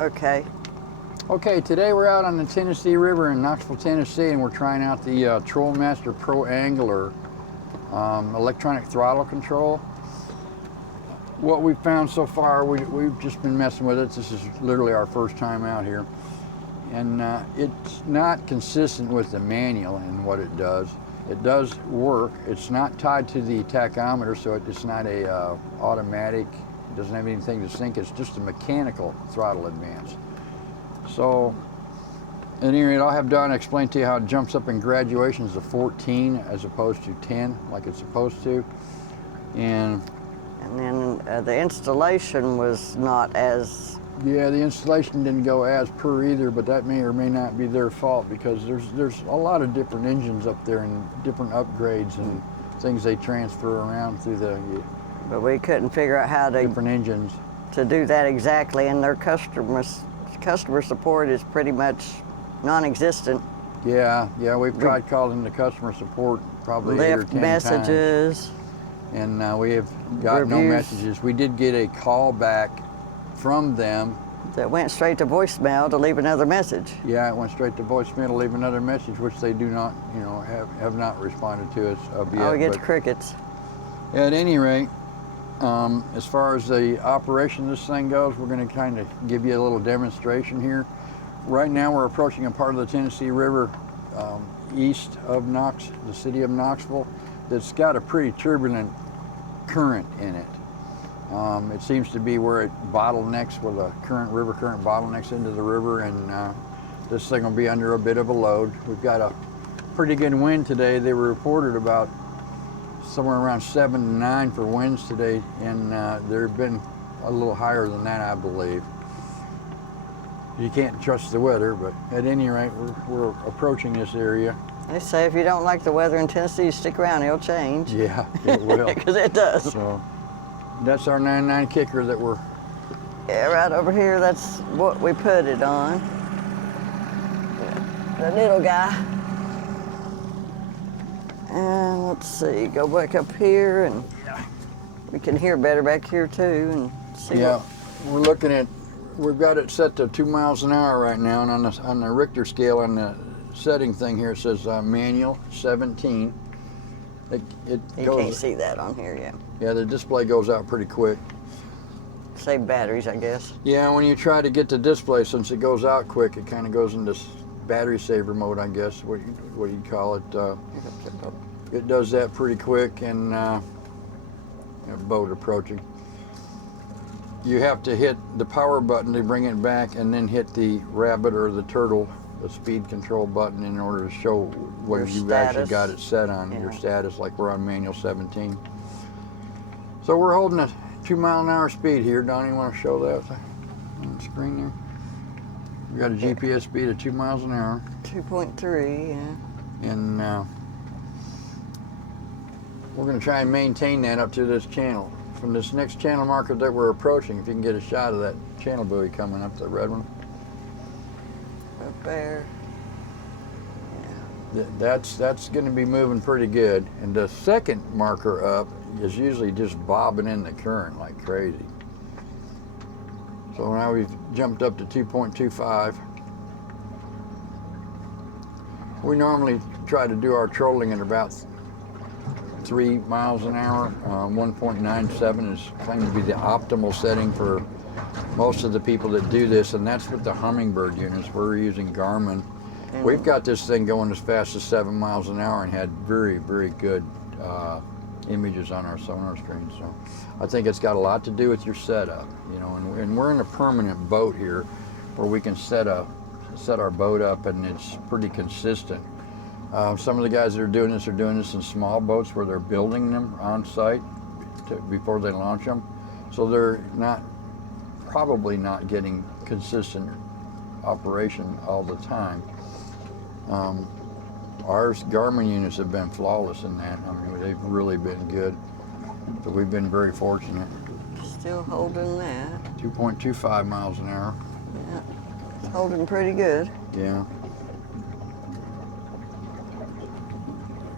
Okay. Okay, today we're out on the Tennessee River in Knoxville, Tennessee, and we're trying out the TRO Pro Angular electronic throttle control. What we've found so far, we've just been messing with it. This is literally our first time out here. And it's not consistent with the manual in what it does. It does work. It's not tied to the tachometer, so it's not a automatic. It doesn't have anything to sync. It's just a mechanical throttle advance. So, at any rate, I'll have Don explain to you how it jumps up in graduations of 14 as opposed to 10, like it's supposed to. And then the installation was not as... Yeah, the installation didn't go as per either, but that may or may not be their fault because there's a lot of different engines up there and different upgrades and things they transfer around through the... But we couldn't figure out how to... Different engines. To do that exactly, and their customer support is pretty much non-existent. Yeah, we've tried calling the customer support probably 8 or 10 messages. Times. And we have got no messages. We did get a call back from them. That went straight to voicemail to leave another message. Yeah, it went straight to voicemail to leave another message, which they do not, have not responded to us yet. Oh, we get crickets. At any rate, as far as the operation of this thing goes, we're going to kind of give you a little demonstration here. Right now we're approaching a part of the Tennessee River east of the city of Knoxville, that's got a pretty turbulent current in it. It seems to be where it bottlenecks, where the river current bottlenecks into the river, and this thing will be under a bit of a load. We've got a pretty good wind today. They were reported about somewhere around 7 to 9 for winds today, and they've been a little higher than that, I believe. You can't trust the weather, but at any rate, we're approaching this area. They say if you don't like the weather in Tennessee, stick around, it'll change. Yeah, it will. Because it does. So that's our 99 kicker that we're... Yeah, right over here, that's what we put it on. The little guy. And let's see, go back up here, and we can hear better back here too, and see. Yeah, we're looking at, we've got it set to 2 miles an hour right now, and on the Richter scale, on the setting thing here, it says manual 17. You can't see that on here yet. Yeah, the display goes out pretty quick. Save batteries, I guess. Yeah, when you try to get the display, since it goes out quick, it kind of goes into battery saver mode, I guess, what you'd call it. It does that pretty quick, and a boat approaching. You have to hit the power button to bring it back, and then hit the rabbit or the turtle, the speed control button, in order to show what you've actually got it set on, your status, like we're on manual 17. So we're holding a 2 mile an hour speed here. Donnie, you want to show that on the screen there? We got a GPS speed of 2 miles an hour. 2.3, yeah. And we're going to try and maintain that up to this channel. From this next channel marker that we're approaching, if you can get a shot of that channel buoy coming up, the red one. Up there. Yeah. That's going to be moving pretty good. And the second marker up is usually just bobbing in the current like crazy. So now we've jumped up to 2.25. We normally try to do our trolling at about 3 miles an hour. 1.97 is claimed to be the optimal setting for most of the people that do this, and that's with the Hummingbird units. We're using Garmin. We've got this thing going as fast as 7 miles an hour and had very, very good images on our sonar screen. So I think it's got a lot to do with your setup, and we're in a permanent boat here where we can set our boat up, and it's pretty consistent. Some of the guys that are doing this in small boats where they're building them on site before they launch them. So they're probably not getting consistent operation all the time. Our Garmin units have been flawless in that. I mean, they've really been good. So we've been very fortunate. Still holding that. 2.25 miles an hour. Yeah, it's holding pretty good. Yeah.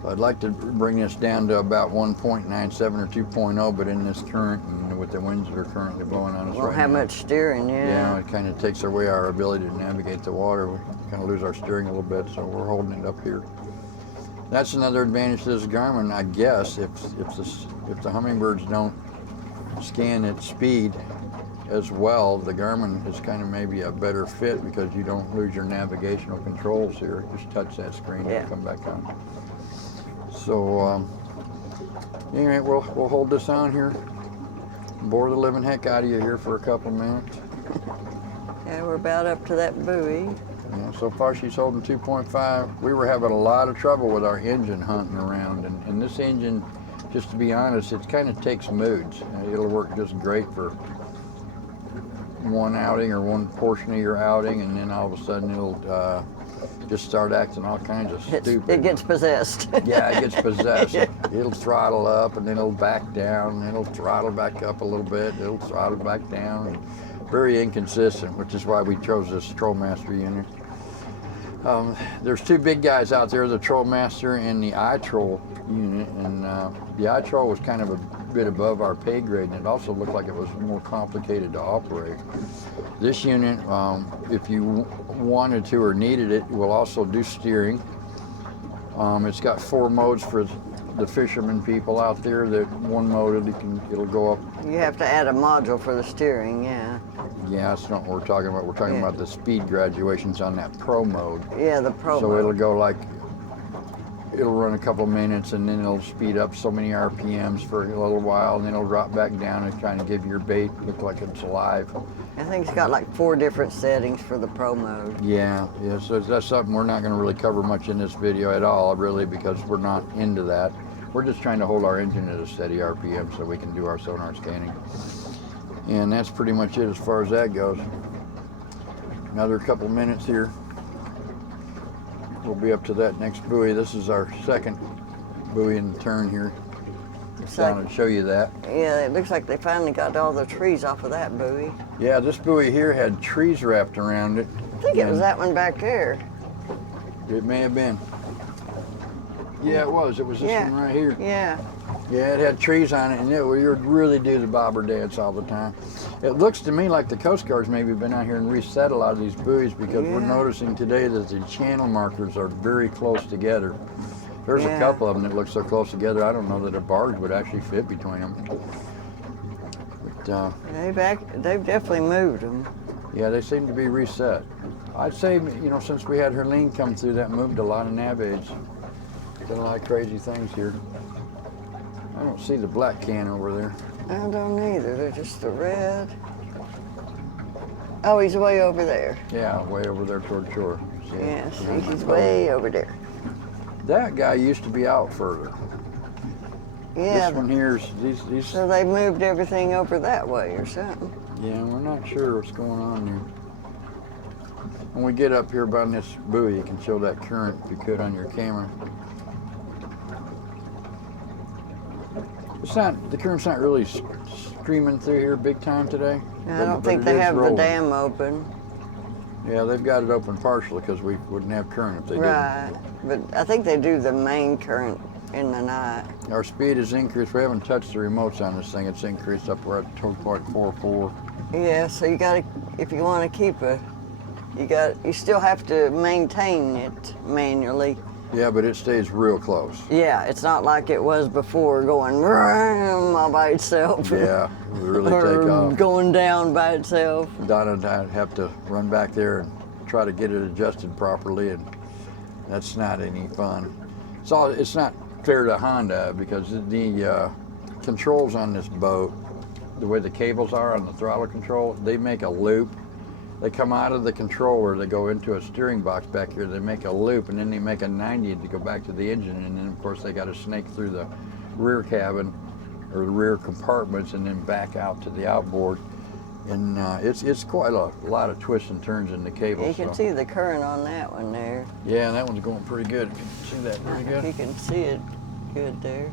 I'd like to bring this down to about 1.97 or 2.0, but in this current and the with the winds that are currently blowing on us Won't right have now. much steering, Yeah, yeah. it kind of takes away our ability to navigate the water. We kind of lose our steering a little bit, so we're holding it up here. That's another advantage to this Garmin, I guess, if the Hummingbirds don't scan at speed as well, the Garmin is kind of maybe a better fit because you don't lose your navigational controls here. Just touch that screen and come back on. So anyway, we'll hold this on here, bore the living heck out of you here for a couple minutes. Yeah, we're about up to that buoy. Yeah, so far she's holding 2.5. We were having a lot of trouble with our engine hunting around, and this engine, just to be honest, it kind of takes moods. It'll work just great for one outing or one portion of your outing, and then all of a sudden it'll just start acting all kinds of stupid. It gets possessed. Yeah, it gets possessed. Yeah. It'll throttle up, and then it'll back down, and it'll throttle back up a little bit, it'll throttle back down. Very inconsistent, which is why we chose this TRO-Master unit. There's two big guys out there, the TRO-Master and the iTRO unit, and the iTRO was kind of a bit above our pay grade, and it also looked like it was more complicated to operate. This unit, if you wanted to or needed it, will also do steering. It's got 4 modes for the fishermen people out there. That one mode it'll go up. You have to add a module for the steering, yeah. Yeah, that's not what we're talking about. We're talking about the speed graduations on that Pro mode. Yeah, the Pro So mode. it'll go like, it'll run a couple minutes, and then it'll speed up so many RPMs for a little while, and then it'll drop back down and kind of give your bait look like it's alive. I think it's got like 4 different settings for the Pro mode. Yeah, so that's something we're not going to really cover much in this video at all, really, because we're not into that. We're just trying to hold our engine at a steady RPM so we can do our sonar scanning. And that's pretty much it as far as that goes. Another couple minutes here. We'll be up to that next buoy. This is our second buoy in the turn here. Just down to show you that. Yeah, it looks like they finally got all the trees off of that buoy. Yeah, this buoy here had trees wrapped around it. I think it was that one back there. It may have been. Yeah, it was. It was this one right here. Yeah. Yeah, it had trees on it, and it would really do the bobber dance all the time. It looks to me like the Coast Guard's maybe been out here and reset a lot of these buoys, because we're noticing today that the channel markers are very close together. There's a couple of them that look so close together, I don't know that a barge would actually fit between them. But, They've definitely moved them. yeah, they seem to be reset. I'd say, you know, since we had Herline come through, that moved a lot of nav aids. Done a lot of crazy things here. I don't see the black can over there. I don't either. They're just the red. Oh, he's way over there. Yeah, way over there toward shore. Yeah, see, he's way over there. That guy used to be out further. Yeah. This one here's these. So they moved everything over that way or something. Yeah, we're not sure what's going on there. When we get up here by this buoy, you can show that current if you could on your camera. It's not, the current's not really streaming through here big time today. I don't think they have the dam open. Yeah, they've got it open partially because we wouldn't have current if they didn't. Right, but I think they do the main current in the night. Our speed is increased. We haven't touched the remotes on this thing. It's increased up. We're at 2.44. Yeah, so you gotta, if you want to keep you still have to maintain it manually. Yeah, but it stays real close. Yeah, it's not like it was before, going all by itself. Yeah, it would really or take off. Going down by itself. Donna and I have to run back there and try to get it adjusted properly, and that's not any fun. So it's not fair to Honda, because the controls on this boat, the way the cables are on the throttle control, they make a loop. They come out of the controller, they go into a steering box back here, they make a loop, and then they make a 90 to go back to the engine, and then of course they got to snake through the rear cabin or the rear compartments and then back out to the outboard. And it's quite a lot of twists and turns in the cable. You can see the current on that one there. Yeah, that one's going pretty good. You can see that pretty good. You can see it good there.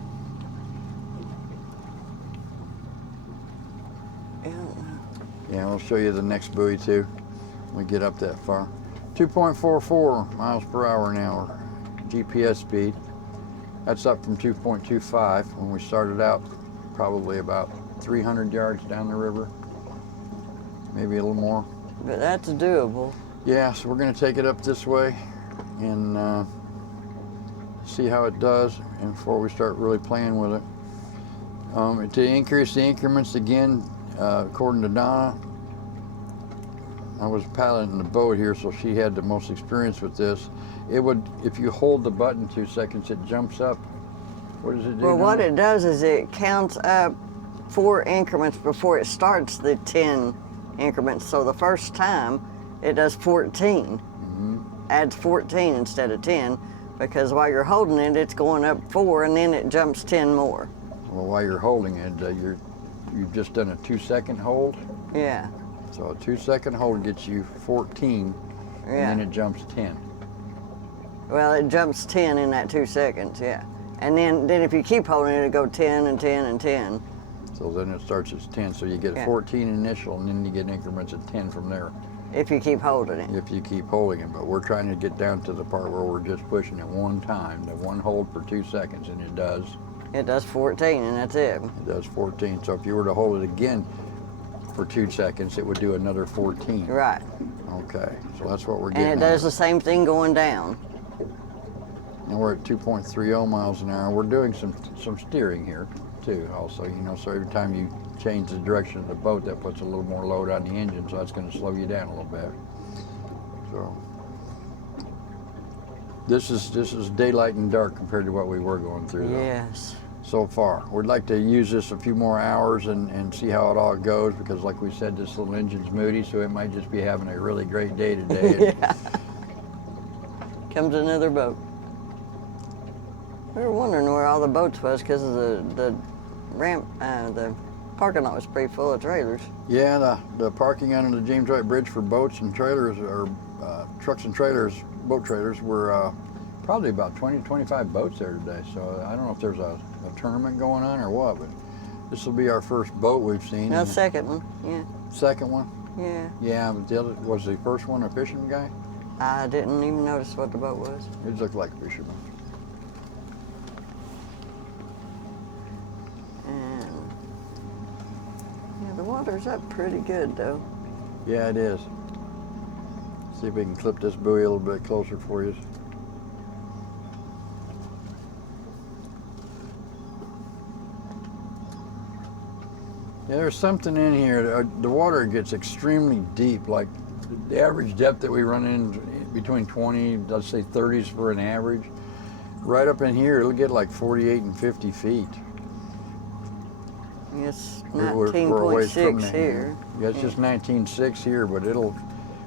Yeah, I'll show you the next buoy too when we get up that far. 2.44 miles per hour now, GPS speed. That's up from 2.25 when we started out probably about 300 yards down the river, maybe a little more. But that's doable. Yeah, so we're going to take it up this way and see how it does, and before we start really playing with it. To increase the increments again, according to Donna, I was piloting the boat here, so she had the most experience with this. It would, if you hold the button 2 seconds, it jumps up. What does it do? Well, now? what it does is it counts up 4 increments before it starts the 10 increments. So the first time it does 14, adds 14 instead of 10, because while you're holding it, it's going up 4, and then it jumps 10 more. Well, while you're holding it, you've just done a 2 second hold. Yeah. So a 2 second hold gets you 14, Yeah. and then it jumps 10. Well, it jumps 10 in that 2 seconds, yeah. And then if you keep holding it, it'll go 10 and 10 and 10. So then it starts at 10. So you get 14 initial, and then you get increments of 10 from there. If you keep holding it. If you keep holding it. But we're trying to get down to the part where we're just pushing it one time, the one hold for 2 seconds, and it does. It does 14, and that's it. It does 14. So if you were to hold it again for 2 seconds, it would do another 14. Right. Okay, so that's what we're getting And it does the same thing going down. And we're at 2.30 miles an hour. We're doing some steering here too also, you know, so every time you change the direction of the boat, that puts a little more load on the engine, so that's going to slow you down a little bit. So this is daylight and dark compared to what we were going through though, Yes. so far. We'd like to use this a few more hours and see how it all goes, because like we said, this little engine's moody, so it might just be having a really great day today. Yeah. Comes another boat. We were wondering where all the boats was, because the ramp, the parking lot was pretty full of trailers. Yeah, the parking under the James White Bridge for boats and trailers, or trucks and trailers, boat trailers, were probably about 20 to 25 boats there today. So I don't know if there's a tournament going on or what, but this will be our first boat we've seen. No, second one, yeah. Second one? Yeah. Yeah, but the other, was the first one a fisherman guy? I didn't even notice what the boat was. It looked like a fisherman. And yeah, the water's up pretty good though. Yeah, it is. See if we can clip this buoy a little bit closer for you. Yeah, there's something in here. The water gets extremely deep. Like the average depth that we run in between 20, let's say 30s for an average. Right up in here, it'll get like 48 and 50 feet. It's We're away from 19.6 here. Yeah, it's just 19.6 here, but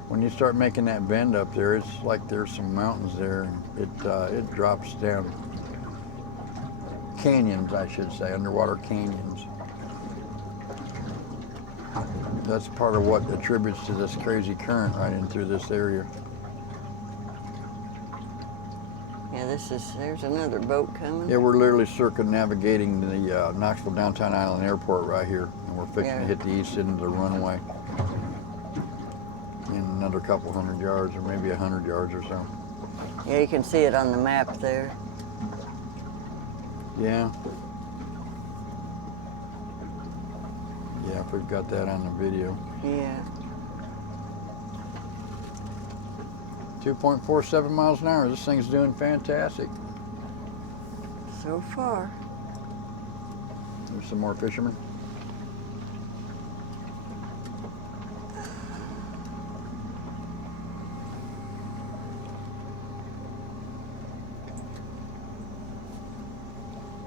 when you start making that bend up there, it's like there's some mountains there. It drops down canyons, I should say, underwater canyons. That's part of what attributes to this crazy current right in through this area. Yeah, there's another boat coming. Yeah, we're literally circumnavigating the Knoxville Downtown Island Airport right here, and we're fixing to hit the east end of the runway in another couple hundred yards, or maybe 100 yards or so. Yeah, you can see it on the map there. Yeah. Yeah, if we've got that on the video. Yeah. 2.47 miles an hour. This thing's doing fantastic. So far. There's some more fishermen.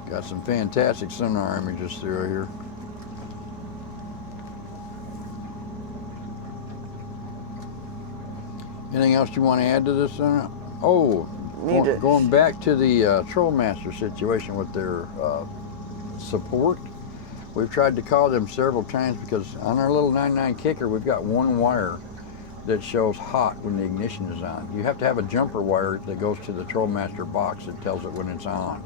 Got some fantastic sonar images through here. Anything else you want to add to this? Oh, going back to the Trollmaster situation with their support. We've tried to call them several times because on our little 9.9 kicker, we've got one wire that shows hot when the ignition is on. You have to have a jumper wire that goes to the Trollmaster box that tells it when it's on.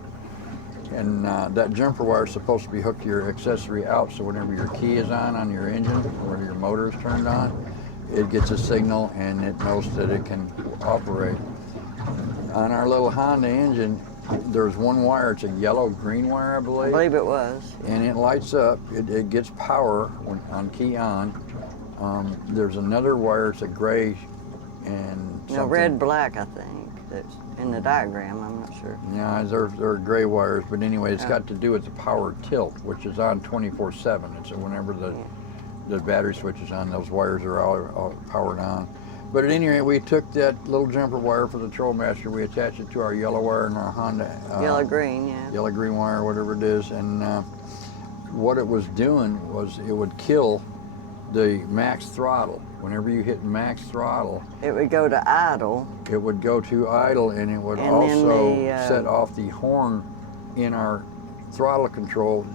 And that jumper wire is supposed to be hooked to your accessory out, so whenever your key is on your engine, or when your motor is turned on, it gets a signal and it knows that it can operate. On our little Honda engine, there's one wire, it's a yellow-green wire, I I believe. believe it was. And it lights up, it gets power when on key on. There's another wire, it's a gray and No, something. red, black, I think. That's in the diagram, I'm not sure. Yeah, they're gray wires, but anyway, it's Oh. got to do with the power tilt, which is on 24/7. It's whenever the battery switch is on, those wires are all powered on. But at any rate, we took that little jumper wire for the TROmaster, we attached it to our yellow wire in our Honda. Yellow-green, yeah. Yellow-green wire, whatever it is, and what it was doing was it would kill the max throttle. Whenever you hit max throttle, It would go to idle. it would go to idle, and it would And also then the, set off the horn in our throttle control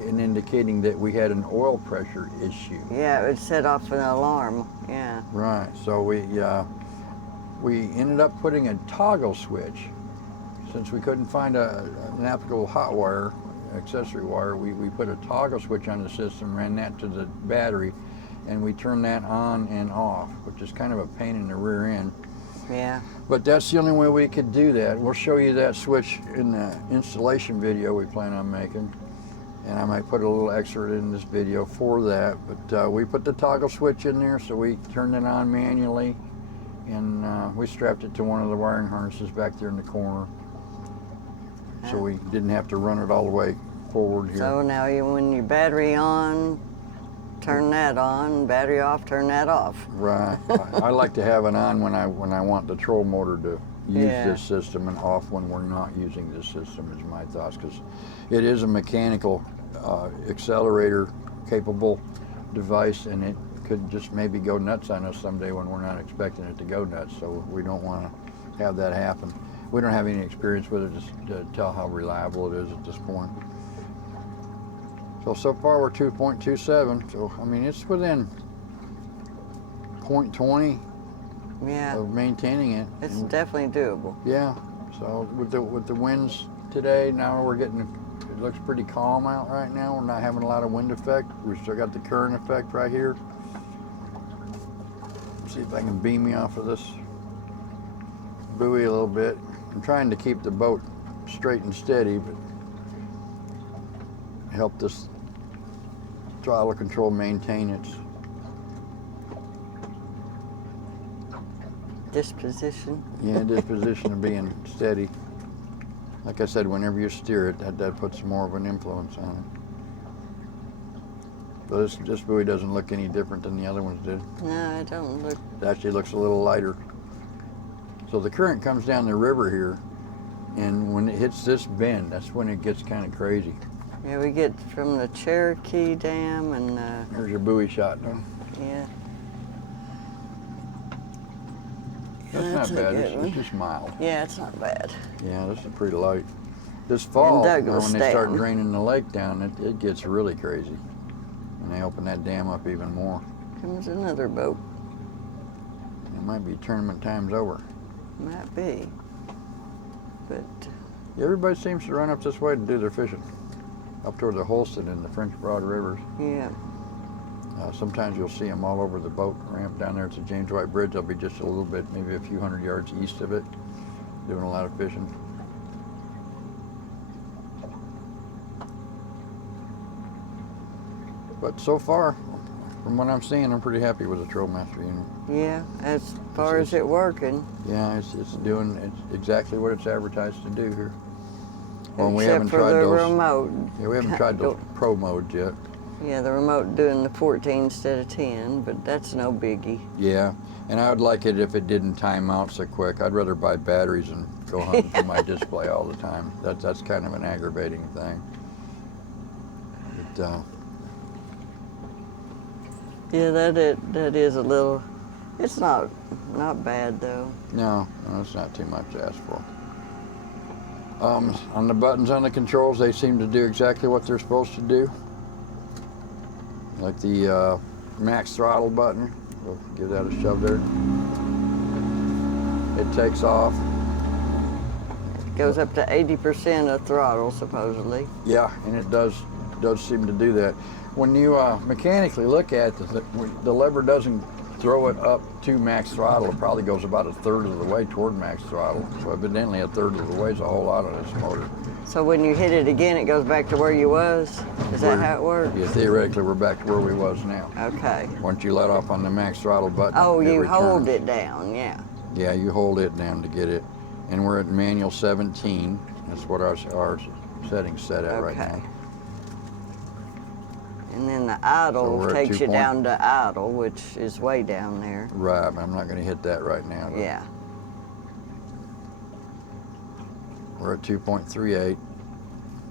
in indicating that we had an oil pressure issue. Yeah, it would set off an alarm, yeah. Right, so we ended up putting a toggle switch. Since we couldn't find an applicable hot wire, accessory wire, we put a toggle switch on the system, ran that to the battery, and we turned that on and off, which is kind of a pain in the rear end. Yeah. But that's the only way we could do that. We'll show you that switch in the installation video we plan on making. And I might put a little excerpt in this video for that. But we put the toggle switch in there, so we turned it on manually. And we strapped it to one of the wiring harnesses back there in the corner. So we didn't have to run it all the way forward here. So now when your battery on, turn that on, battery off, turn that off. Right. I like to have it on when I want the TRO motor to use Yeah. this system, and off when we're not using this system, is my thoughts, because it is a mechanical accelerator capable device, and it could just maybe go nuts on us someday when we're not expecting it to go nuts. So we don't want to have that happen. We don't have any experience with it to tell how reliable it is at this point. So far we're 2.27, so I mean it's within 0.20 Yeah, of maintaining it. it's And definitely doable. yeah, so with the winds today, now we're getting, it looks pretty calm out right now. We're not having a lot of wind effect. We still got the current effect right here. See if I can beam me off of this buoy a little bit. I'm trying to keep the boat straight and steady, but help this throttle control maintain its Disposition. disposition of being steady. Like I said, whenever you steer it, that puts more of an influence on it. So this buoy doesn't look any different than the other ones did. No, it don't look. It actually looks a little lighter. So the current comes down the river here, and when it hits this bend, that's when it gets kind of crazy. Yeah, we get from the Cherokee Dam and There's your buoy shot. Huh? yeah. That's That's a not bad. good It's one. just mild. Yeah, it's not bad. Yeah, this is pretty light. This fall, Doug will when they start stand. draining the lake down, it gets really crazy. And they open that dam up even more. Comes another boat. It might be tournament times over. Might be. But Everybody seems to run up this way to do their fishing. Up toward the Holston and the French Broad Rivers. yeah. Sometimes you'll see them all over the boat ramp down there at the James White Bridge. They'll be just a little bit, maybe a few hundred yards east of it, doing a lot of fishing. But so far, from what I'm seeing, I'm pretty happy with the TROmaster unit. Yeah, as far as it working. Yeah, it's doing exactly what it's advertised to do here. Well, we Except haven't for tried the those. remote. Yeah, we haven't tried those pro modes yet. Yeah, the remote doing the 14 instead of 10, but that's no biggie. Yeah, and I would like it if it didn't time out so quick. I'd rather buy batteries and go hunting for my display all the time. That's kind of an aggravating thing. But, Yeah, that is a little. It's not bad though. no, it's not too much to ask for. On the buttons on the controls, they seem to do exactly what they're supposed to do. Like the max throttle button, we'll give that a shove there. It takes off. Goes up to 80% of throttle supposedly. Yeah, and it does seem to do that. When you mechanically look at it, the lever doesn't throw it up to max throttle, it probably goes about a third of the way toward max throttle. So evidently a third of the way is a whole lot on this motor. So when you hit it again, it goes back to where you was? Is that how it works? Yeah, theoretically we're back to where we was now. Okay. Once you let off on the max throttle button, Oh, it you hold returns. it down, yeah. Yeah, you hold it down to get it. And we're at manual 17. That's what our setting's set at right now. And then the idle So takes you down to idle, which is way down there. Right, but I'm not going to hit that right now. Yeah. We're at 2.38,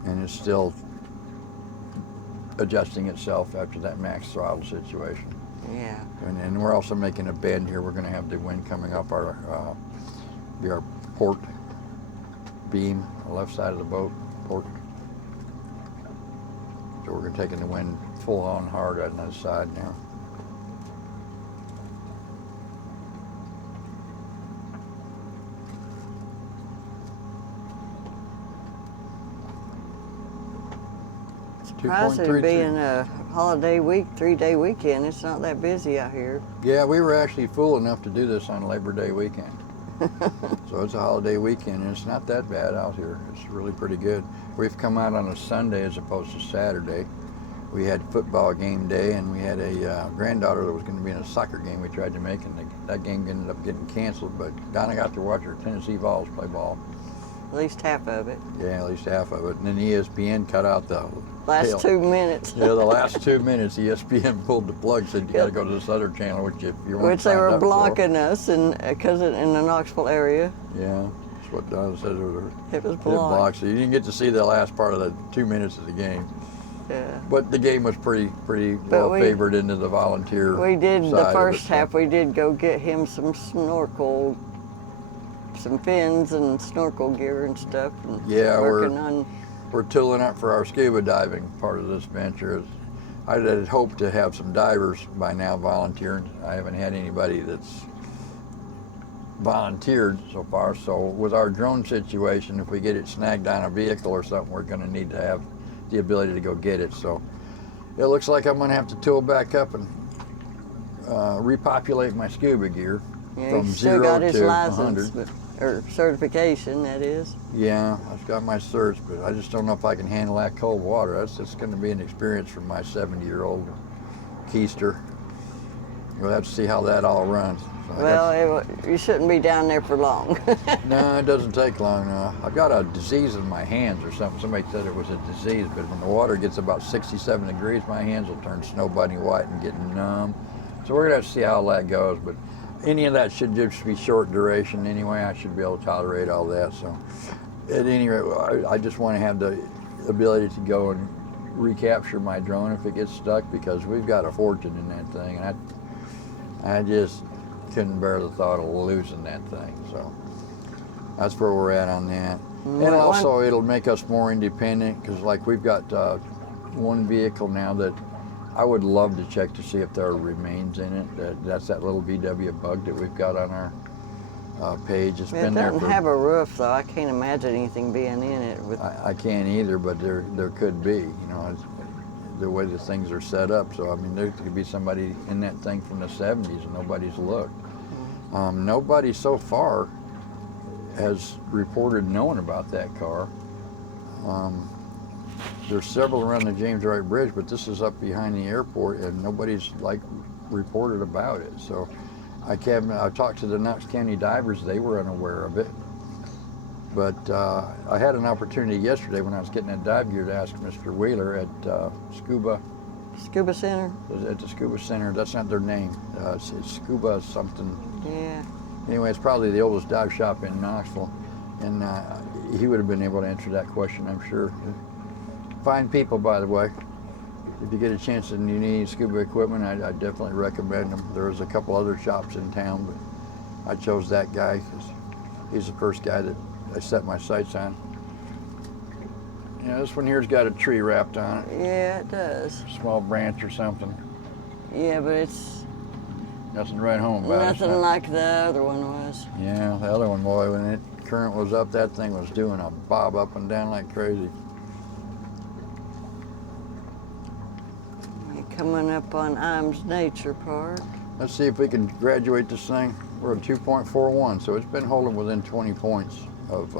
and it's still adjusting itself after that max throttle situation. Yeah. And we're also making a bend here. We're going to have the wind coming up our port beam, the left side of the boat port. So we're taking the wind full on hard on that side now. Surprising being a holiday week, 3-day weekend, it's not that busy out here. Yeah, we were actually fool enough to do this on Labor Day weekend. So it's a holiday weekend, and it's not that bad out here. It's really pretty good. We've come out on a Sunday as opposed to Saturday. We had football game day, and we had a granddaughter that was going to be in a soccer game we tried to make, and that game ended up getting canceled, but Donna got to watch her Tennessee Vols play ball. At least half of it. Yeah, at least half of it. And then ESPN cut out the last 2 minutes. Yeah, the last 2 minutes, ESPN pulled the plug, said you got to go to this other channel, which if you weren't Which they were signed up blocking us, and because in the Knoxville area. Yeah, that's what Donna said. It was blocked. So you didn't get to see the last part of the 2 minutes of the game. Yeah. But the game was pretty well favored into the volunteer. We did side the first of it, so. half. We did go get him some snorkel, some fins and snorkel gear and stuff. And Yeah, working we're tooling up for our scuba diving part of this venture. I had hoped to have some divers by now volunteering. I haven't had anybody that's volunteered so far. So with our drone situation, if we get it snagged on a vehicle or something, we're going to need to have the ability to go get it. So it looks like I'm going to have to tool back up and repopulate my scuba gear from still 0 got his to license, 100. or certification, that is. Yeah, I've got my certs, but I just don't know if I can handle that cold water. That's just going to be an experience for my 70-year-old keister. We'll have to see how that all runs. So Well, you shouldn't be down there for long. no, it doesn't take long. I've got a disease in my hands or something. Somebody said it was a disease, but when the water gets about 67 degrees, my hands will turn snow bunny white and get numb. So we're going to have to see how that goes. But any of that should just be short duration anyway. I should be able to tolerate all that. So at any rate, I just want to have the ability to go and recapture my drone if it gets stuck, because we've got a fortune in that thing. And I just couldn't bear the thought of losing that thing. So that's where we're at on that. And also it'll make us more independent, because like we've got one vehicle now that I would love to check to see if there are remains in it. That's that little VW Bug that we've got on our page. It's been there. It doesn't have a roof, though. I can't imagine anything being in it. I can't either, but there could be. You know, it's the way the things are set up. So I mean, there could be somebody in that thing from the 70s and nobody's looked. Nobody so far has reported knowing about that car. There's several around the James Wright Bridge, but this is up behind the airport, and nobody's reported about it. So I talked to the Knox County divers; they were unaware of it. But I had an opportunity yesterday when I was getting that dive gear to ask Mr. Wheeler at Scuba Center. At the Scuba Center. That's not their name. It's Scuba something. Yeah. Anyway, it's probably the oldest dive shop in Knoxville, and he would have been able to answer that question, I'm sure. Fine people, by the way. If you get a chance and you need scuba equipment, I definitely recommend them. There's a couple other shops in town, but I chose that guy because he's the first guy that I set my sights on. Yeah, this one here's got a tree wrapped on it. Yeah, it does. Small branch or something. Yeah, but it's nothing to write home about. Nothing like the other one was. Yeah, the other one, boy, when it current was up, that thing was doing a bob up and down like crazy. Coming up on Imes Nature Park. Let's see if we can graduate this thing. We're at 2.41, so it's been holding within 20 points of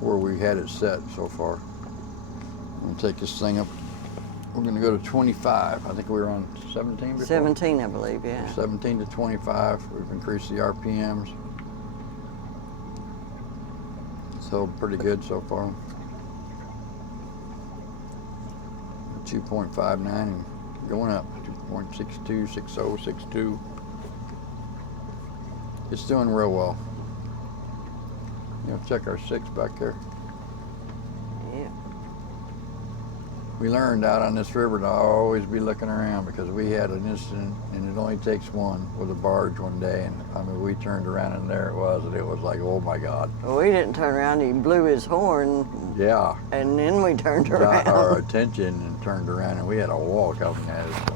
where we had it set so far. I'm gonna take this thing up. We're gonna go to 25. I think we were on 17 before? 17, I believe, yeah. 17 to 25. We've increased the RPMs. So pretty good so far. 2.59 and going up. 2.62, 60, 62. It's doing real well. You know, check our 6 back there. Yeah. We learned out on this river to always be looking around because we had an incident, and it only takes one, with a barge one day, and I mean, we turned around and there it was, and it was like, oh my God. Well, we didn't turn around, he blew his horn. Yeah. And then we turned Got around. our attention and turned around, and we had a wall coming at us.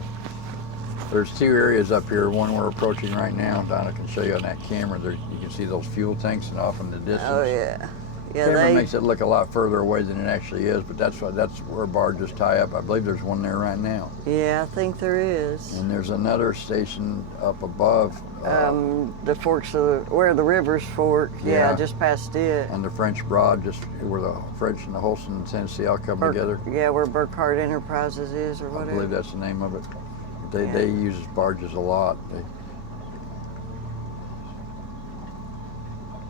There's 2 areas up here, one we're approaching right now. Donna can show you on that camera. There, you can see those fuel tanks and off in the distance. Oh yeah. Yeah, Camera makes it look a lot further away than it actually is, but that's where barges tie up. I believe there's one there right now. Yeah, I think there is. And there's another station up above. The forks of where the rivers fork. Yeah, just past it. On the French Broad, just where the French and the Holston and Tennessee all come together. Yeah, where Burkhardt Enterprises is or whatever. I believe that's the name of it. They use barges a lot.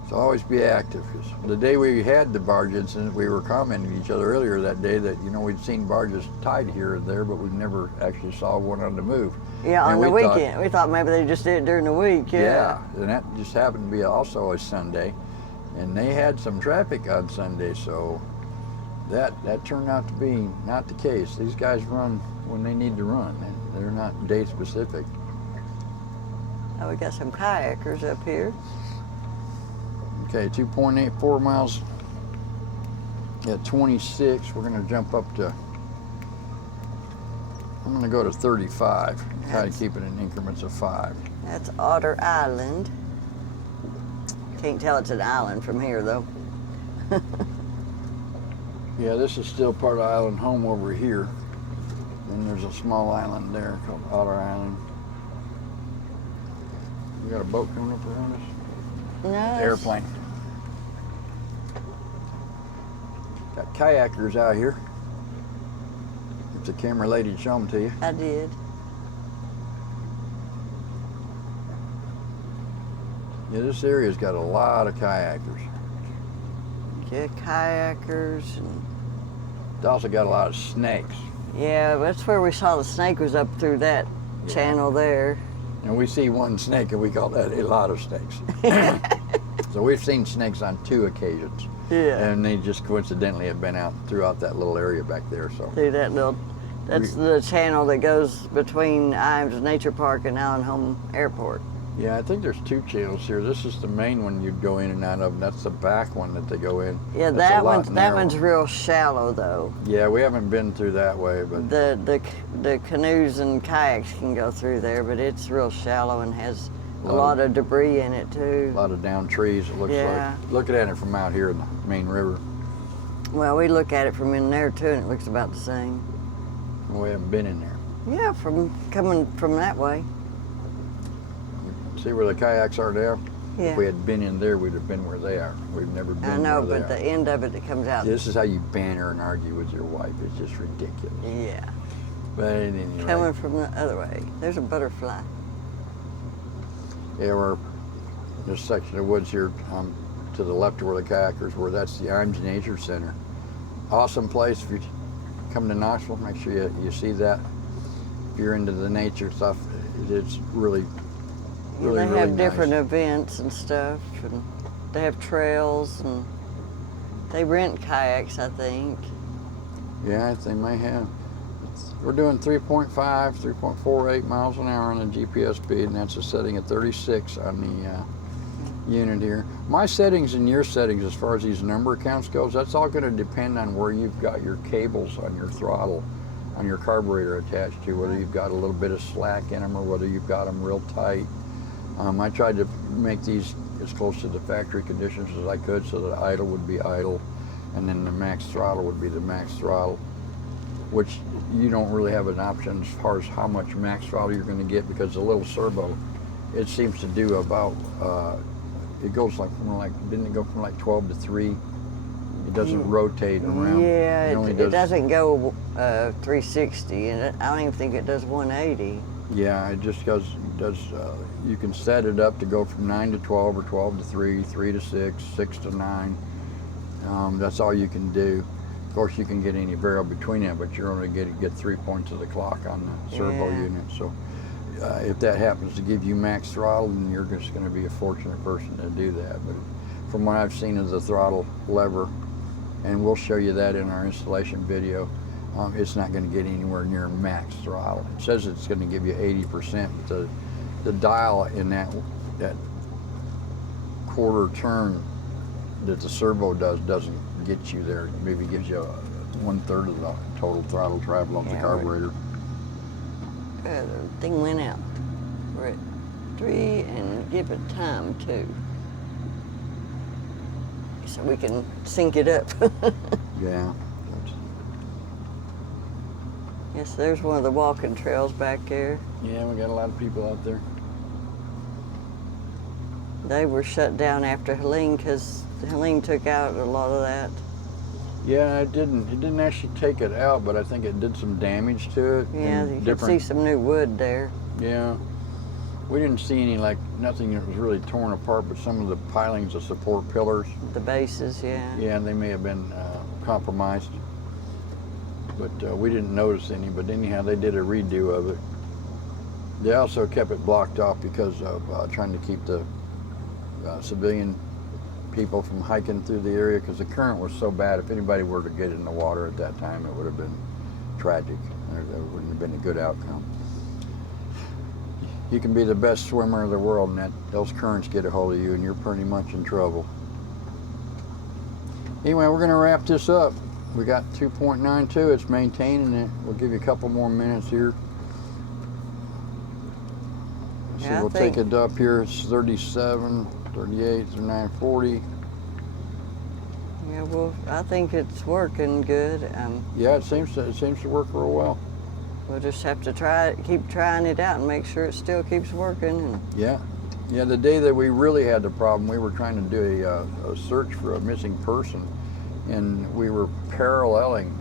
So always be active. 'Cause the day we had the barge incident, we were commenting to each other earlier that day that, you know, we'd seen barges tied here and there, but we never actually saw one on the move. Yeah, on the weekend. We thought maybe they just did it during the week. Yeah, and that just happened to be also a Sunday, and they had some traffic on Sunday, so that turned out to be not the case. These guys run when they need to run, and they're not day specific. Oh, we got some kayakers up here. Okay, 2.84 miles at 26. We're going to jump up to, I'm going to go to 35. Try to keep it in increments of 5. That's Otter Island. Can't tell it's an island from here, though. Yeah, this is still part of Island Home over here. Then there's a small island there called Otter Island. We got a boat coming up around us? No. Airplane. Got kayakers out here. If the camera lady'd show them to you. I did. Yeah, this area's got a lot of kayakers. Yeah, kayakers and. It's also got a lot of snakes. Yeah, that's where we saw the snake was up through that channel there. And we see one snake and we call that a lot of snakes. So we've seen snakes on 2 occasions. Yeah. And they just coincidentally have been out throughout that little area back there. So Through that little, that's the channel that goes between Imes Nature Park and Allen Home Airport. yeah, I think there's 2 channels here. This is the main one you'd go in and out of, and that's the back one that they go in. Yeah, That's that one's real shallow though. Yeah, we haven't been through that way, but The canoes and kayaks can go through there, but it's real shallow and has a lot of debris in it too. a lot of down trees, it looks Yeah. like. Looking at it from out here in the main river. Well, we look at it from in there too, and it looks about the same. We haven't been in there. Yeah, from coming from that way. See where the kayaks are now? Yeah. If we had been in there, we'd have been where they are. We've never been I know, where but they the end of it that comes out. This is how you banter and argue with your wife. It's just ridiculous. Yeah. But at any rate, Coming from the other way. There's a butterfly. yeah, we're this section of woods here to the left of where the kayakers were. That's the Imes Nature Center. Awesome place. If you come to Knoxville, make sure you see that. If you're into the nature stuff, it's really They have nice. different events and stuff, and they have trails, and they rent kayaks, I think. Yeah, they may have. We're doing 3.5, 3.48 miles an hour on the GPS speed, and that's a setting of 36 on the unit here. My settings and your settings, as far as these number counts goes, that's all going to depend on where you've got your cables on your throttle, on your carburetor attached to, whether you've got a little bit of slack in them or whether you've got them real tight. I tried to make these as close to the factory conditions as I could so that idle would be idle, and then the max throttle would be the max throttle, which you don't really have an option as far as how much max throttle you're going to get, because the little servo, it seems to do about, it goes like from like, didn't it go from like 12 to 3? It doesn't rotate around. Yeah, it, only it doesn't go 360, and I don't even think it does 180. Yeah, it just does, you can set it up to go from 9 to 12 or 12 to 3, 3 to 6, 6 to 9. That's all you can do. Of course, you can get any variable between them, but you're only going to get 3 points of the clock on the servo unit. So if that happens to give you max throttle, then you're just going to be a fortunate person to do that. But from what I've seen of the throttle lever, and we'll show you that in our installation video, it's not going to get anywhere near max throttle. It says it's going to give you 80%, but the dial in that quarter turn that the servo doesn't get you there. It maybe gives you 1/3 of the total throttle travel off the carburetor. The thing went out. We're at 3, and give it time too, so we can sync it up. Yeah. Yes, there's one of the walking trails back there. Yeah, we got a lot of people out there. They were shut down after Helene, because Helene took out a lot of that. Yeah, it didn't actually take it out, but I think it did some damage to it. Yeah, you could see some new wood there. Yeah. We didn't see any, like, nothing that was really torn apart, but some of the pilings of support pillars. The bases, yeah. Yeah, they may have been compromised. But we didn't notice any, but anyhow, they did a redo of it. They also kept it blocked off because of trying to keep the civilian people from hiking through the area, because the current was so bad. If anybody were to get in the water at that time, it would have been tragic. There wouldn't have been a good outcome. You can be the best swimmer of the world, and those currents get a hold of you, and you're pretty much in trouble. Anyway, we're going to wrap this up. We got 2.92. It's maintaining it. We'll give you a couple more minutes here. So Yeah, we'll take it up here. It's 37, 38, 39, 40. Yeah, well, I think it's working good. Yeah, it seems to work real well. We'll just have to keep trying it out and make sure it still keeps working. Yeah. Yeah, the day that we really had the problem, we were trying to do a search for a missing person, and we were paralleling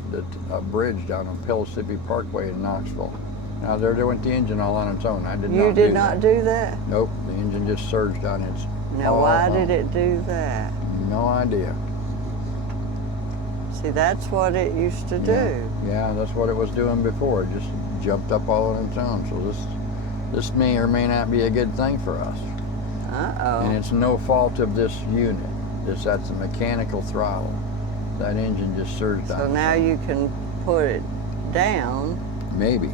a bridge down on Pellissippi Parkway in Knoxville. Now there went the engine all on its own. I did not do that. You did not do that? Nope, the engine just surged on its own. Now why did it do that? No idea. See, that's what it used to do. Yeah, that's what it was doing before. It just jumped up all on its own. So this may or may not be a good thing for us. Uh-oh. And it's no fault of this unit. That's a mechanical throttle. That engine just surged on. So now you can put it down. Maybe.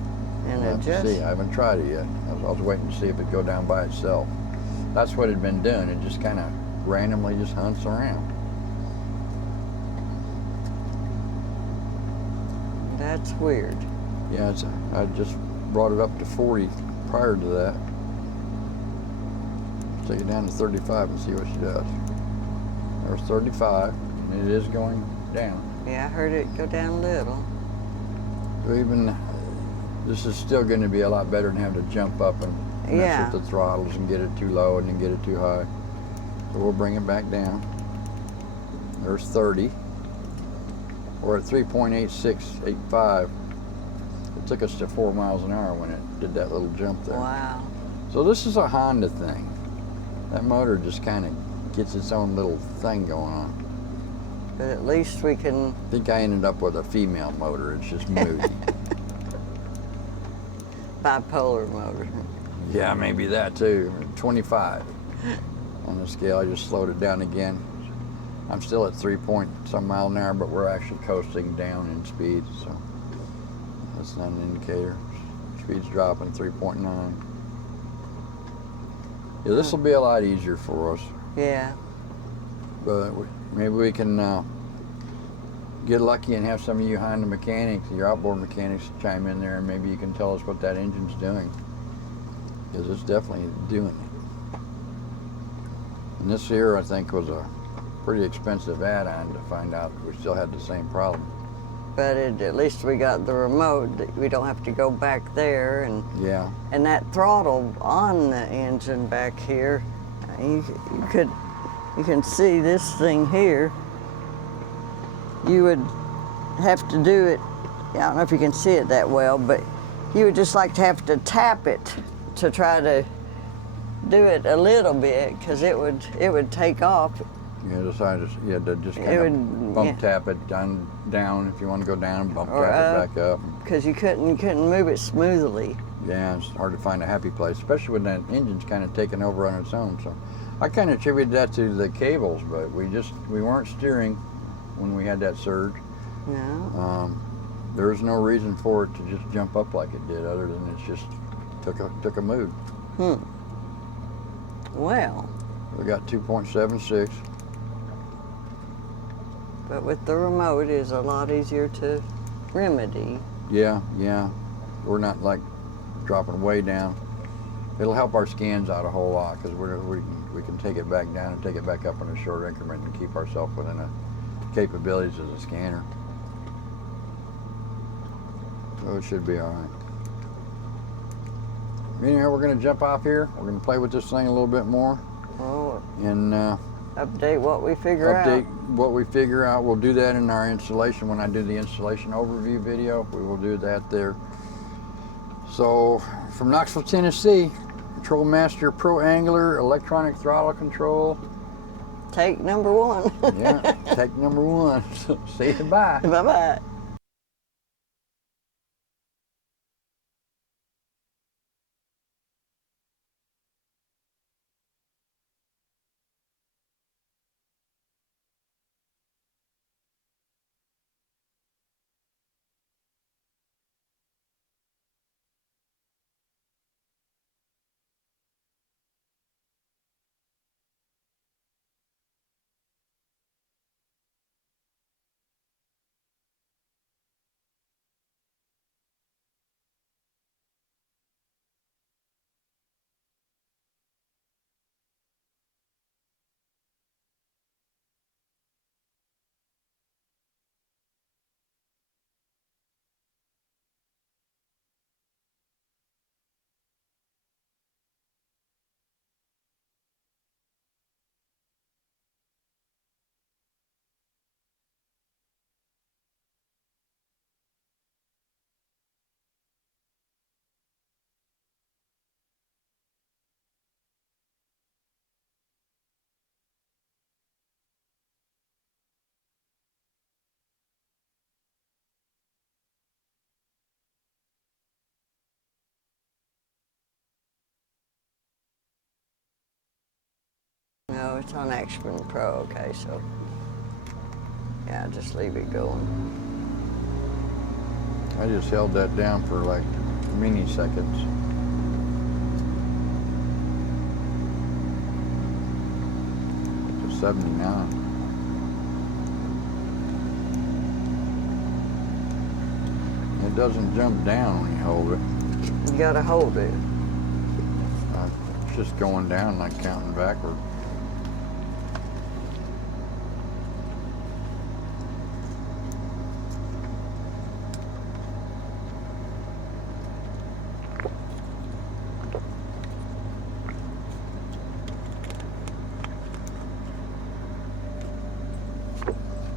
And We'll have to adjust. see. I haven't tried it yet. I was waiting to see if it'd go down by itself. That's what it'd been doing. It just kind of randomly just hunts around. That's weird. Yeah, I just brought it up to 40 prior to that. Take it down to 35 and see what she does. There's 35, and it is going down. Yeah, I heard it go down a little. So even, this is still going to be a lot better than having to jump up and mess with the throttles and get it too low and then get it too high. So we'll bring it back down. There's 30. We're at 3.8685. It took us to 4 miles an hour when it did that little jump there. Wow. So this is a Honda thing. That motor just kind of gets its own little thing going on. But at least we can... I think I ended up with a female motor. It's just moody. Bipolar motor. Yeah, maybe that too. 25 on the scale. I just slowed it down again. I'm still at 3-point-some mile an hour, but we're actually coasting down in speed, so that's not an indicator. Speed's dropping 3.9. Yeah, this will be a lot easier for us. Yeah. But maybe we can get lucky and have some of you Honda mechanics, your outboard mechanics, chime in there, and maybe you can tell us what that engine's doing, because it's definitely doing it. And this here, I think, was a pretty expensive add-on to find out we still had the same problem. but at least we got the remote. We don't have to go back there, and Yeah. and that throttle on the engine back here, you can see this thing here. You would have to do it. I don't know if you can see it that well, but you would just like to have to tap it to try to do it a little bit, because it would take off. You decide you had to just kind of bump tap it down if you want to go down, bump tap it back up. Because you couldn't move it smoothly. Yeah, it's hard to find a happy place, especially when that engine's kind of taken over on its own. So I kind of attributed that to the cables, but we weren't steering when we had that surge. No. There was no reason for it to just jump up like it did, other than it just took a mood. Well. We got 2.76. But with the remote, it is a lot easier to remedy. Yeah. We're not like dropping way down. It'll help our scans out a whole lot, because we can take it back down and take it back up in a short increment and keep ourselves within the capabilities of the scanner. So it should be all right. Anyhow, we're going to jump off here. We're going to play with this thing a little bit more. Oh. And update what we figure out. Update what we figure out. We'll do that in our installation. When I do the installation overview video, we will do that there. So, from Knoxville, Tennessee, Control Master Pro Angler electronic throttle control. Take number 1. Yeah, take number 1. Say goodbye. Bye-bye. No, it's on Action Pro, okay, so yeah, just leave it going. I just held that down for like mini-seconds. To 79. It doesn't jump down when you hold it. You gotta hold it. It's just going down like counting backward.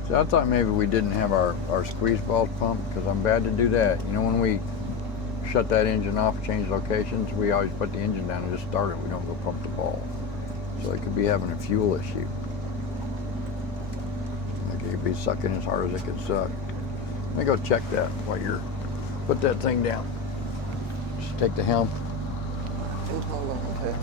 So I thought maybe we didn't have our squeeze ball pump, because I'm bad to do that. You know, when we shut that engine off, change locations, we always put the engine down and just start it. We don't go pump the ball. So it could be having a fuel issue. Like it could be sucking as hard as it could suck. Let me go check that while you're, put that thing down. Just take the helm. And hold on to it.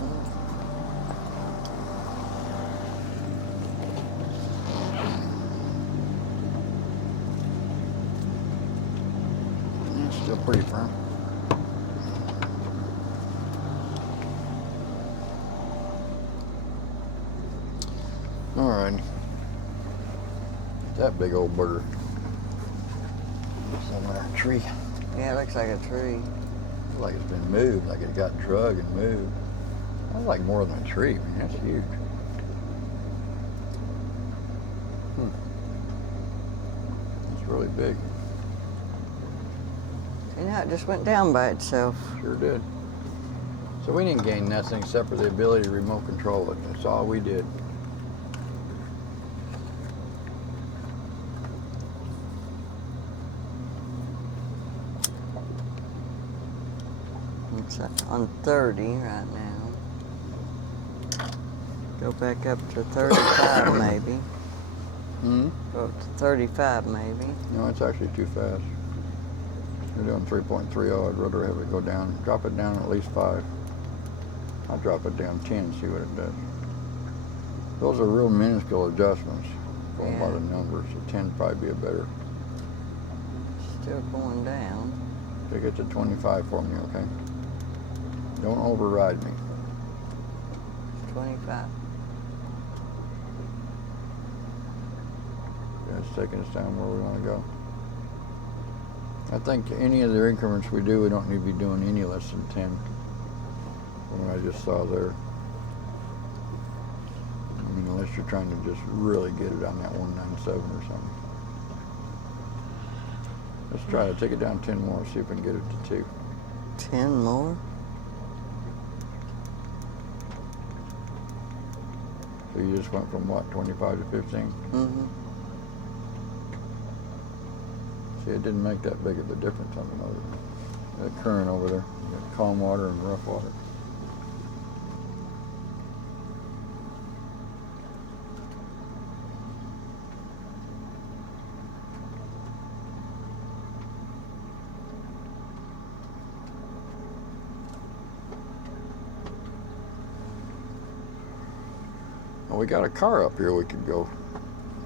Still pretty firm. All right. That big old bird. It's on that tree. Yeah, it looks like a tree. Looks like it's been moved, like it got drug and moved. That's like more than a tree. I mean, that's huge. It's really big. You know, it just went down by itself. Sure did. So we didn't gain nothing except for the ability to remote control it. That's all we did. It's on 30 right now. Go back up to 35 maybe. Go up to 35 maybe. No, it's actually too fast. We're doing 3.30. I'd rather have it go down. Drop it down at least 5. I'll drop it down 10, see what it does. Those are real minuscule adjustments going by the numbers. So 10 would probably be a better. Still going down. Take it to 25 for me, okay? Don't override me. It's 25. It's taking us down where we want to go. I think any of the increments we do, we don't need to be doing any less than 10. From what I just saw there. I mean, unless you're trying to just really get it on that 197 or something. Let's try to take it down 10 more, see if we can get it to 2. 10 more? So you just went from what, 25 to 15? Mm-hmm. See, it didn't make that big of a difference on the motor. That current over there, that calm water and rough water. Well, we got a car up here we could go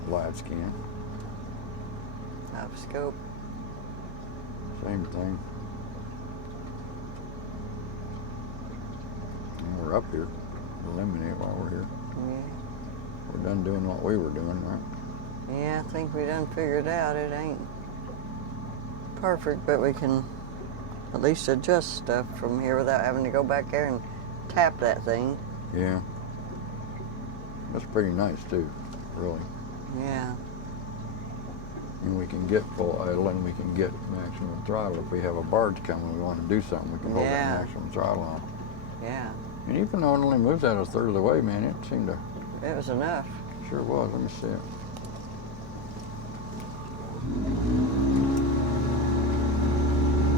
live scan. LiveScope. Same thing. And we're up here. Eliminate while we're here. Yeah. We're done doing what we were doing, right? Yeah, I think we done figured out it ain't perfect, but we can at least adjust stuff from here without having to go back there and tap that thing. Yeah. That's pretty nice too, really. Yeah. And we can get full idle and we can get maximum throttle. If we have a barge coming and we want to do something, we can hold that maximum throttle on. Yeah. And even though it only moves out a third of the way, man, it seemed to... It was enough. Sure was. Let me see it.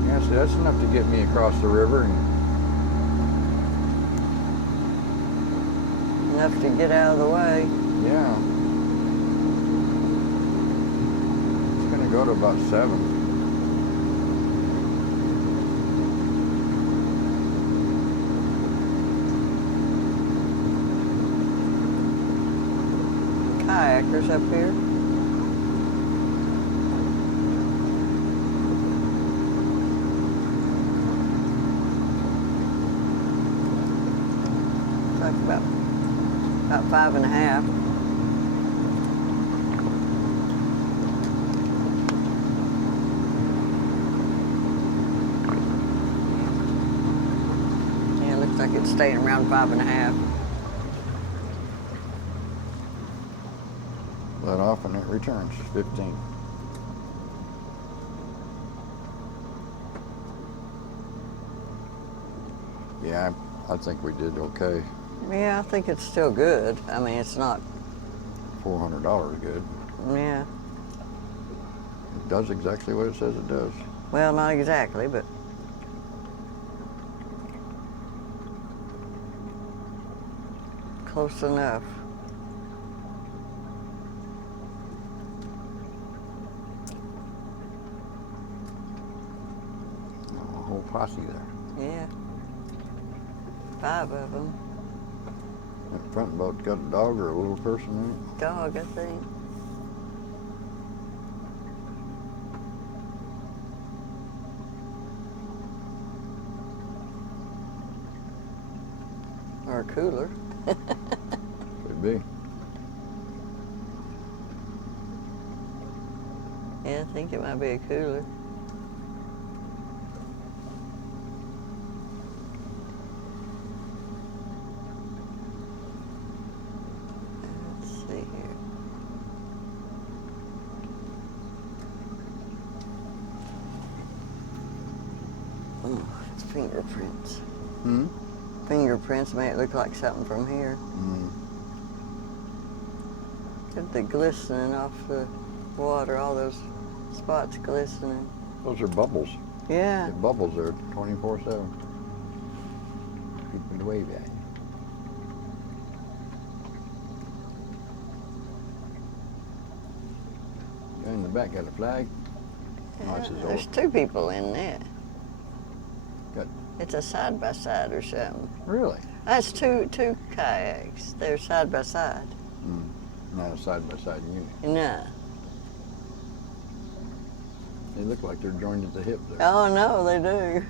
Yeah, see, that's enough to get me across the river and Enough to get out of the way. yeah. It's gonna go to about 7. Kayakers up here. Like about 5.5. Yeah, it looks like it's staying around 5.5. Let off and it returns 15. Yeah, I think we did okay. Yeah, I think it's still good. I mean, it's not. $400 good. Yeah. It does exactly what it says it does. Well, not exactly, but close enough. A whole posse there. Yeah. 5 of them. That front boat's got a dog or a little person in it. Dog, I think. Or a cooler. Could be. Yeah, I think it might be a cooler. Let's see here. Oh, it's fingerprints. Hmm? Fingerprints make it look like something from here. Look at the glistening off the water, all those spots glistening. Those are bubbles. Yeah. The bubbles there 24/7. Keeping the wave at you. Guy in the back got a flag. Oh, this is There's old. 2 people in there. Good. It's a side-by-side or something. Really? That's two kayaks. They're side-by-side. Not a side-by-side unit. No. They look like they're joined at the hip there. Oh, no, they do.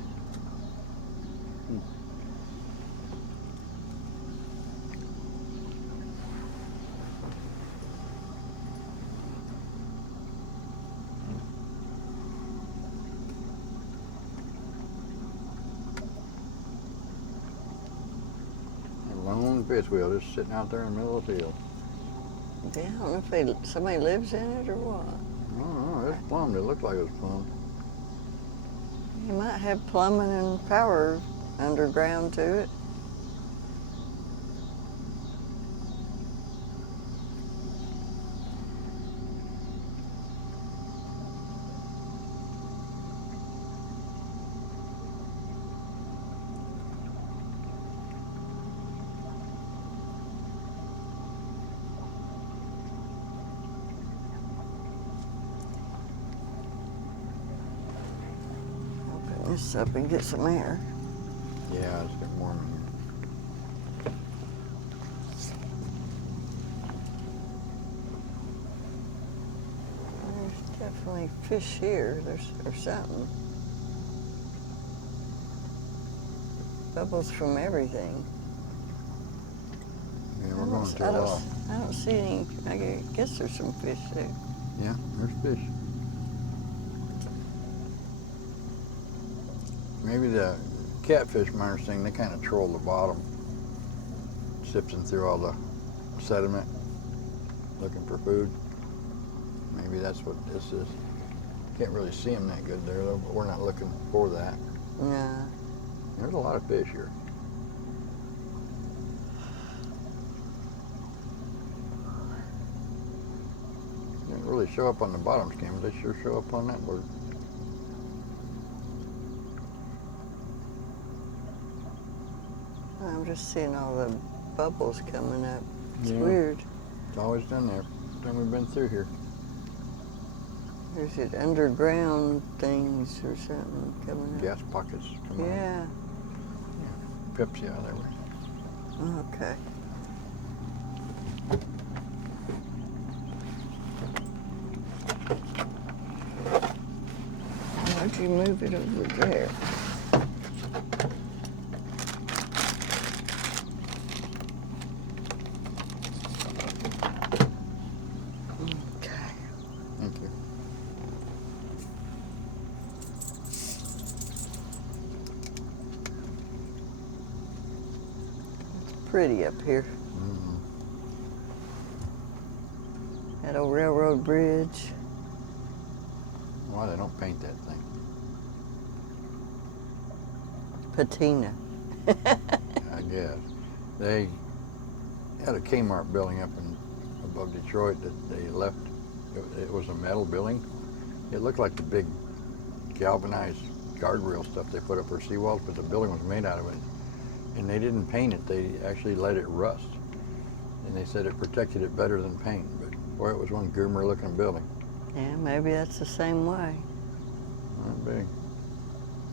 A lone fifth wheel just sitting out there in the middle of the field. Yeah, I don't know if somebody lives in it or what. I don't know. It's plumbed. It looked like it was plumbed. You might have plumbing and power underground to it. Open this up and get some air. Yeah, it's getting warm in here. There's definitely fish here. There's something. Bubbles from everything. Yeah, we're going to a lot. I don't see any. I guess there's some fish there. Yeah, there's fish. Maybe the catfish, my understanding, they kind of troll the bottom, sifting through all the sediment, looking for food. Maybe that's what this is. Can't really see them that good there, though, but we're not looking for that. No. There's a lot of fish here. Didn't really show up on the bottom scan, but they sure show up on that board. I'm just seeing all the bubbles coming up. It's Yeah. weird. It's always done there. Time we've been through here. There's it underground things or something coming up. Gas pockets. Come on. Yeah. Pips, yeah, there we Okay. Why'd you move it over there? Okay. Thank you. Pretty up here. That old railroad bridge. Why they don't paint that thing? Patina. I guess. They had a Kmart building up above Detroit that they left. It was a metal building. It looked like the big galvanized guardrail stuff they put up for seawalls, but the building was made out of it. And they didn't paint it. They actually let it rust. And they said it protected it better than paint. But boy, it was one goomer looking building. Yeah, maybe that's the same way. Not big.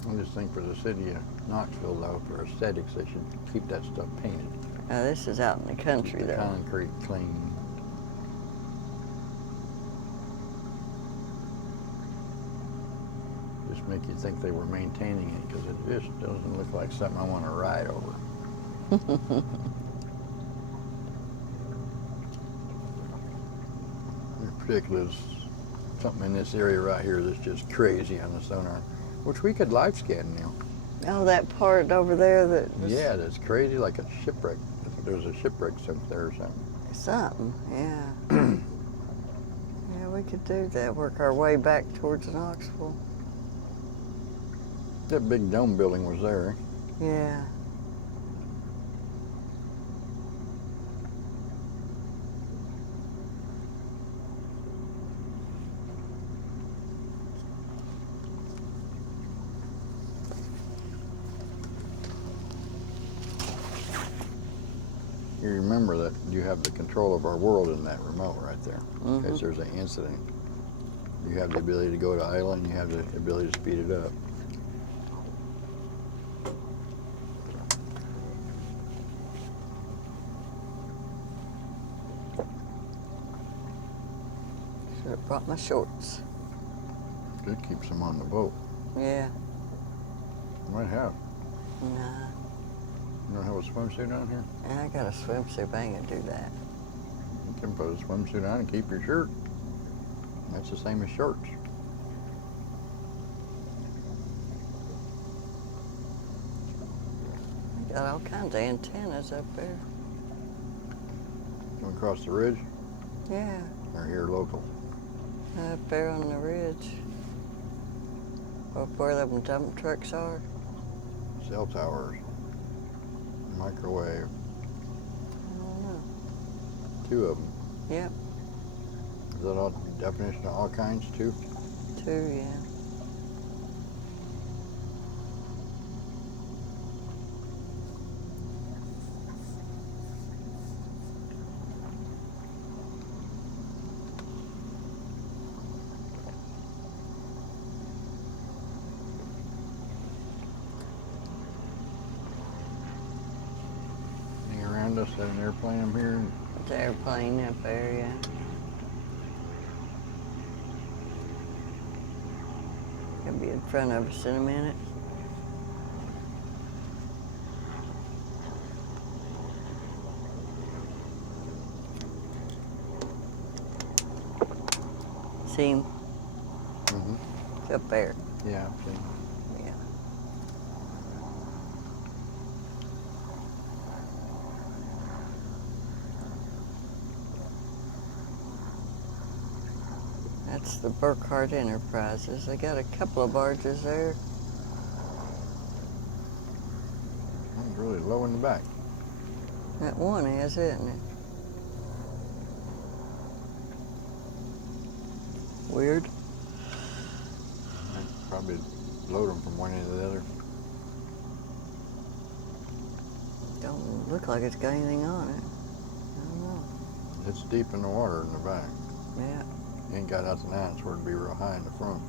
I just think for the city of Knoxville, though, for aesthetics, they should keep that stuff painted. This is out in the country, Keep the though. concrete clean. Just make you think they were maintaining it, because it just doesn't look like something I want to ride over. Particularly something in this area right here that's just crazy on the sonar, which we could live scan now. Oh, that part over there that was Yeah, that's crazy, like a shipwreck. There was a shipwreck up there or something, yeah. Yeah, we could do that, work our way back towards Knoxville. that big dome building was there. Yeah. You remember that you have the control of our world in that remote right there. In case there's an incident. You have the ability to go to idle and you have the ability to speed it up. Should have brought my shorts. It keeps them on the boat. Yeah. Might have. Nah. You don't have a swimsuit on here? I got a swimsuit. I ain't gonna do that. You can put a swimsuit on and keep your shirt. That's the same as shorts. Got all kinds of antennas up there. Going across the ridge Yeah. or here local? Up there on the ridge. Up where them dump trucks are. Cell towers. Microwave. I don't know. 2 of them. Yep. Is that all definition of all kinds too? 2, yeah. Anything around us, that an airplane up here? The airplane up there, yeah. Gonna be in front of us in a minute. See him? It's up there. Yeah, I've seen. Yeah. That's the Burkhardt Enterprises. They got a couple of barges there. It's really low in the back. That one is, isn't it? Weird. I'd probably load them from one end to the other. Don't look like it's got anything on it. I don't know. It's deep in the water in the back. Yeah. Ain't got nothing else where it'd be real high in the front.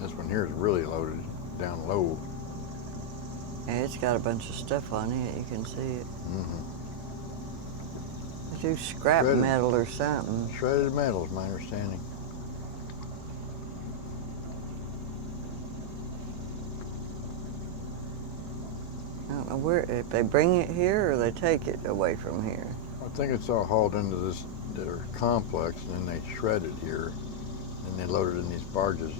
This one here is really loaded down low. Yeah, it's got a bunch of stuff on it. You can see it. They do scrap Shredded. metal or something. Shredded metal is my understanding. I don't know where, if they bring it here or they take it away from here. I think it's all hauled into this their complex and then they shred it here and they load it in these barges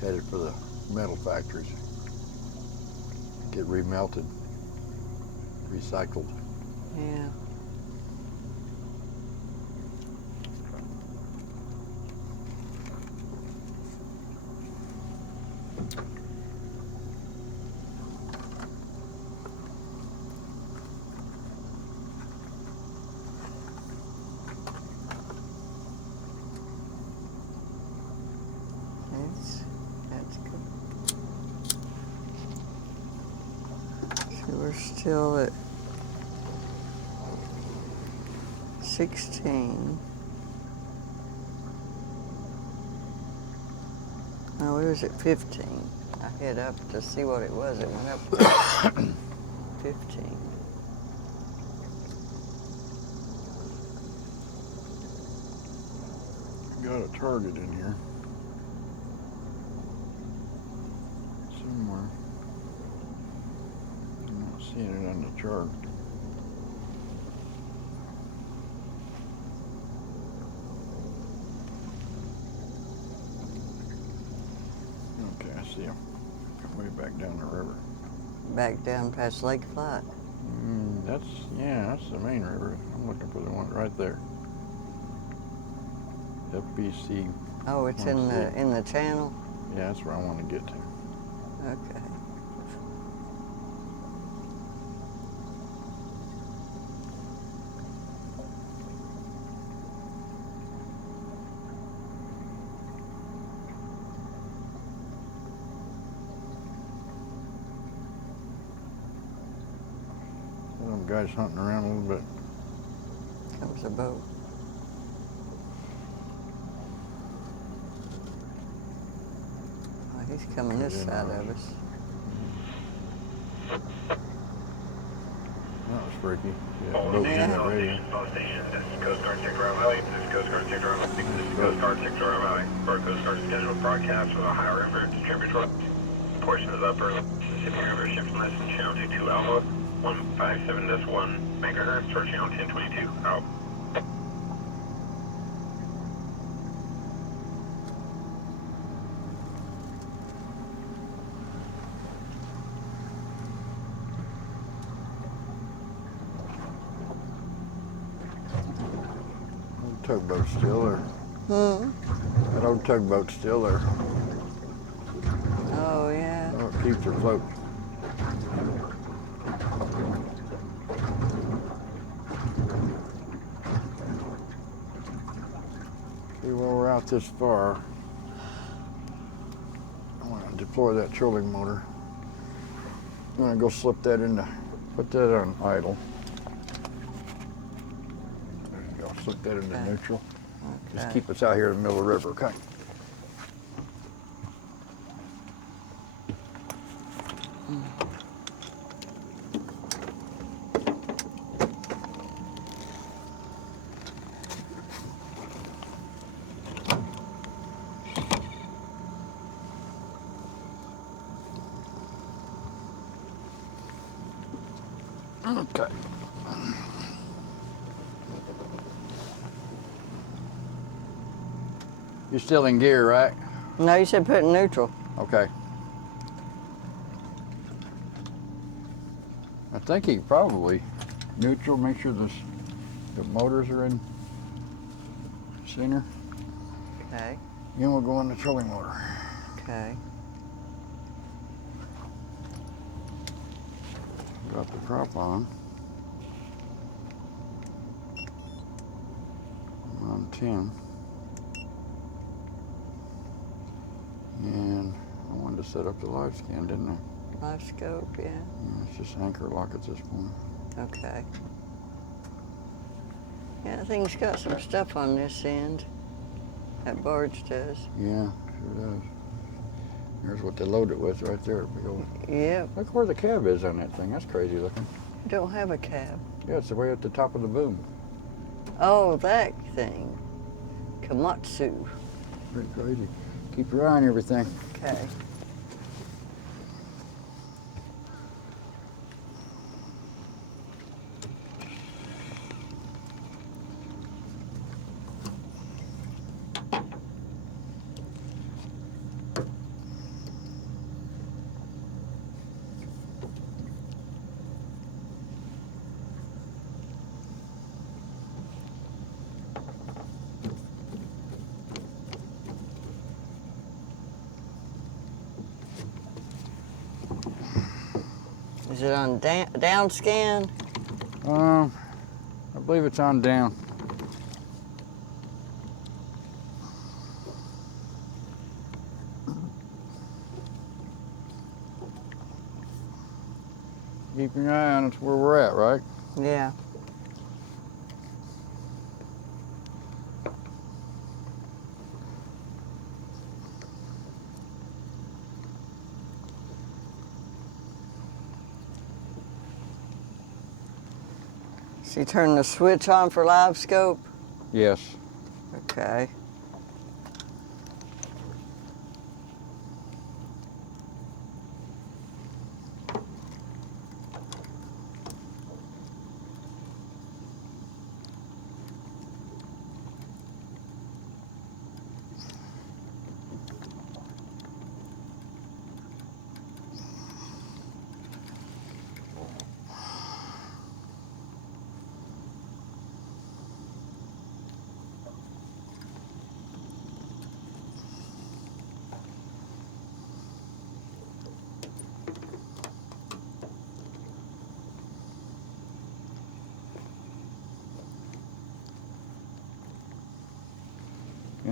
headed for the metal factories. Get remelted, recycled. Yeah. That's good. So we're still at 16. Oh, it was at 15. I hit up to see what it was. It went up to 15. Got a target in here. Somewhere. I'm not seeing it on the chart. Okay, I see him. Way back down the river. Back down past Lake Flight. That's the main river. I'm looking for the one right there. FBC. Oh, it's in the channel. Yeah, that's where I want to get to. Okay. Some guys hunting around a little bit. Comes a boat. Oh, he's coming this Yeah, side no. of us. That was freaky. Yeah, boat Yeah. that radio. This is Coast Guard Sector Valley. This is Coast Guard Sector Valley. This is Coast Guard Sector Valley. For Coast Guard scheduled broadcast with a higher river distributor. Portion of the upper Mississippi River shift license channel 22 Alpha 157.1 megahertz for channel 1022 out. Tugboat's still there. That old tugboat's still there. Oh, yeah. Oh, it keeps her float. Okay, well, we're out this far. I want to deploy that trolling motor. I'm going to go slip that into, put that on idle. There you go, slip that into Okay. neutral. Just Okay. keep us out here in the middle of the river, okay? Okay. You're still in gear, right? No, you said put in neutral. Okay. I think he probably neutral, make sure the motors are in center. Okay. Then we'll go on the trolling motor. Okay. Got the prop on. I'm on 10. And I wanted to set up the live scan, didn't I? LiveScope, yeah. Yeah, it's just anchor lock at this point. Okay. Yeah, that thing's got some stuff on this end. That barge does. Yeah, sure does. There's what they load it with right there. Big old- Yep. Look where the cab is on that thing. That's crazy looking. Don't have a cab. Yeah, it's way at the top of the boom. Oh, that thing. Komatsu. Pretty crazy. Keep your eye on everything. Okay. Is it on down scan? I believe it's on down. Keep your eye on where we're at, right? Yeah. So you turn the switch on for LiveScope? Yes. Okay.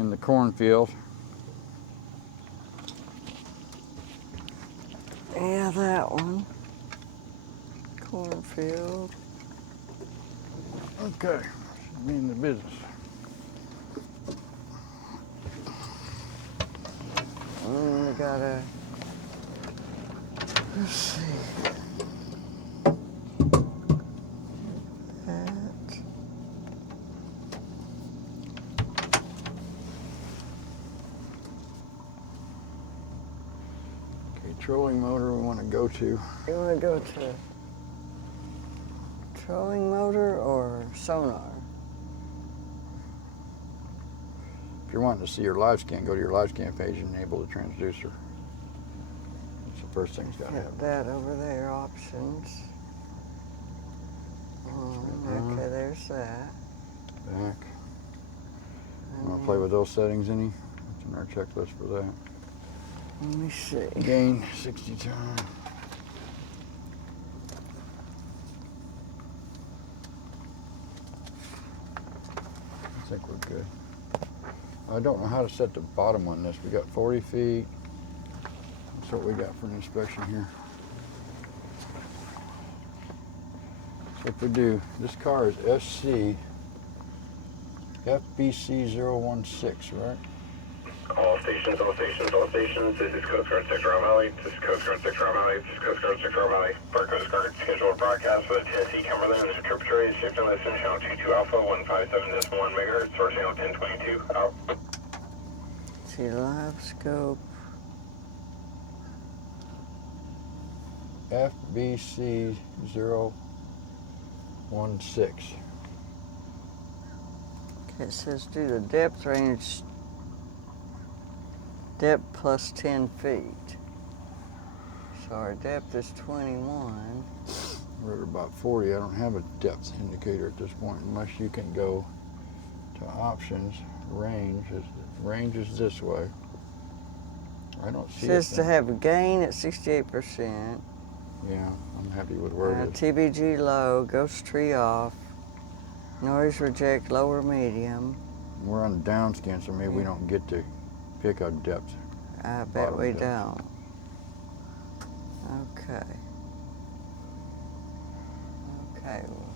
in the cornfield. Yeah, that one. Cornfield. Okay, should be in the business. We gotta, let's see. That. Okay, trolling motor we want to go to. You wanna go to trolling motor or sonar? If you're wanting to see your live scan, go to your live scan page and enable the transducer. That's the first thing it's got to have. Got that over there, options. Okay, there's that. Back. Want to play with those settings any? It's in our checklist for that. Let me see. Gain 60 times. I think we're good. I don't know how to set the bottom on this. We got 40 feet. That's what we got for an inspection here. So if we do, this car is SC FBC016, right? All stations, all stations, all stations. This is Coast Guard Sector Valley. This is Coast Guard Sector Valley. This is Coast Guard Sector Valley. For Coast Guard scheduled broadcast for the Tennessee Cumberland Tributary shift and listen channel 22 Alpha 157.1 megahertz source channel 1022 out. See, LiveScope. FBC016. Okay, it says do the depth range. Depth plus 10 feet. So our depth is 21. We're at about 40. I don't have a depth indicator at this point unless you can go to options, range. Range is this way. I don't see It says a to thing. have a gain at 68%. Yeah, I'm happy with where it is. TBG low, ghost tree off. Noise reject lower medium. We're on the down scan, so maybe we don't get to pick up depth. I bet Bottom we depth. don't. Okay. Okay, well,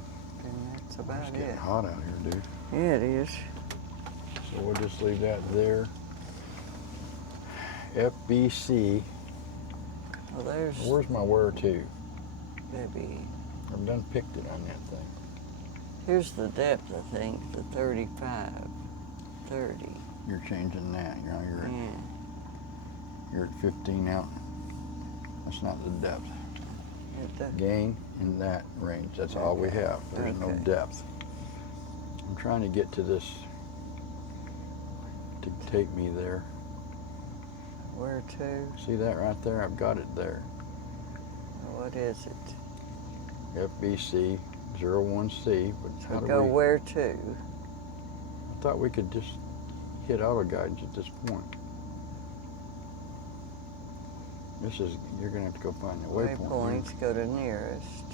then that's It's about getting it. hot out here, dude. Yeah, it is. So we'll just leave that there. FBC. Well, there's Where's my where to? maybe. I've done picked it on that thing. Here's the depth, I think, the 35, 30. You're changing that. You're Yeah. you're at 15 out. That's not the depth. It does. Gain in that range. That's all we have. There's no Okay. depth. I'm trying to get to this to take me there. Where to? See that right there? I've got it there. What is it? FBC 01C. But how So do go we? where to? I thought we could just hit auto guidance at this point. This is, you're gonna have to go find the waypoint. Waypoints, go to nearest.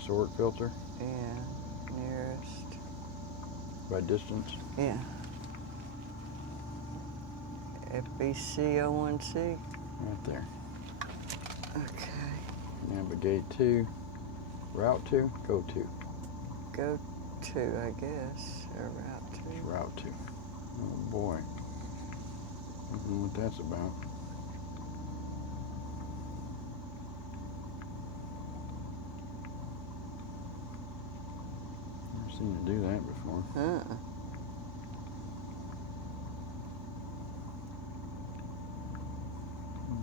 Sort filter Yeah, nearest. by distance. Yeah. FBC01C. Right there. Okay. Navigate to. Route to. Go to. Go to, I guess, or route It's to. route to. Oh boy. I don't know what that's about. Never seen it do that before.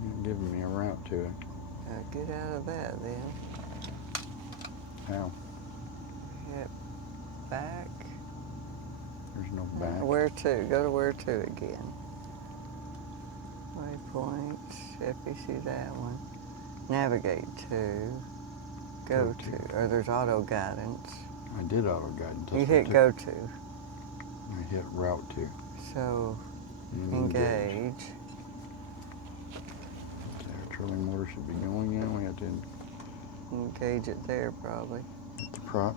You're giving me a route to it. Get out of that then. How? Hit back. There's no back. Where to? Go to where to again. Waypoints, FBC that one. Navigate to. Go to. Or there's auto guidance. I did auto guidance. You That's hit what go took- to. I hit route to. So And engage. Our trolling motor should be going now. We have to Engage it there probably. hit the prop.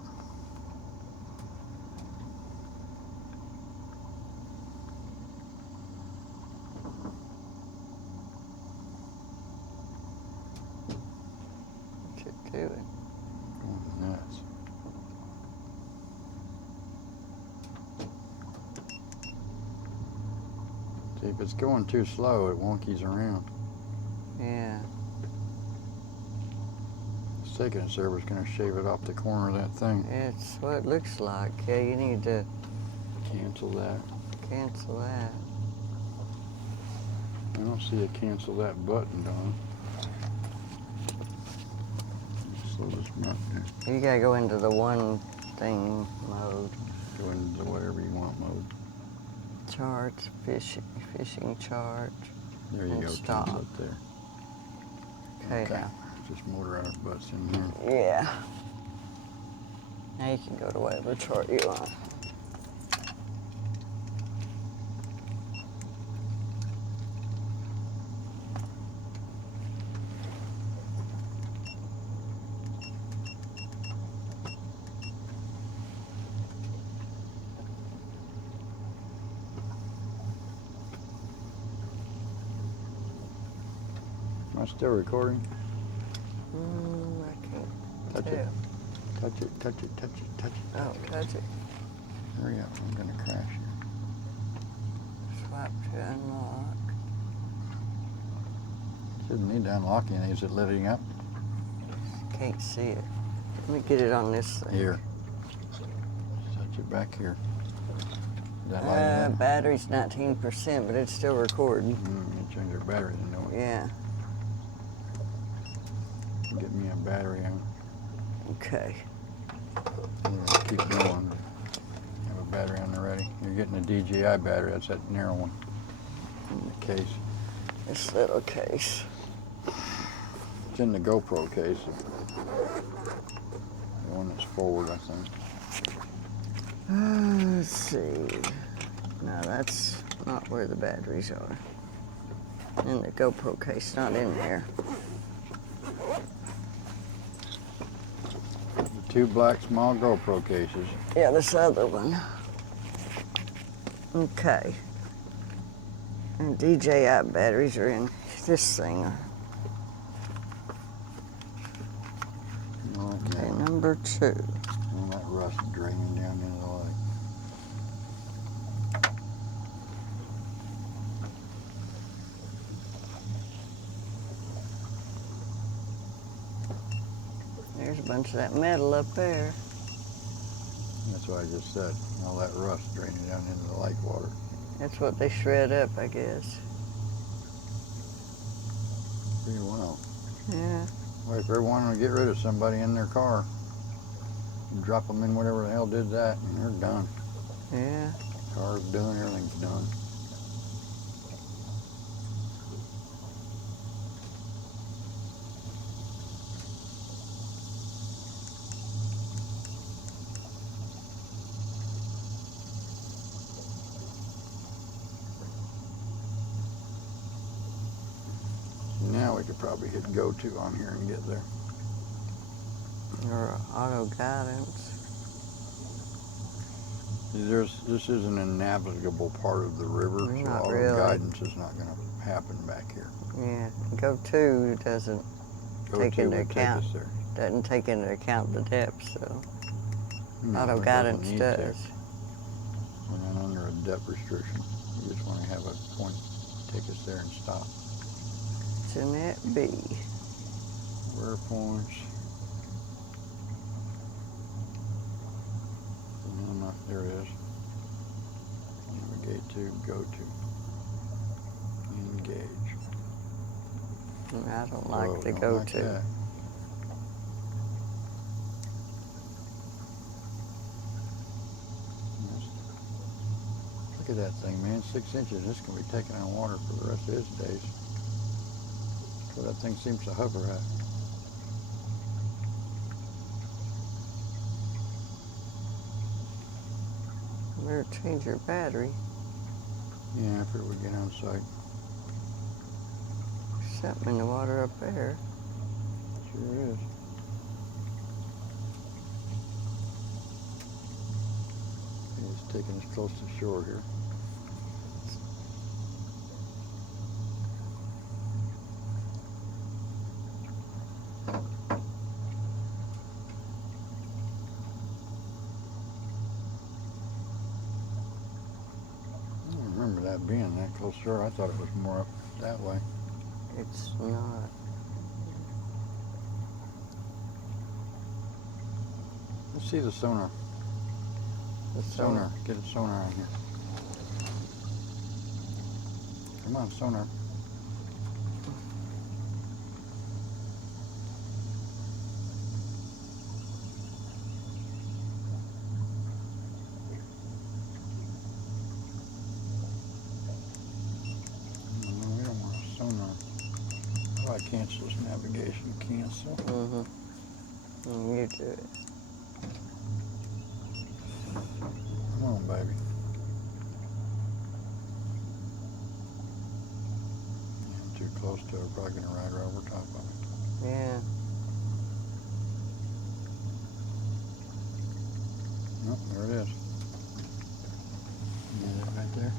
doing? Going nuts. See, if it's going too slow, it wonkies around. Yeah. It's taking a server's going to shave it off the corner of that thing. It's what it looks like. Yeah, you need to Cancel that. cancel that. I don't see a cancel that button, Don. Slow this mountain. You gotta go into the one thing mode. Go into whatever you want mode. Charts, fishing chart. There you And go. stop. Thumbs up there. Okay, now. Just motor our butts in here. Yeah. Now you can go to whatever chart you want. Am I still recording? I can't Touch tell. it. Touch it, touch it, touch it, touch it. Oh, touch it. Hurry up, I'm gonna crash here. Swipe to unlock. Shouldn't need to unlock any. Is it letting up? Can't see it. Let me get it on this thing. Here. Touch it back here. Is that lighting up? Battery's 19%, but it's still recording. You change your battery to know it. Yeah. Get me a battery on. Okay. Keep going. Have a battery on the ready. You're getting a DJI battery. That's that narrow one in the case. This little case. It's in the GoPro case. The one that's forward, I think. Let's see. No, that's not where the batteries are. In the GoPro case, not in there. The two black small GoPro cases. Yeah, this other one. Okay. And DJI batteries are in this thing. Okay, number 2. And that rust draining down into the lake. There's a bunch of that metal up there. That's what I just said. All that rust draining down into the lake water. That's what they shred up, I guess. Pretty well. Yeah. Well, if they're wanting to get rid of somebody in their car, and drop them in whatever the hell did that, and they're done. Yeah. Car's done, everything's done. Now we could probably hit go to on here and get there. Or auto guidance. This isn't a navigable part of the river, so Not auto really. guidance is not going to happen back here. Yeah. Go to doesn't Go take to into would take account us there. doesn't take into account the depth, so No, auto it guidance doesn't need to. does. We're not under a depth restriction. We just want to have a point take us there and stop. Jeanette B. Where points? No, there it is. Navigate to, go to, engage. I don't like Whoa, the don't go like to. that. Look at that thing, man. 6 inches. This can be taken on water for the rest of his days. That's where that thing seems to hover at. Better change your battery. Yeah, after we get on site. Something in the water up there. Sure is. It's taking us close to shore here. that being that close shore. I thought it was more up that way. It's not. Let's see the sonar. The Sonar. Get a sonar in here. Come on, sonar. No, we don't want a sonar. Oh, I cancel this navigation. Cancel. You do it. Come on, baby. I'm too close to it. We're probably going to ride right over top of it. Yeah. Nope, there it is. Yeah, that right there.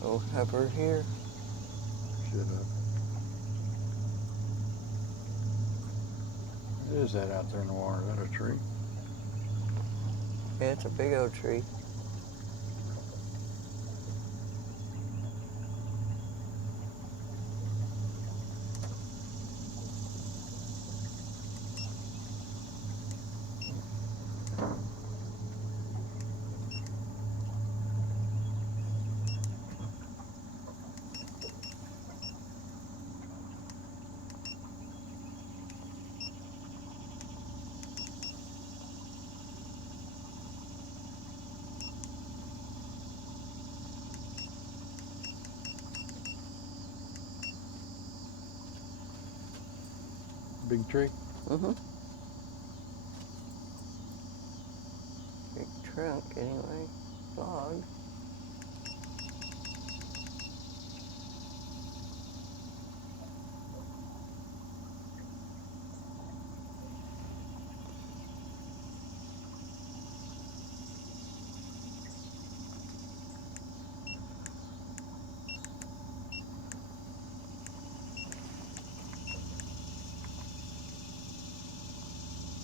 So hover here. Should have. What is that out there in the water? Is that a tree? Yeah, it's a big old tree. Big tree? Big trunk, anyway. Log.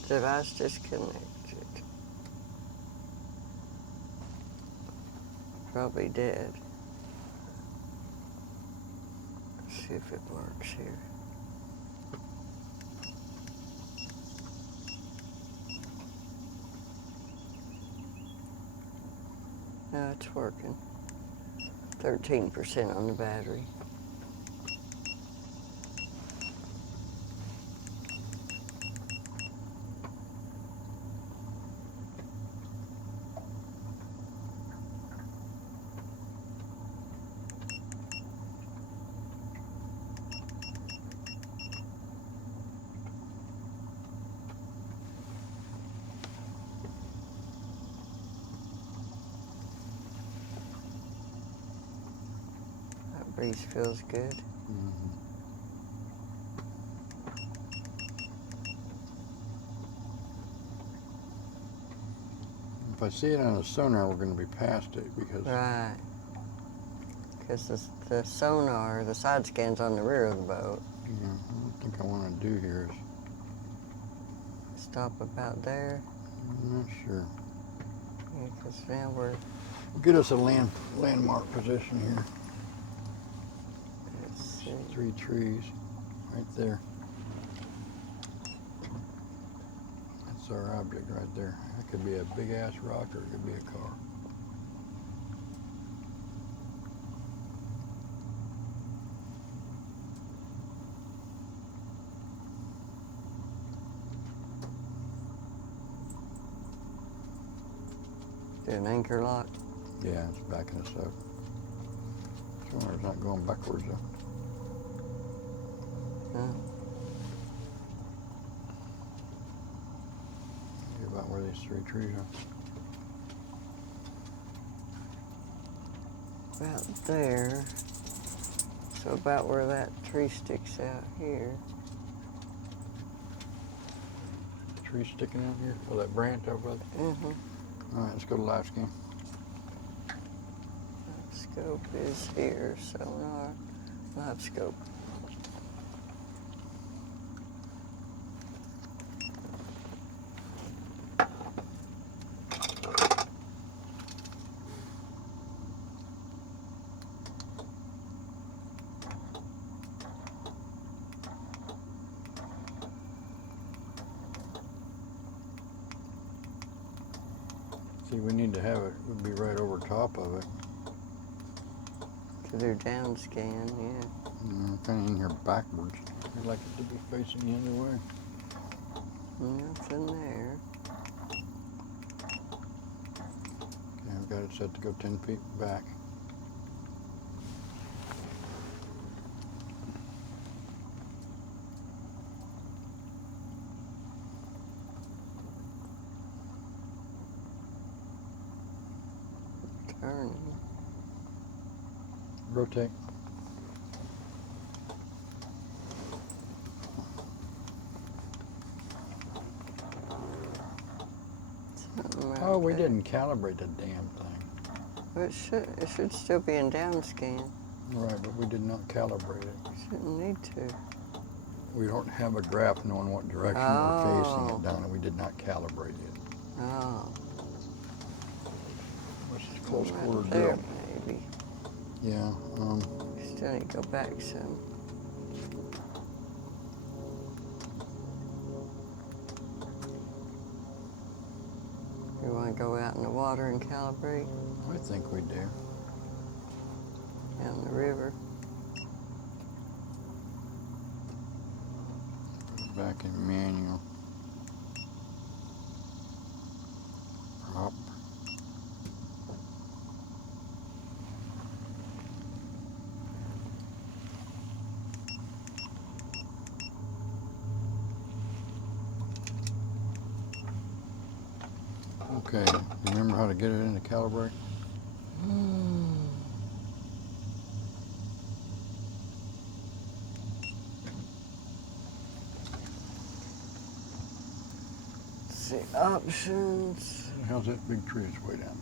Device disconnected. Probably dead. Let's see if it works here. No, it's working. 13% on the battery. That breeze feels good. If I see it on the sonar, we're going to be past it because Right. Because the sonar, the side scan's on the rear of the boat. yeah, I think I want to do here is Stop about there. I'm not sure. Yeah, because now we're, Get us a landmark position here. let's see. 3 trees right there. That's our object right there. That could be a big ass rock or it could be a car. Do an anchor lock. Yeah, it's backing us up. Sonar's not going backwards though. Oh, See about where these 3 trees are. about there. So about where that tree sticks out here. Tree sticking out here? Oh, that branch over there? All right, let's go to live scan. Scope is here, sonar, live scope. See, we need to have it, would be right over top of it. To do down scan, yeah. Kind of in here backwards. I'd like it to be facing the other way. Yeah, it's in there. Okay, I've got it set to go 10 feet back. Turning. Rotate. Oh, we didn't calibrate the damn thing. Well, it should still be in down scan. Right, but we did not calibrate it. Shouldn't need to. We don't have a graph knowing what direction we're facing it down, and we did not calibrate it. Oh. Which is a close Right quarter there, deal. maybe. Yeah. Still need to go back some. You want to go out in the water and calibrate I think we do. down the river? Back in manual. Prop. Okay, you remember how to get it into calibrate? Let's see, options. How's that big tree? It's way down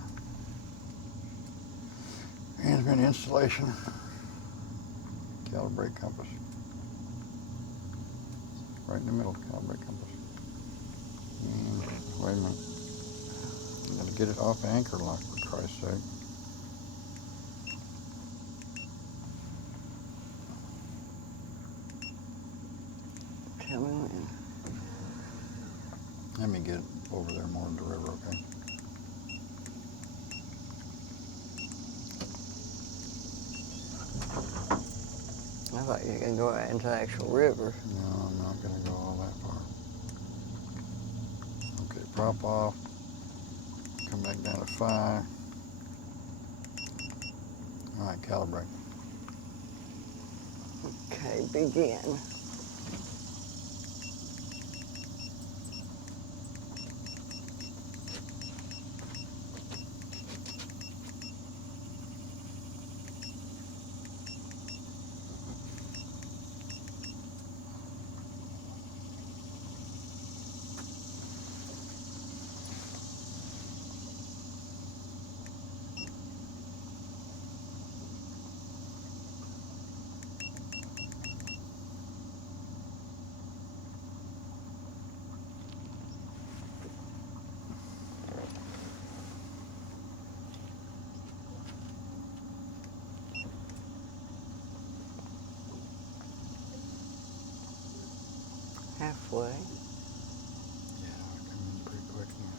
there. Management installation. Calibrate compass. Right in the middle, calibrate compass. And, wait a minute. Gotta get it off anchor lock, for Christ's sake. Tell me when. Let me get over there more in the river, okay? I thought you were going to go out into the actual river. No, I'm not gonna go all that far. Okay, prop off. Come back down to 5. All right, calibrate. Okay, begin. Halfway. Yeah, come in pretty quick here.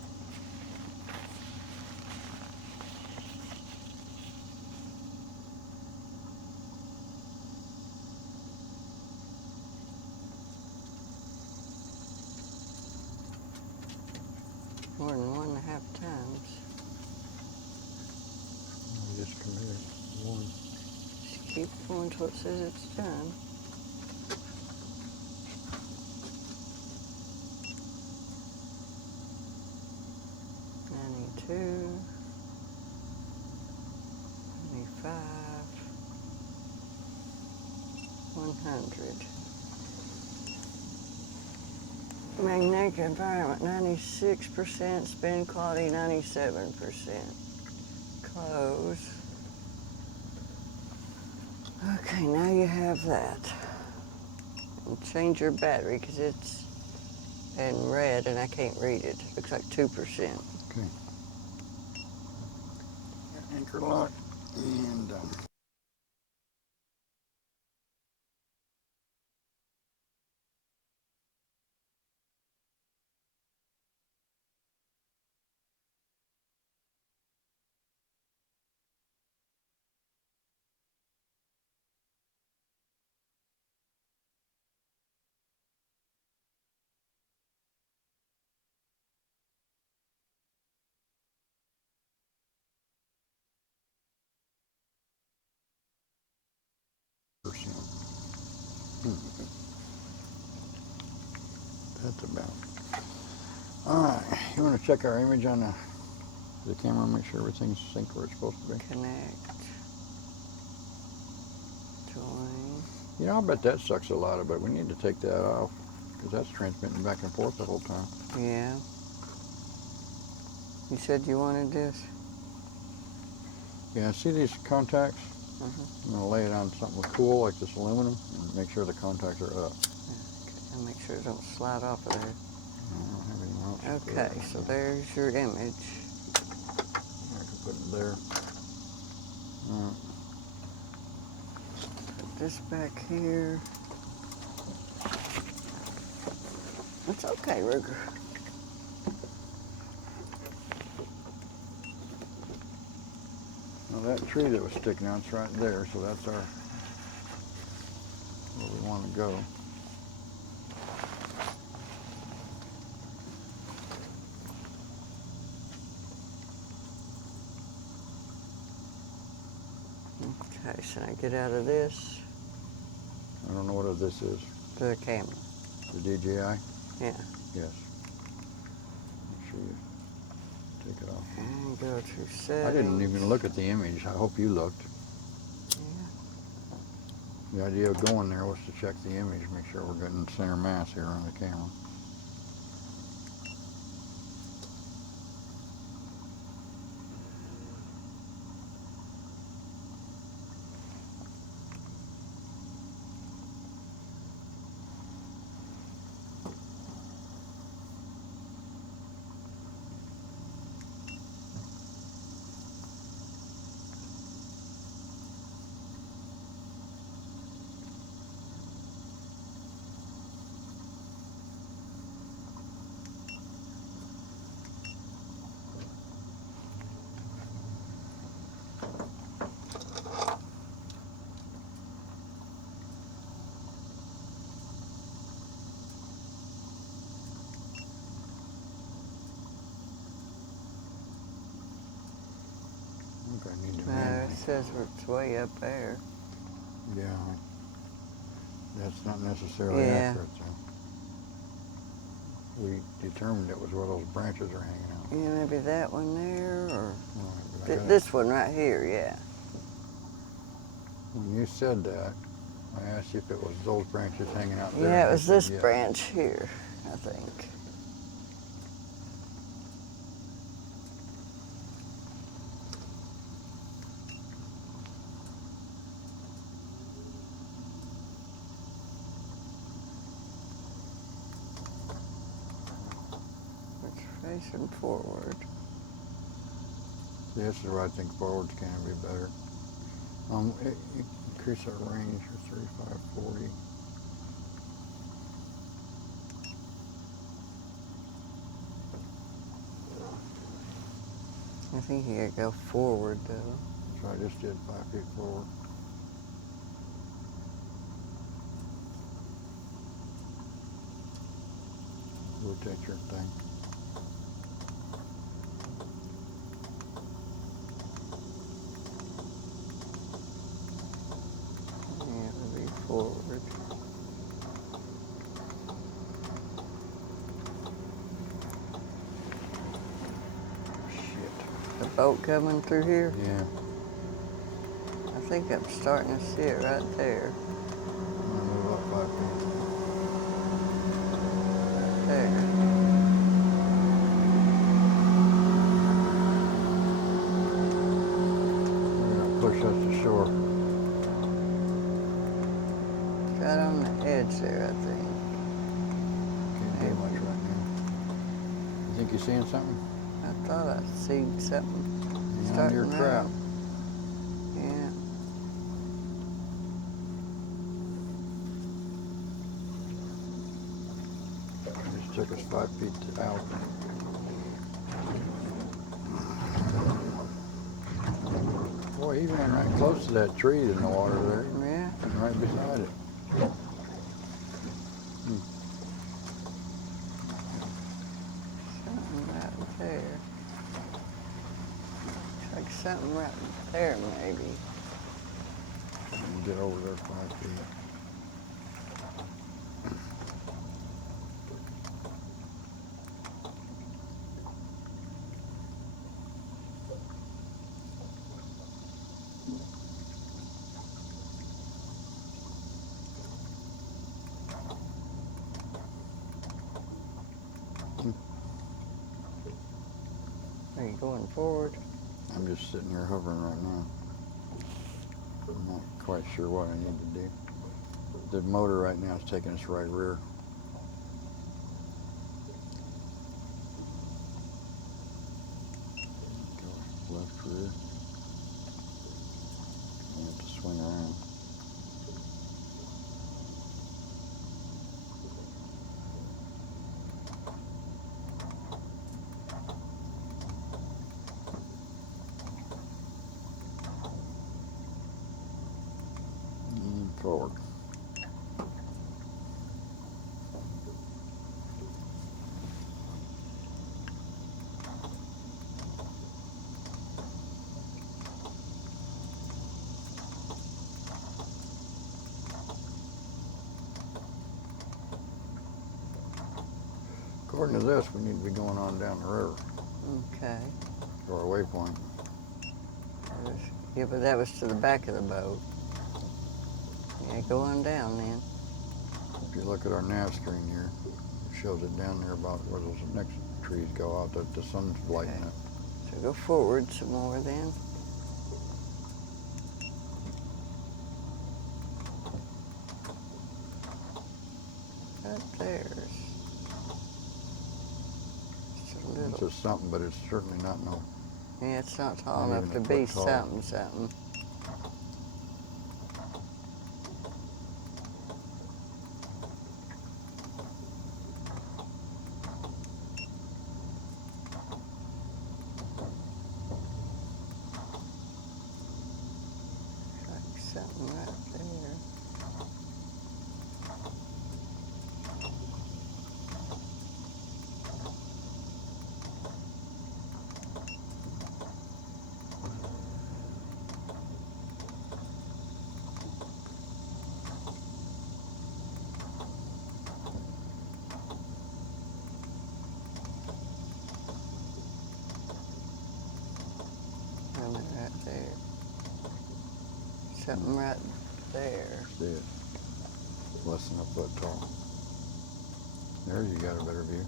More than 1.5 times. We just committed 1. Just keep going until it says it's done. Two, 95, 100. Magnetic environment, 96%. Spin quality, 97%. Close. Okay, now you have that. And change your battery because it's in red and I can't read it. Looks like 2%. Okay. Anchor lock and done. that's about. All right, you want to check our image on the camera, make sure everything's synced where it's supposed to be? Connect. Join. You know, I bet that sucks a lot of it. We need to take that off because that's transmitting back and forth the whole time. Yeah. You said you wanted this? Yeah, see these contacts? I'm going to lay it on something cool like this aluminum and make sure the contacts are up. Okay, and make sure it don't slide off of there. I don't have anything else to Okay, put it so on. there's your image. I can put it there. Put this back here. It's okay, Ruger. Now that tree that was sticking out is right there, so that's our where we want to go. Okay, should I get out of this? I don't know what this is. The camera. The DJI? Yeah. Yes. Make sure you take it off. And go to settings. I didn't even look at the image. I hope you looked. Yeah. The idea of going there was to check the image, make sure we're getting center mass here on the camera. I think I need to No, it says it's way up there. Yeah. That's not necessarily Yeah. accurate, though. We determined it was where those branches are hanging out. Yeah, maybe that one there, or But I gotta- this one right here, yeah. When you said that, I asked you if it was those branches hanging out there. Yeah, and it you was said this yes. branch here, I think. It's facing forward. This is where I think forwards can be better. Increase our range to 35, 40. I think you gotta go forward though. So I just did 5 feet forward. Rotate your thing. Yeah, it'll be forward. Shit. The boat coming through here? Yeah. I think I'm starting to see it right there. I'm gonna move up 5 feet. Right there. We're gonna push us to shore. Right on the edge there, I think. Can't do much right now. You think you're seeing something? I thought I seen something Yeah, starting your trap. out. Yeah. Just took us 5 feet out. Boy, he ran right close to that tree in the water there. Yeah. And right beside it. Something right there. Looks like something right there, maybe. Get over there 5 feet. going forward. I'm just sitting here hovering right now. I'm not quite sure what I need to do. The motor right now is taking us right rear. Go left rear. I have to swing around. And forward. According to this, we need to be going on down the river Okay. to our waypoint. Yeah, but that was to the back of the boat. Yeah, go on down then. If you look at our nav screen here, it shows it down there about where those next trees go out that the sun's lighting up. So go forward some more then. Right there's just a It's little. just something, but it's certainly not no. Yeah, it's not tall Not enough even to a be foot tall. something. Like something right there. Right there. Something right there. See it. Less than a foot tall. There you got a better view.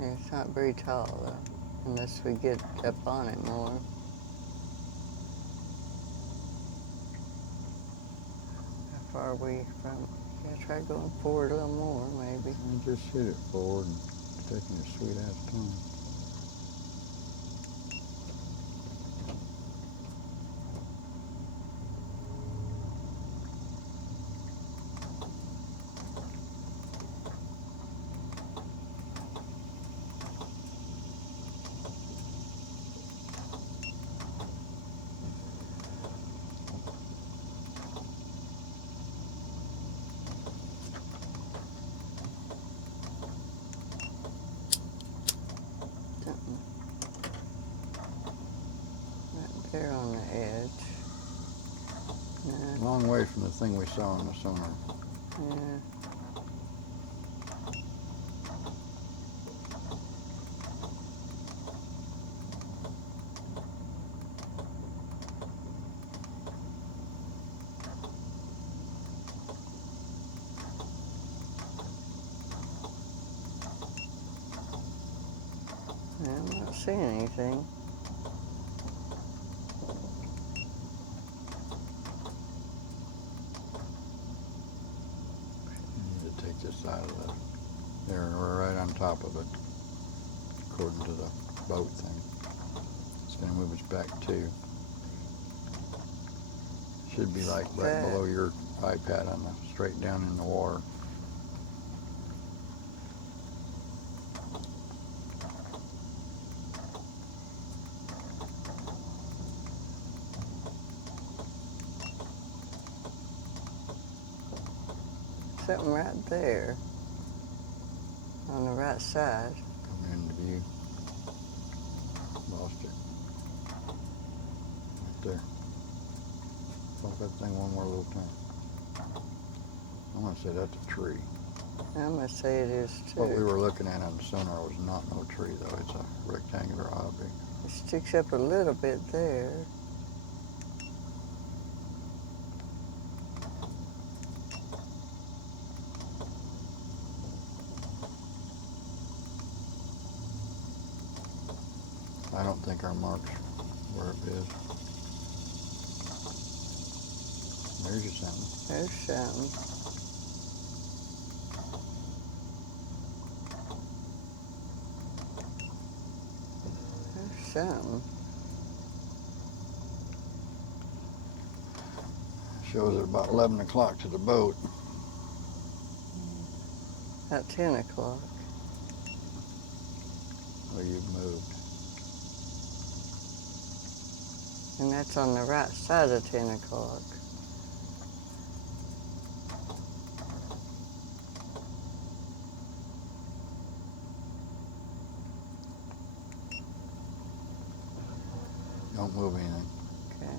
Yeah, it's not very tall though, unless we get up on it more. How far are we from? Yeah, try going forward a little more, maybe. And just hit it forward and taking your sweet ass time. Something right there on the edge. No, Long way from the thing we saw on the sonar. yeah. I'm not seeing anything. You need to take this out of the. There, we're right on top of it, according to the boat thing. It's going to move us back too. Should be like right below your iPad on the straight down in the water. Something right there on the right side. Coming into view. Lost it. Right there. Bump that thing one more little time. I'm going to say that's a tree. I'm gonna say it is too. What we were looking at on the sonar was not no tree though. It's a rectangular object. It sticks up a little bit there. I don't think our mark's where it is. There's your something. There's something. There's something. Shows it about 11 o'clock to the boat. At 10 o'clock. Well, you've moved. And that's on the right side of 10 o'clock. Don't move anything. Okay.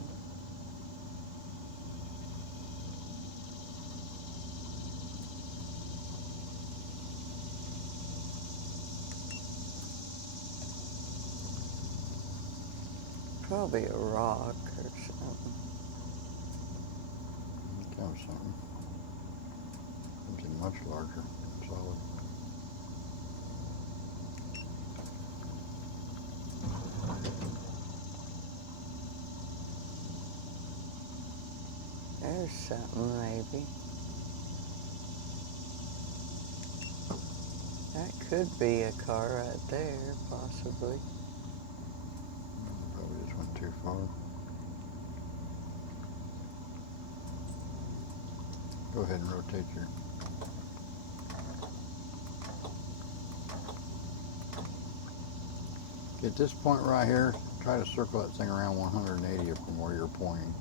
Probably a rock or something. Comes something. Something much larger. Solid. There's something maybe. That could be a car right there, possibly. Probably just went too far. Go ahead and rotate your... At this point right here, try to circle that thing around 180 from where you're pointing.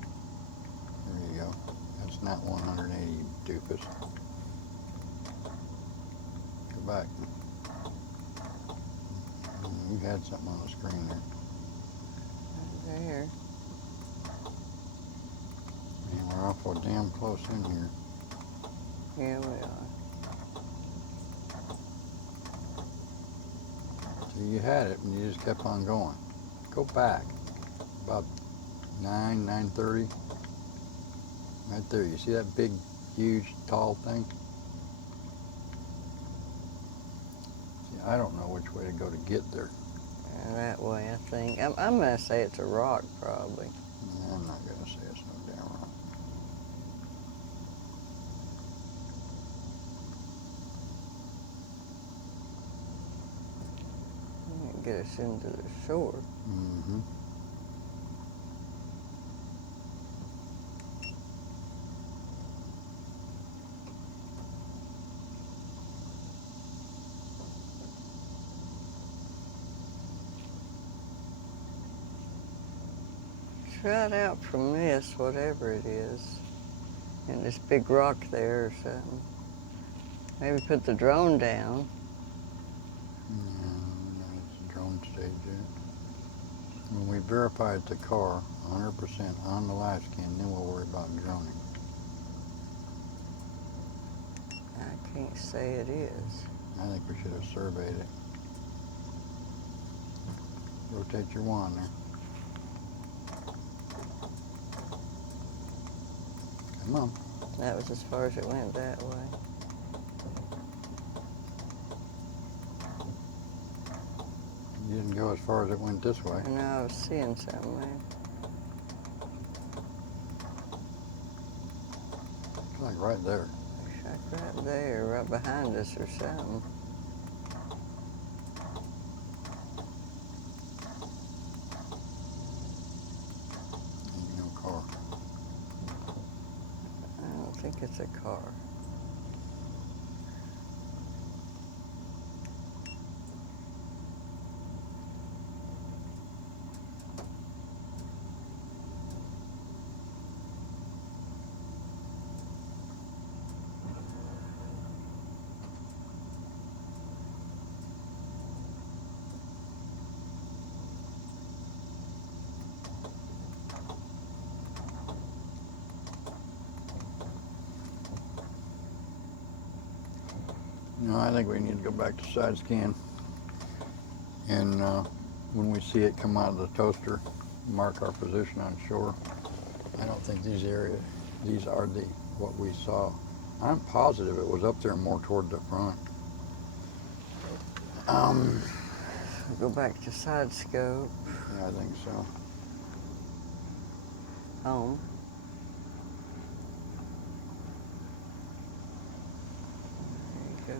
There you go. That's not 180, you doofus. Go back. You had something on the screen there. Right there. Man, we're awful damn close in here. Here we are. So you had it and you just kept on going. Go back. About 9:30. Right there. You see that big, huge, tall thing? See, I don't know which way to go to get there. That way, I think. I'm going to say it's a rock, probably. Yeah, I'm not going to say it's no damn rock. Get us into the shore. Mm-hmm. Try it out from this, whatever it is. And this big rock there or something. Maybe put the drone down. No, it's a drone stage yet. When we verify the car 100% on the live scan, then we'll worry about droning. I can't say it is. I think we should have surveyed it. Rotate your wand there. Come on. That was as far as it went that way. You didn't go as far as it went this way. I know I was seeing something there. It's like right there. Looks like right there, right behind us or something. Ain't no car. I don't think it's a car. No, I think we need to go back to side scan. And when we see it come out of the toaster, mark our position on shore. I don't think these are what we saw. I'm positive it was up there more toward the front. Go back to side scope. Yeah, I think so. Home. There you go.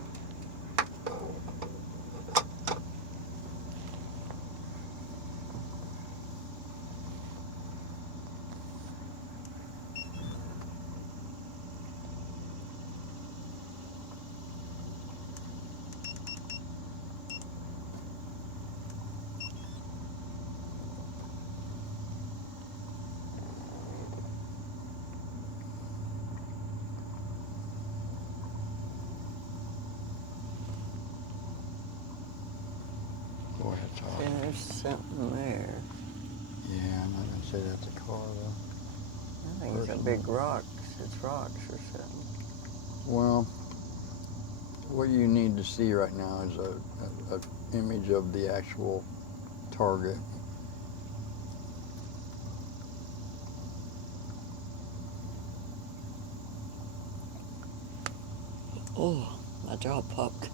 Go ahead, Todd. See, there's something there. Yeah, I'm not gonna say that's a car though. I think it's a big rocks. It's rocks or something. Well, what you need to see right now is a image of the actual target. Oh, my jaw popped.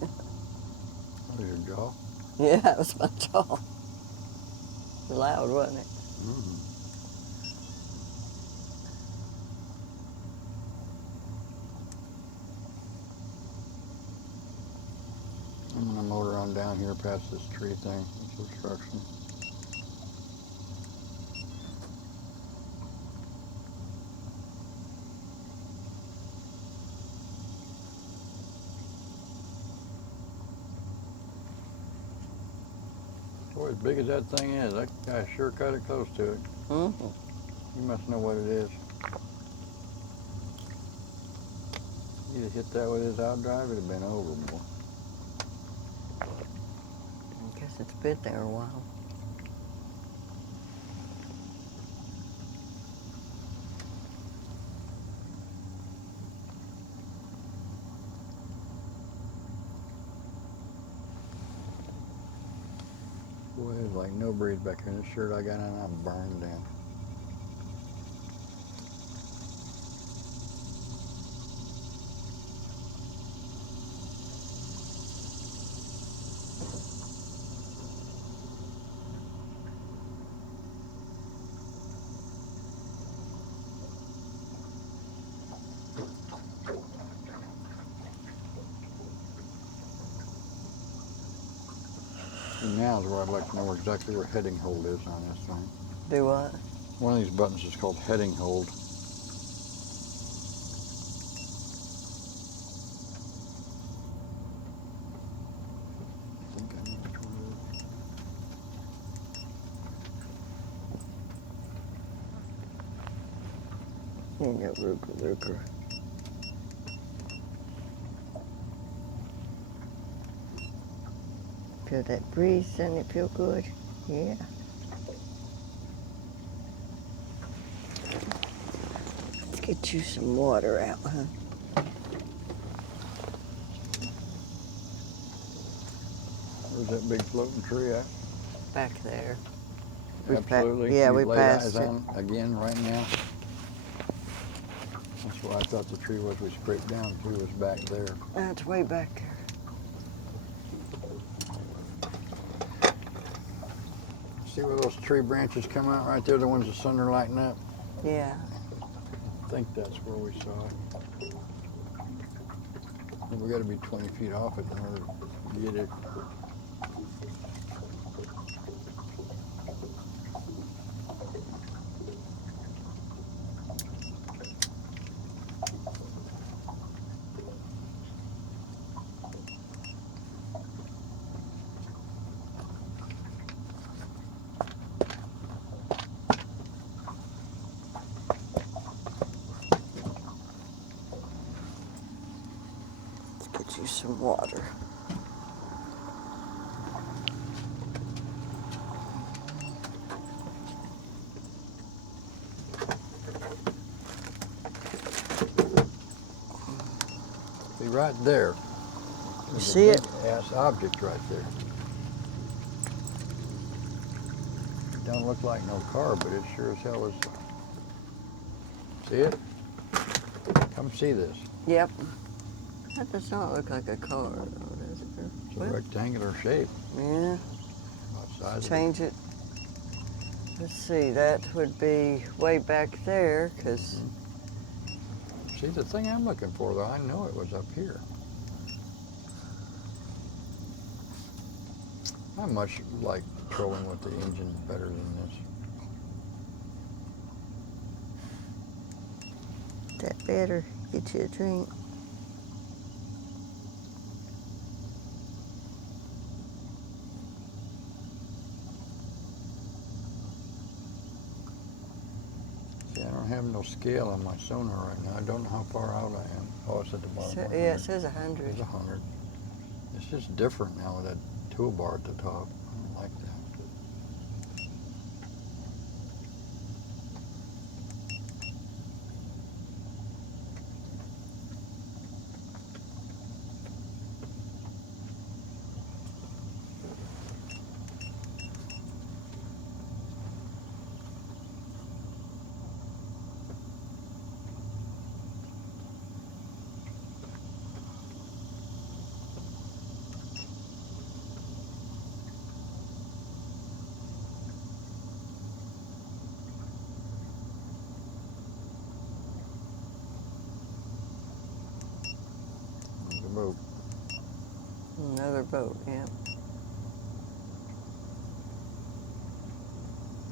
There's your jaw. Yeah, that was my jaw. Loud, wasn't it? Mm-hmm. I'm gonna motor on down here past this tree thing. It's obstruction. Boy, as big as that thing is, that guy sure cut it close to it. Mm-hmm. You must know what it is. He'd have hit that with his outdrive, it'd have been over, boy. I guess it's been there a while. Boy, there's like no breeze back here. This shirt I got on, I'm burned down. And now is where I'd like to know exactly where heading hold is on this thing. Do what? One of these buttons is called heading hold. I think I know which one it is. You got Ruger. Feel that breeze, doesn't it feel good? Yeah. Let's get you some water out, huh? Where's that big floating tree at? Back there. Absolutely. Yeah, You've we laid passed eyes it. on again right now. That's where I thought the tree was we scraped down to, was back there. That's way back there. See where those tree branches come out right there, the ones the sun are lighting up? Yeah. I think that's where we saw it. We got to be 20 feet off it in order to get it. Let's get you some water. See, right there. You see it? Ass object right there. It don't look like no car, but it sure as hell is. See it? Come see this. Yep. That does not look like a car, though, does it? It's a rectangular shape. Yeah. About the size of Change it. Let's see, that would be way back there, because See, the thing I'm looking for, though, I know it was up here. I much like trolling with the engine better than this. that better get you a drink. See, I don't have no scale on my Sonar right now. I don't know how far out I am. Oh, it's at the bottom. So, 100. yeah, it says 100. It's 100. It's just different now with that toolbar at the top. I don't like that. There's a boat. Another boat, yeah.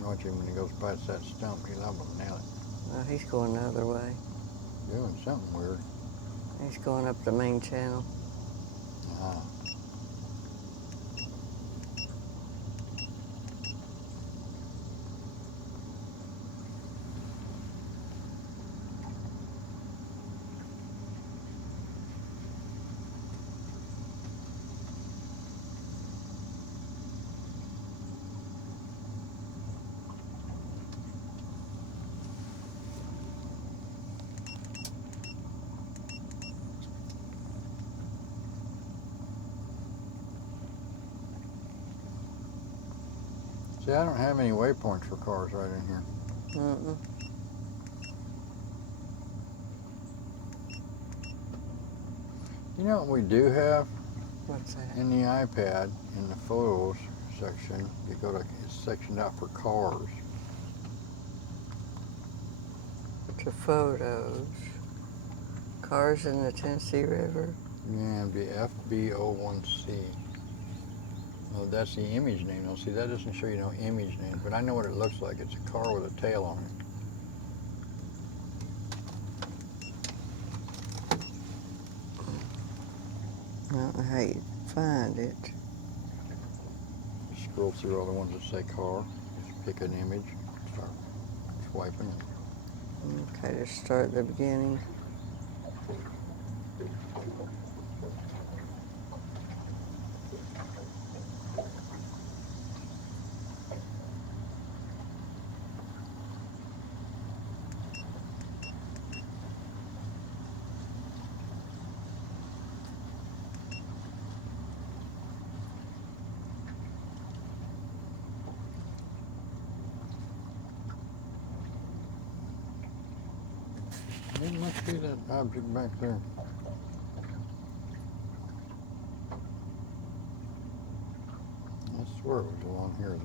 Watch him when he goes past that stump. He'll have a nail it. Well, he's going the other way. Doing something weird. He's going up the main channel. Ah. See, I don't have any waypoints for cars right in here. Mm-mm. You know what we do have What's that? in the iPad, in the photos section, you go to, it's sectioned out for cars. To photos. Cars in the Tennessee River. Yeah, it'd be FB01C. Well, that's the image name. Now, see, that doesn't show you no image name, but I know what it looks like. It's a car with a tail on it. I don't know how you find it. Just scroll through all the ones that say car. Just pick an image, start swiping it. Okay, just start at the beginning. It must be that object back there. I swear it was along here.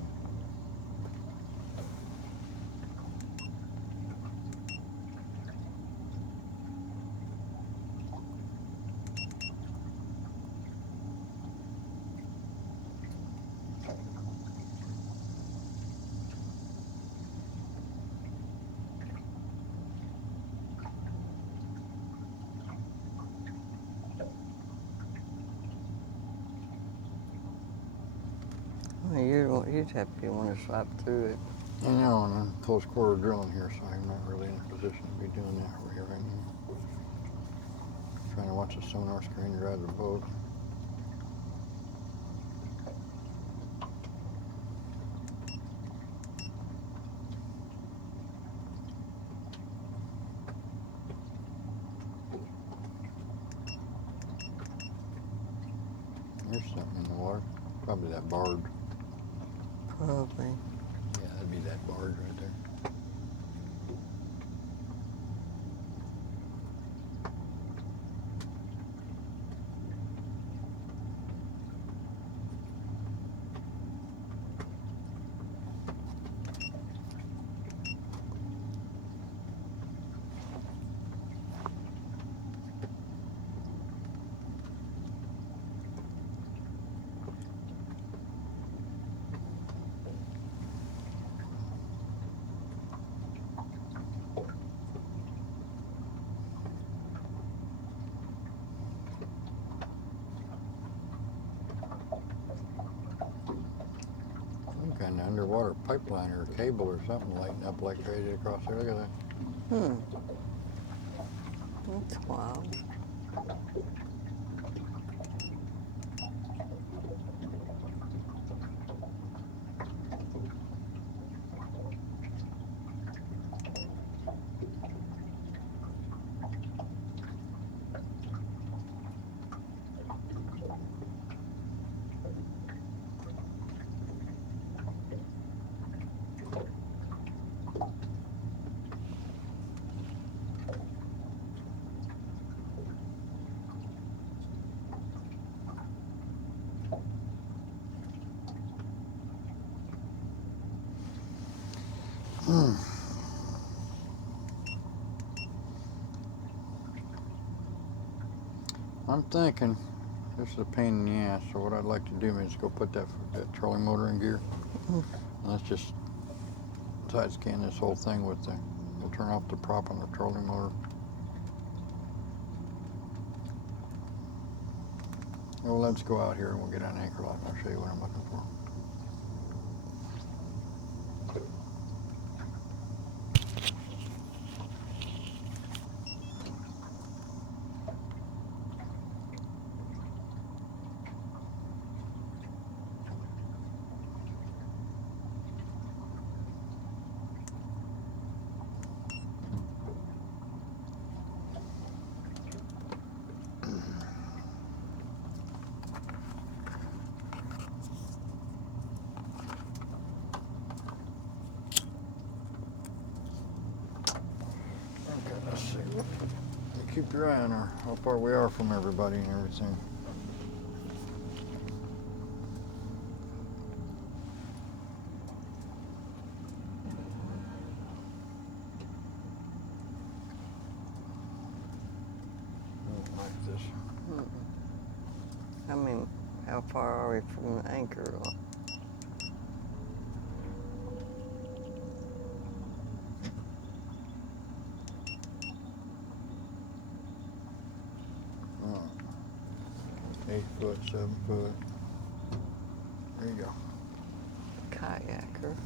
Well, you'd have to want to swap through it. I know, and I'm close quarter drilling here, so I'm not really in a position to be doing that over here right now. Trying to watch the sonar screen drive the boat. There's something in the water. Probably that barge. Probably. Yeah, that'd be that barge right there. underwater pipeline or a cable or something lighting up like crazy across there. Look at that. That's wild. I'm thinking this is a pain in the ass, so what I'd like to do is go put that trolling motor in gear. And let's just side scan this whole thing with the, we'll turn off the prop on the trolling motor. Well, let's go out here and we'll get on anchor lock and I'll show you what I'm looking for. Okay, let's see. You keep your eye on how far we are from everybody and everything. Like this. I mean, how far are we from the anchor lock? Oh. 8 foot, 7 foot. There you go. Kayaker.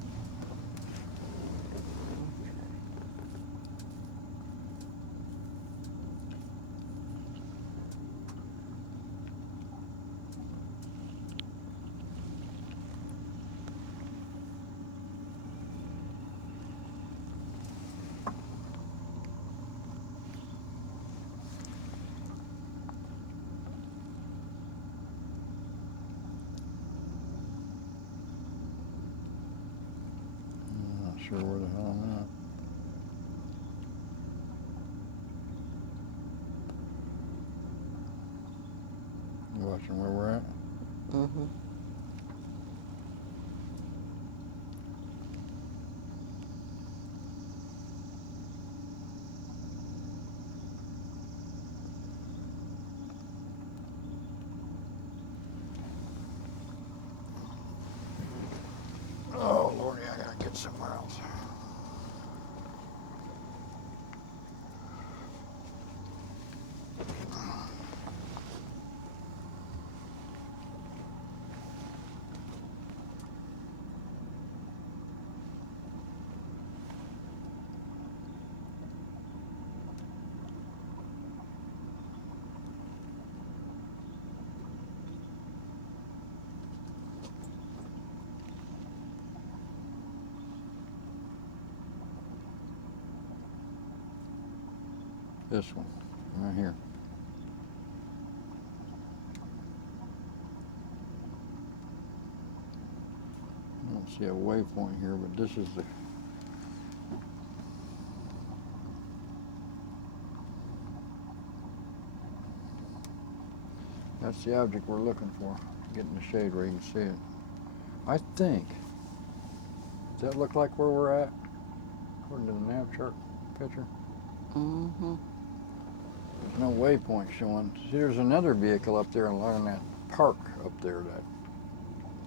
I'm not sure where the hell I'm at. You watching where we're at? Mm-hmm. Oh, Lordy, I gotta get somewhere else. This one, right here. I don't see a waypoint here, but this is the... That's the object we're looking for. Get in the shade where you can see it. I think, does that look like where we're at? According to the nav chart picture? Mm-hmm. There's no waypoint showing. See, there's another vehicle up there along that park up there, that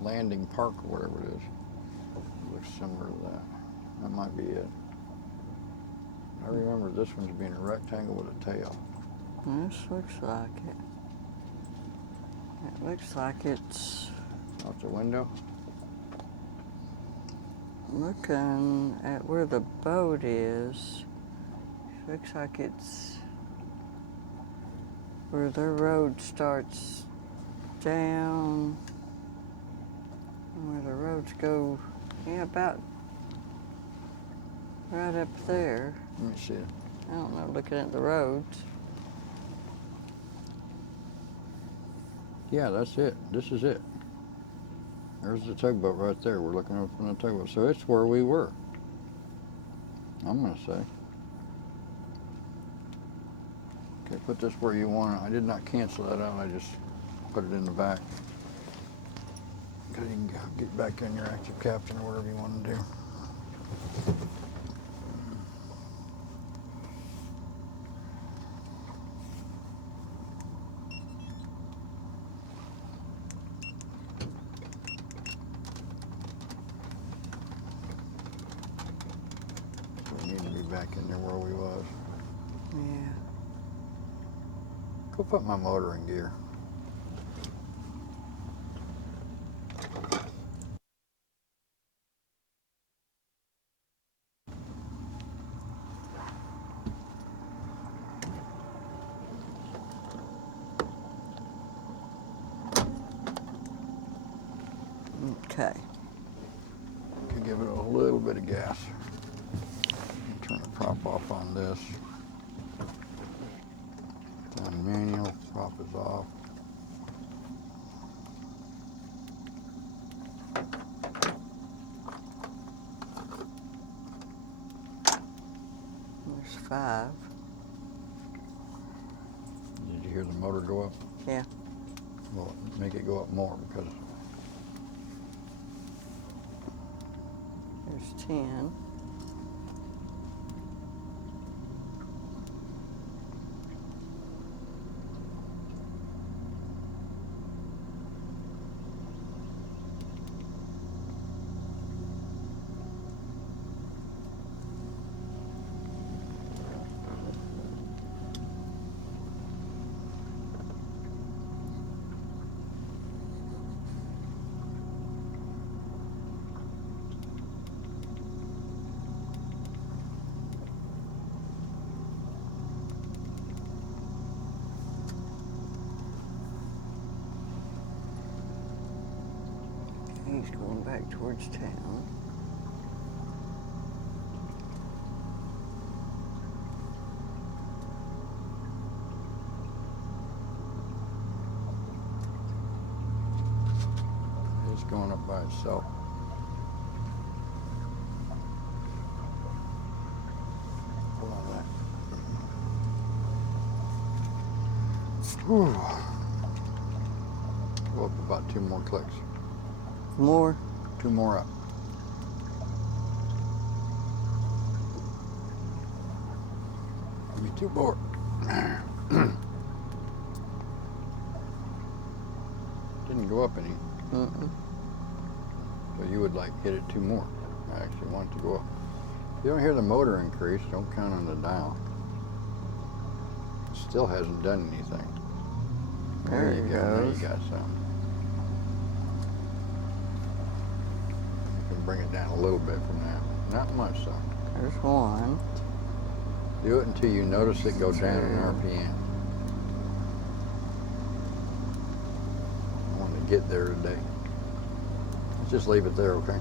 landing park or whatever it is. It looks similar to that. That might be it. I remember this one's being a rectangle with a tail. This looks like it. It looks like it's... Out the window? Looking at where the boat is, looks like it's where their road starts down, where the roads go, yeah, about right up there. Let me see it. I don't know, looking at the roads. Yeah, that's it. This is it. There's the tugboat right there. We're looking up from the tugboat. So it's where we were, I'm going to say. Okay, put this where you want it. I did not cancel that out. I just put it in the back. Okay, you can get back in your active captain or whatever you want to do. We need to be back in there where we was. Yeah. Go put my motor in gear. Okay. Could give it a little bit of gas. Turn the prop off on this. On manual, prop is off. There's 5. Did you hear the motor go up? Yeah. Well, make it go up more because There's 10. He's going back towards town. it's going up by itself. Hold on that. Whew. Go up about 2 more clicks. More? 2 more up. Give me 2 more. Didn't go up any. Mm-mm. So you would like hit it 2 more. I actually want it to go up. If you don't hear the motor increase, don't count on the dial. Still hasn't done anything. There you go. go. Now you got some. You can bring it down a little bit from that. Not much though. There's 1. Do it until you notice it go down in RPM. I want to get there today. Let's just leave it there, okay?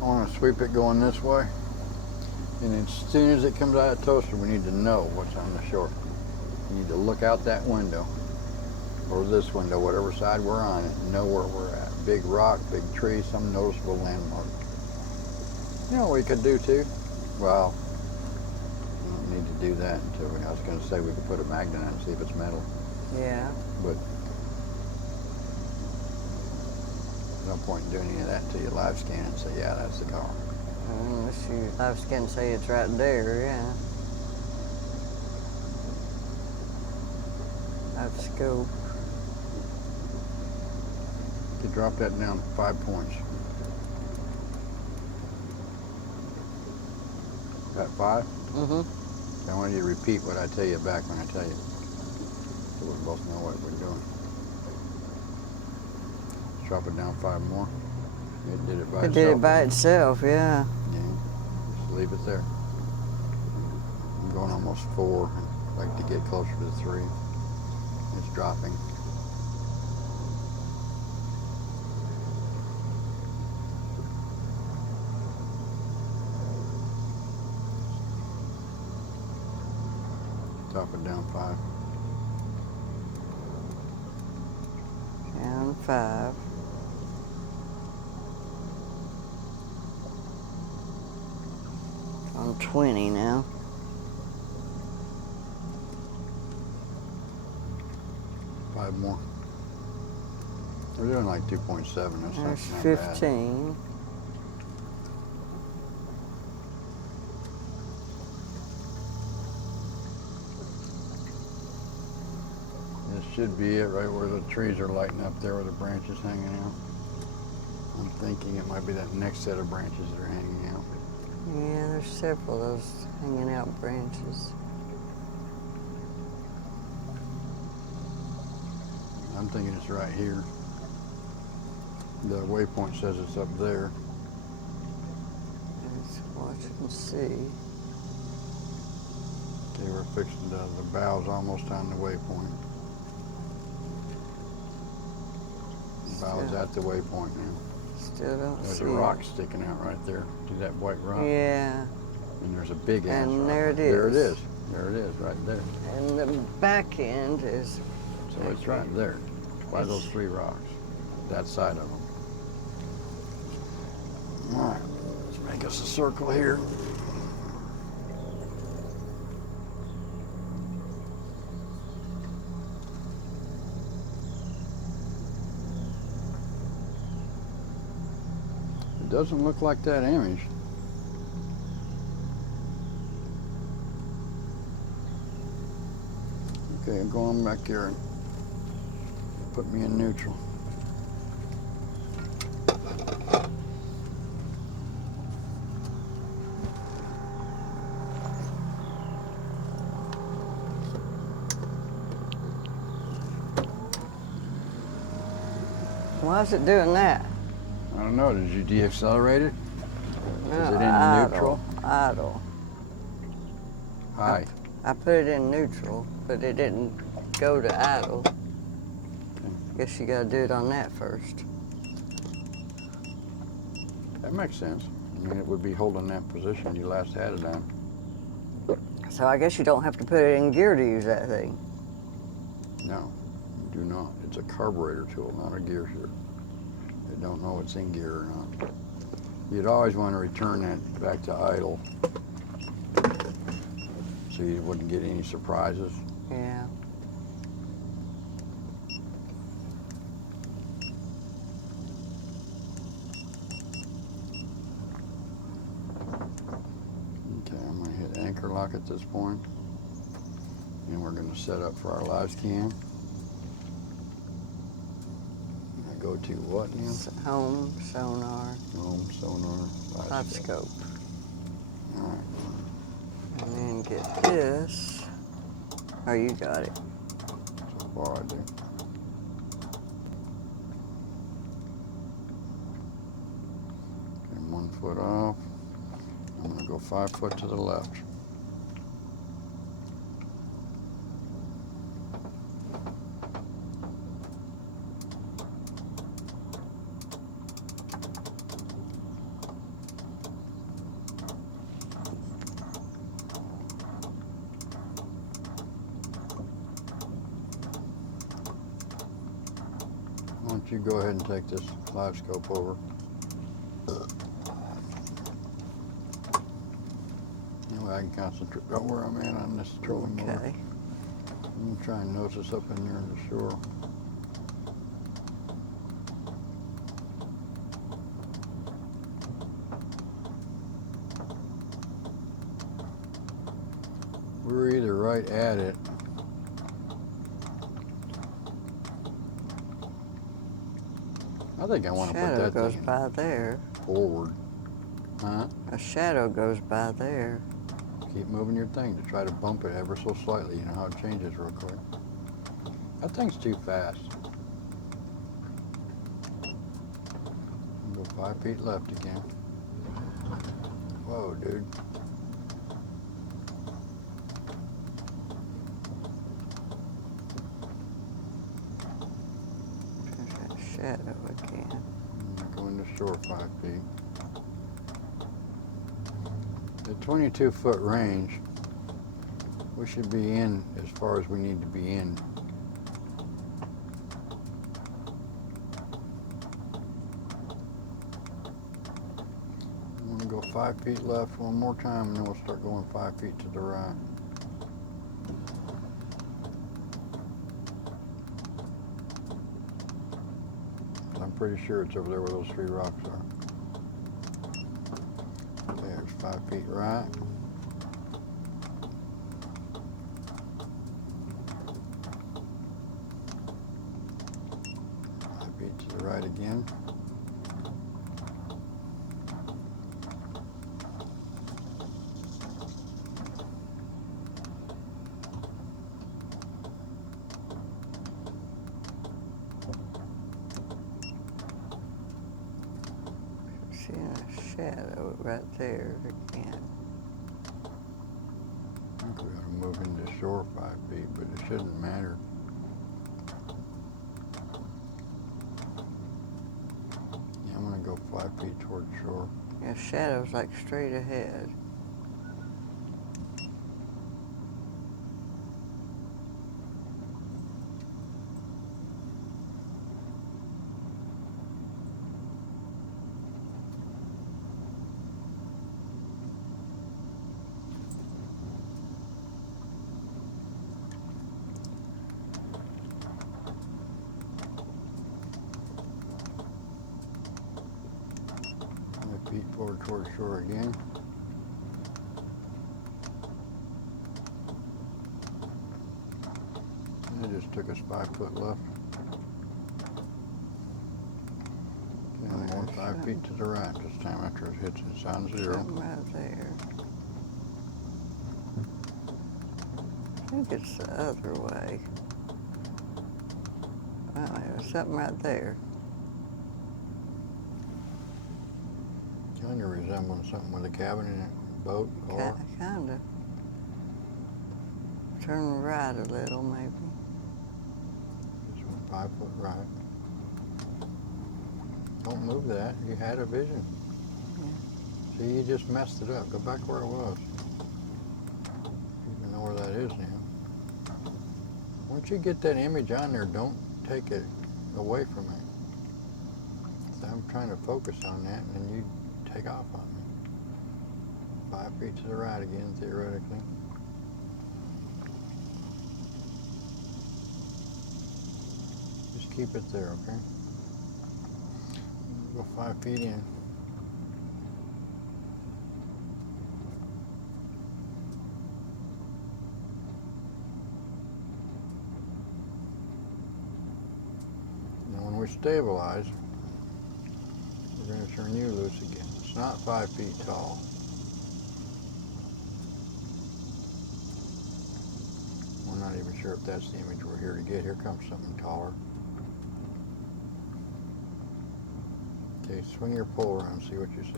I want to sweep it going this way, and as soon as it comes out of the toaster, we need to know what's on the shore. We need to look out that window, or this window, whatever side we're on, and know where we're at. Big rock, big tree, some noticeable landmark. You know what we could do too? Well, we don't need to do that until I was going to say we could put a magnet on it and see if it's metal, Yeah. but no point in doing any of that until you live scan it and say, yeah, that's the car. Unless you live scan say it's right there, yeah. LiveScope. You drop that down 5 points. Got 5? Mm-hmm. I want you to repeat what I tell you back when I tell you, so we both know what we're doing. Drop it down 5 more. It did it by It itself. did it by itself, yeah. Yeah, just leave it there. I'm going almost 4. I'd like to get closer to 3. It's dropping. Drop it down 5. Down 5. On 20 now. 5 more. We're doing like 2.7. That's There's not 15. This should be it right where the trees are lighting up there where the branches hanging out. I'm thinking it might be that next set of branches that are hanging out. Yeah, there's several of those hanging out branches. I'm thinking it's right here. The waypoint says it's up there. Let's watch and see. Okay, we're fixing the bow's almost on the waypoint. The bow's Yeah. at the waypoint now. Still don't There's see a it. rock sticking out right there. See that white rock? Yeah, And there's a big ass And rock. there it There it is. is. There it is, right there. and the back end is So it's right there. By those 3 rocks. That side of them. All right, let's make us a circle here. It doesn't look like that image. Okay, I'm going back here and put me in neutral. Why is it doing that? I don't know, did you de-accelerate it? No, Is it in idle, neutral? Idle. High. I put it in neutral, but it didn't go to idle. Guess you gotta do it on that first. That makes sense. I mean, it would be holding that position you last had it on. So I guess you don't have to put it in gear to use that thing. No, you do not. It's a carburetor tool, not a gear shift. They don't know it's in gear or not. You'd always want to return that back to idle so you wouldn't get any surprises. Yeah. Okay, I'm going to hit anchor lock at this point. And we're going to set up for our live cam. I go to what now? Home, sonar, Home, sonar, LiveScope. All right. And then get this. Oh, you got it. So far I do. And 1 foot off. I'm going to go 5 foot to the left. Why don't you go ahead and take this live scope over? That way I can concentrate on where I'm at on this trolling motor. Okay. I'm going to try and nose this up in near the shore. We're either right at it I think I want to put Shadow that goes thing by there. forward. Huh? A shadow goes by there. Keep moving your thing to try to bump it ever so slightly. You know how it changes real quick. That thing's too fast. Go 5 feet left again. Whoa, dude. There's that shadow again. Going to shore 5 feet. At 22-foot range, we should be in as far as we need to be in. I'm going to go 5 feet left one more time, and then we'll start going 5 feet to the right. I'm pretty sure it's over there where those 3 rocks are. There's 5 feet right. To the right again. Seeing a shadow right there again. I think we ought to move into shore 5 feet, but it shouldn't matter. Yeah, I'm going to go 5 feet towards shore. Yeah, shadow's like straight ahead. Feet forward towards shore again. And it just took us 5 foot left. And more 5 feet to the right this time after it hits its on 0. Something right there. I think it's the other way. Oh, there's something right there. Kind of resembling something with a cabin in it, boat, car. Kind of. Turn right a little, maybe. Just went 5 foot right. Don't move that. You had a vision. Yeah. See, you just messed it up. Go back where it was. You know where that is now. Once you get that image on there, don't take it away from it. So I'm trying to focus on that, and then you take off on me. 5 feet to the right again, theoretically. Just keep it there, okay? Go 5 feet in. Now when we stabilize, we're going to turn you loose again. It's not 5 feet tall. We're not even sure if that's the image we're here to get. Here comes something taller. Okay, swing your pole around, see what you see.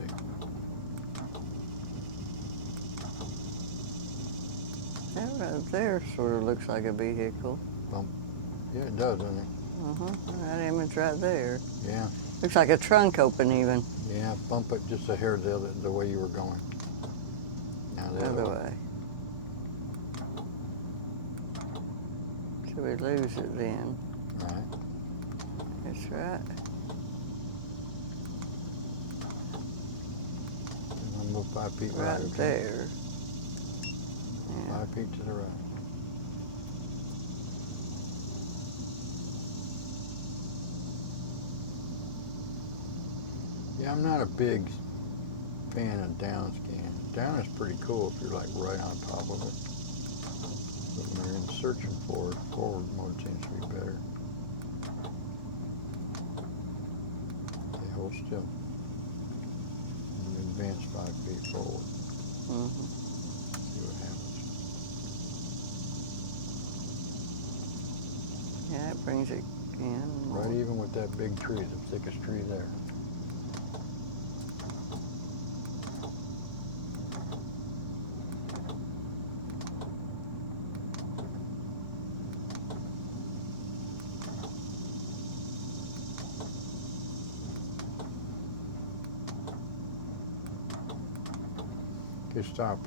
That right there sort of looks like a vehicle. Bump. Yeah, it does, doesn't it? That image right there. Yeah. Looks like a trunk open even. Yeah, bump it just a hair the way you were going. Now the Other way. So we lose it then. Right. That's right. And we'll move 5 feet right. Right Okay? there. Yeah. 5 feet to the right. Yeah, I'm not a big fan of down scan. Down is pretty cool if you're like right on top of it. But when you're in searching for it, forward mode seems to be better. hold still. And advance 5 feet forward. Mm-hmm. See what happens. Yeah, it brings it in. Right even with that big tree, the thickest tree there. Okay, stop.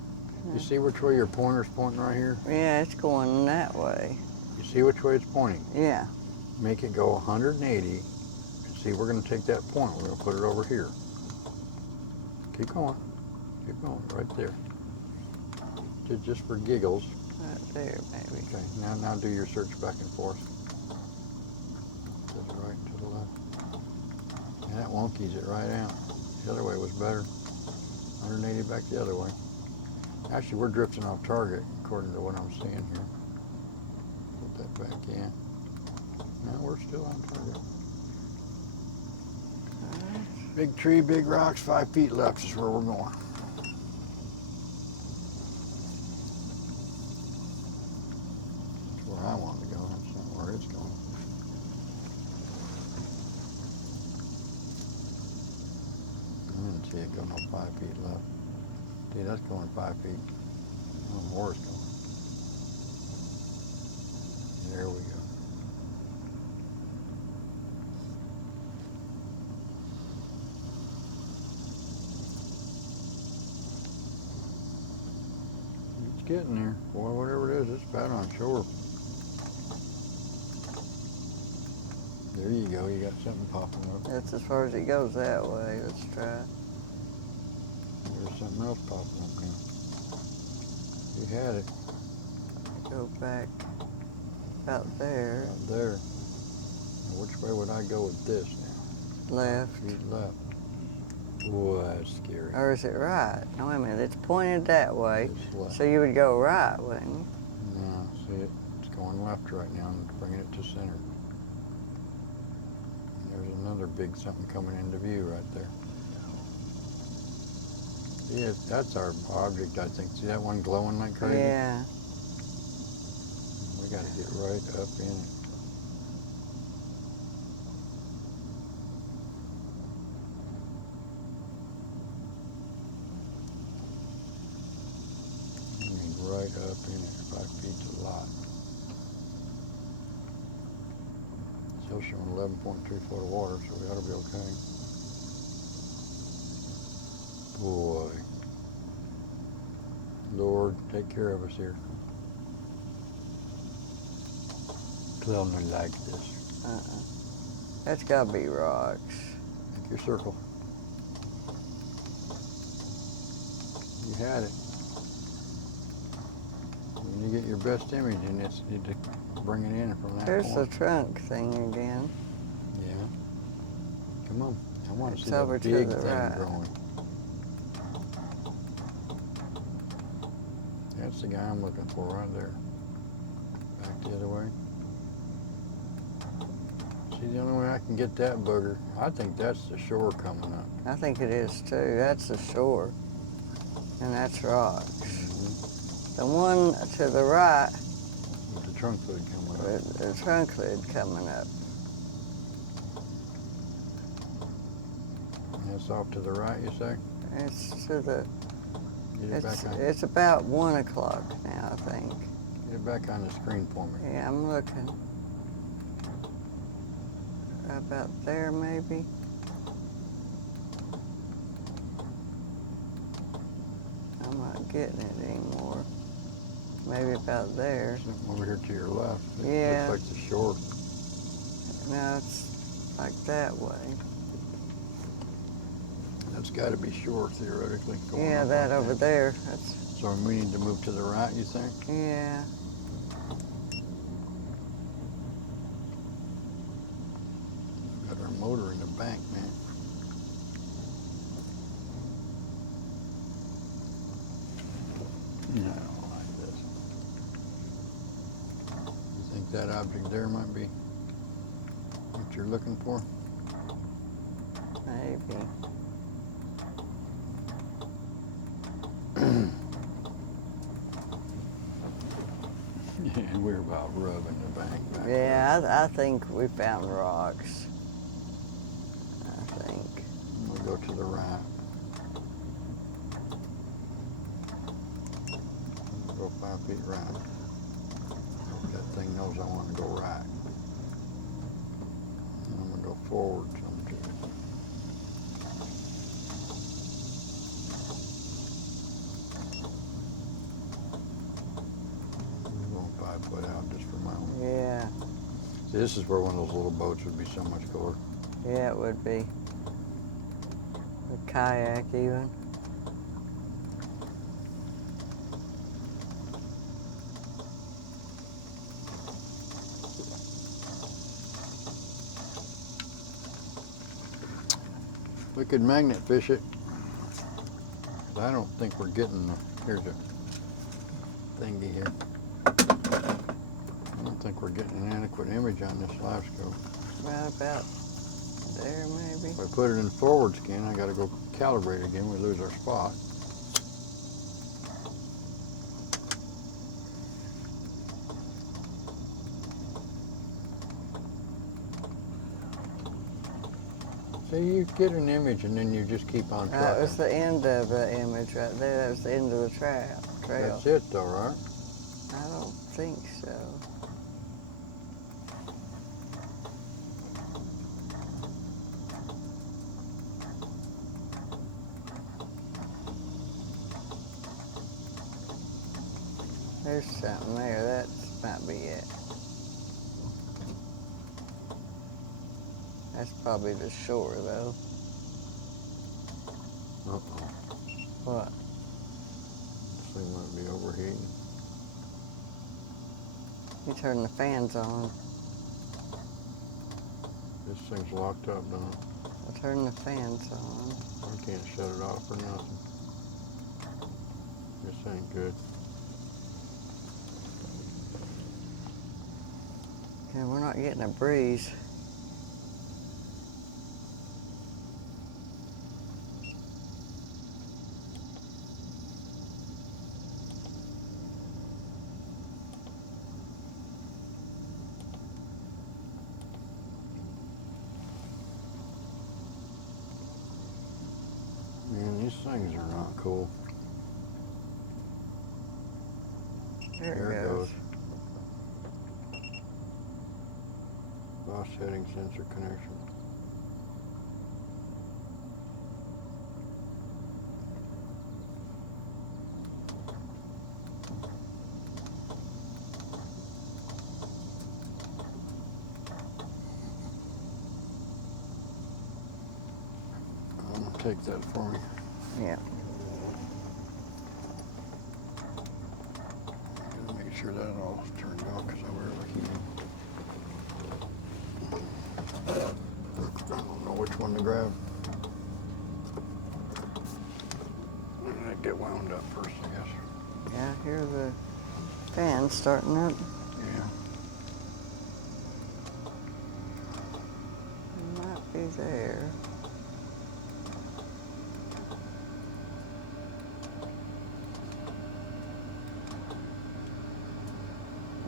You see which way your pointer's pointing right here? Yeah, it's going that way. You see which way it's pointing? Yeah. Make it go 180. And see, we're going to take that point. We're going to put it over here. Keep going. Keep going. Right there. Just for giggles. Right there, maybe. Okay, now do your search back and forth. To the right, to the left. And that wonkies it right out. The other way was better. 180 back the other way. Actually, we're drifting off target, according to what I'm seeing here. Put that back in. No, we're still on target. Big tree, big rocks, 5 feet left is where we're going. That's where I want to go. That's not where it's going. I didn't see it go no 5 feet left. See, that's going 5 feet. I don't know where it's going. There we go. It's getting there. Boy, whatever it is, it's about on shore. There you go. You got something popping up. That's as far as it goes that way. Let's try. There's something else popping up now. You had it. Go back out there. Out there. Now, which way would I go with this now? Left. Feet left. Boy, that's scary. Or is it right? No, wait a minute. It's pointed that way. It's left. So you would go right, wouldn't you? No, see it? It's going left right now and bringing it to center. There's another big something coming into view right there. Yeah, that's our object, I think. See that one glowing like crazy? Yeah. We got to get right up in it. I mean, right up in it. 5 feet's a lot. Still showing 11.2 foot of water, so we ought to be okay. Boy. Lord, take care of us here. Tell me like this. That's got to be rocks. Make your circle. You had it. When you get your best image, and it's you need to bring it in from that There's the point. trunk thing again. Yeah. Come on. I want to It's see that over to big the thing right. growing. That's the guy I'm looking for right there. Back the other way. See, the only way I can get that booger, I think that's the shore coming up. I think it is too. That's the shore. And that's rocks. Mm-hmm. The one to the right, With the trunk fluid coming up. the trunk lid coming up. That's off to the right, you say? It's to the, Get it back on. it's about 1 o'clock now, I think. Get it back on the screen for me. Yeah, I'm looking. About there, maybe. I'm not getting it anymore. Maybe about there. Something over here to your left. It Yeah. looks like the shore. No, it's like that way. That's got to be shore, theoretically. Going Yeah, up that like over there. That's, So we need to move to the right, you think? yeah. Got our motor in the bank, man. No, I don't like this. You think that object there might be what you're looking for? Maybe. Yeah, we're about rubbing the bank back there. Yeah, I think we found rocks. I think. We'll go to the right. We'll go 5 feet right. Hope that thing knows I want to go right. And I'm going to go forward some too. I'm going 5 foot out just for my own. Yeah, See, this is where one of those little boats would be so much cooler. yeah, it would be. A kayak even. We could magnet fish it. But I don't think we're getting the, here's a thingy here. I don't think we're getting an adequate image on this LiveScope. Right about there, maybe. If I put it in forward scan, I gotta go calibrate again. We lose our spot. So you get an image and then you just keep on That trucking. was the end of the image right there. That was the end of the trail. That's it though, right? I don't think so. There's something there. That might be it. That's probably the shore, though. Uh-oh. What? This thing might be overheating. You turn the fans on. This thing's locked up now. I'll turn the fans on. I can't shut it off or nothing. This ain't good. Yeah, we're not getting a breeze. Man, these things are not cool. There There it goes. Lost heading sensor connection. I'm gonna take that for me. Yeah. Gotta make sure that all is turned off because I wear a heater. I don't know which one to grab. I get wound up first, I guess. Yeah, I hear the fans starting up. Yeah. It might be there.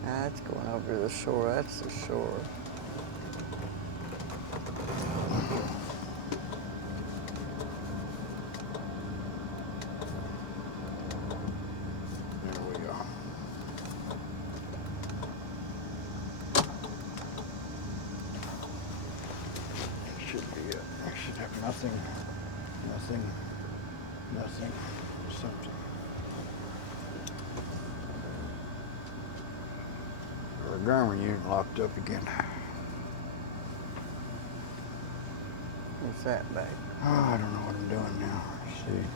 That's going over the shore. That's the shore. There we go. Should be it. I should have nothing, something. Our Garmin unit locked up again. What's that back? Oh, I don't know what I'm doing now. Let's see.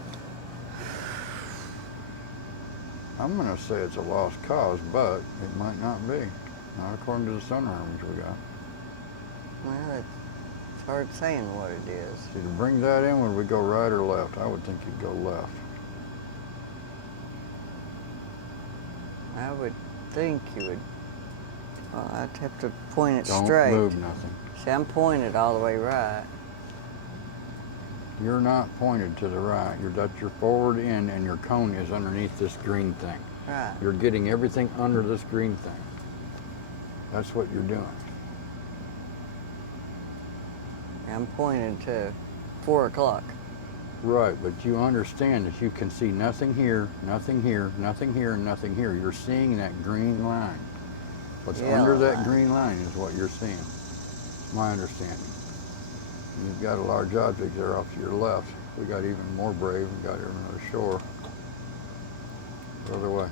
I'm gonna say it's a lost cause, but it might not be. Not according to the Sonar image we got. Well, it's hard saying what it is. See, to bring that in, would we go right or left? I would think you'd go left. I would think you would. Well, I'd have to point it Don't straight. move nothing. See, I'm pointed all the way right. You're not pointed to the right. That's your forward end, and your cone is underneath this green thing. Right. You're getting everything under this green thing. That's what you're doing. I'm pointed to 4 o'clock. Right, but you understand that you can see nothing here, nothing here, nothing here, and nothing here. You're seeing that green line. What's under that green line is what you're seeing. My understanding. You've got a large object there off to your left. We got even more brave. We got here another shore. The other way.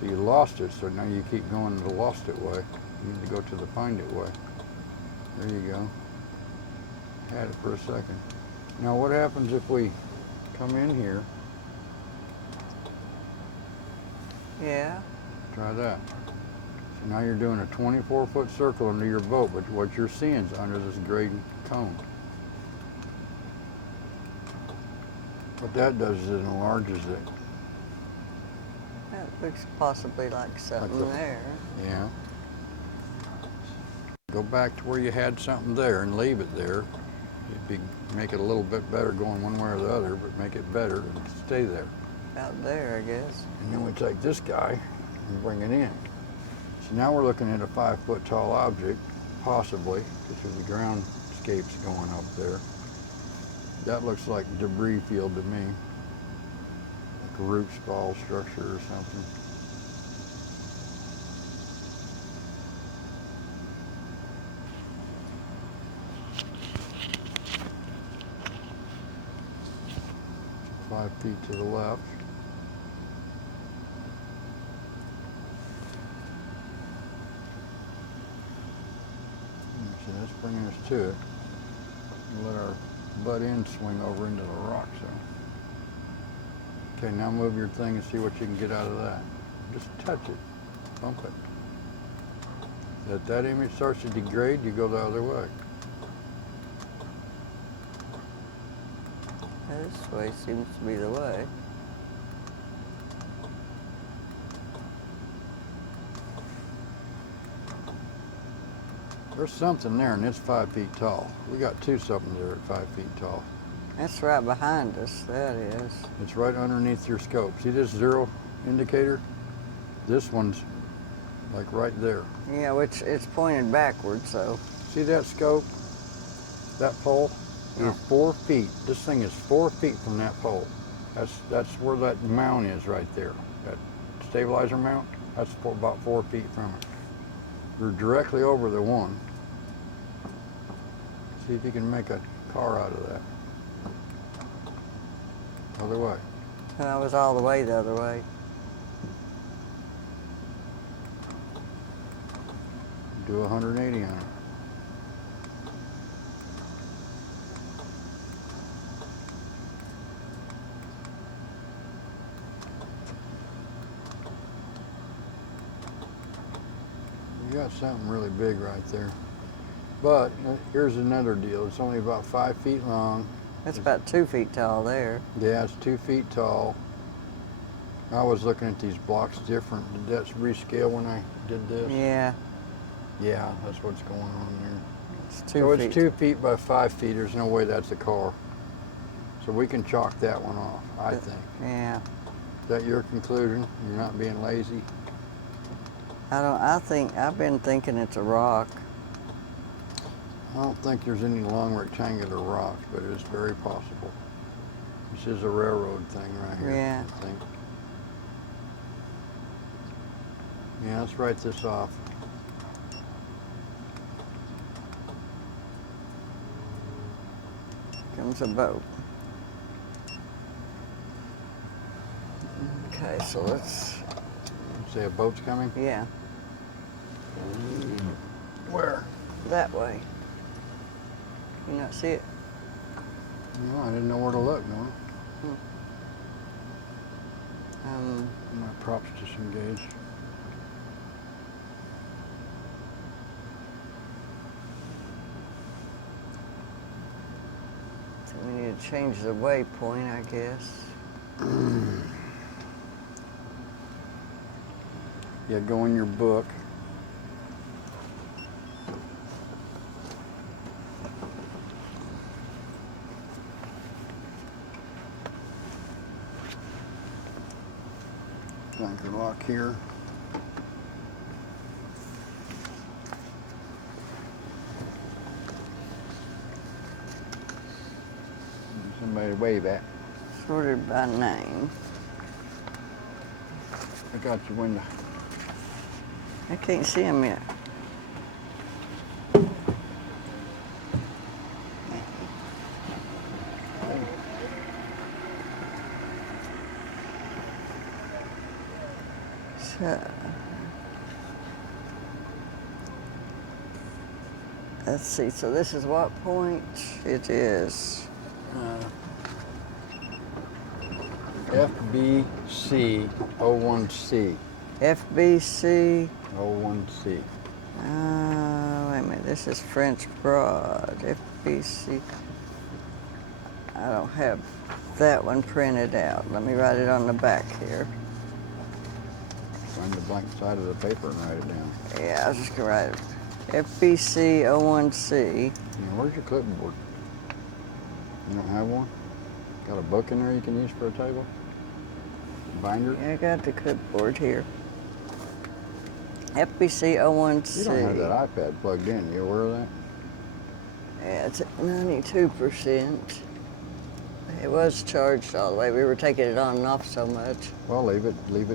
So you lost it, so now you keep going the lost it way. You need to go to the find it way. There you go. Had it for a second. Now what happens if we come in here? Yeah. Try that. So now you're doing a 24-foot circle under your boat, but what you're seeing is under this gray cone. What that does is it enlarges it. That looks possibly like something there. Yeah. Go back to where you had something there and leave it there. Make it a little bit better going one way or the other, but make it better and stay there. Out there, I guess. And then we take this guy and bring it in. So now we're looking at a 5-foot tall object, possibly, because the groundscape's going up there. That looks like a debris field to me, like a roof spall structure or something. So 5 feet to the left. So that's bringing us to it. We'll let our butt end swing over into the rock zone. Okay, now move your thing and see what you can get out of that. Just touch it, bump it. If that image starts to degrade, you go the other way. This way seems to be the way. There's something there, and it's 5 feet tall. We got two somethings there at 5 feet tall. That's right behind us, that is. It's right underneath your scope. See this 0 indicator? This one's like right there. Yeah, which it's pointed backwards, so. See that scope? That pole? Yeah. You're 4 feet. This thing is 4 feet from that pole. That's where that mount is right there. That stabilizer mount, that's about 4 feet from it. You're directly over the one. See if you can make a car out of that. Other way. I was all the way the other way. Do 180 on it. You got something really big right there. But here's another deal. It's only about 5 feet long. That's about 2 feet tall there. Yeah, it's 2 feet tall. I was looking at these blocks different. Did that rescale when I did this? Yeah, Yeah, that's what's going on there. it's 2 So feet. it's 2 feet by 5 feet. There's no way that's a car. So we can chalk that one off, I think. Yeah. Is that your conclusion? You're not being lazy? I've been thinking it's a rock. I don't think there's any long rectangular rocks, but it's very possible. This is a railroad thing right here, Yeah. I think. Yeah, let's write this off. Comes a boat. Okay, so let's, Say a boat's coming? yeah, Where? that way. You not see it? No, I didn't know where to look, no. My props disengaged. So we need to change the waypoint, I guess. Yeah, go in your book. anchor lock here. Somebody wave at. Sorted by name. Look out your window. I can't see them yet. So, let's see, so this is what point? It is FBC 01C. FBC. 01C. Wait a minute, this is French Broad. FBC. I don't have that one printed out. Let me write it on the back here. Find the blank side of the paper and write it down. Yeah, I was just gonna write it. FBC 01C. Now, where's your clipboard? You don't have one? Got a book in there you can use for a table? Binder? Yeah, I got the clipboard here. FBC 01C. You don't have that iPad plugged in. You aware of that? Yeah, it's at 92%. It was charged all the way. We were taking it on and off so much. Well, leave it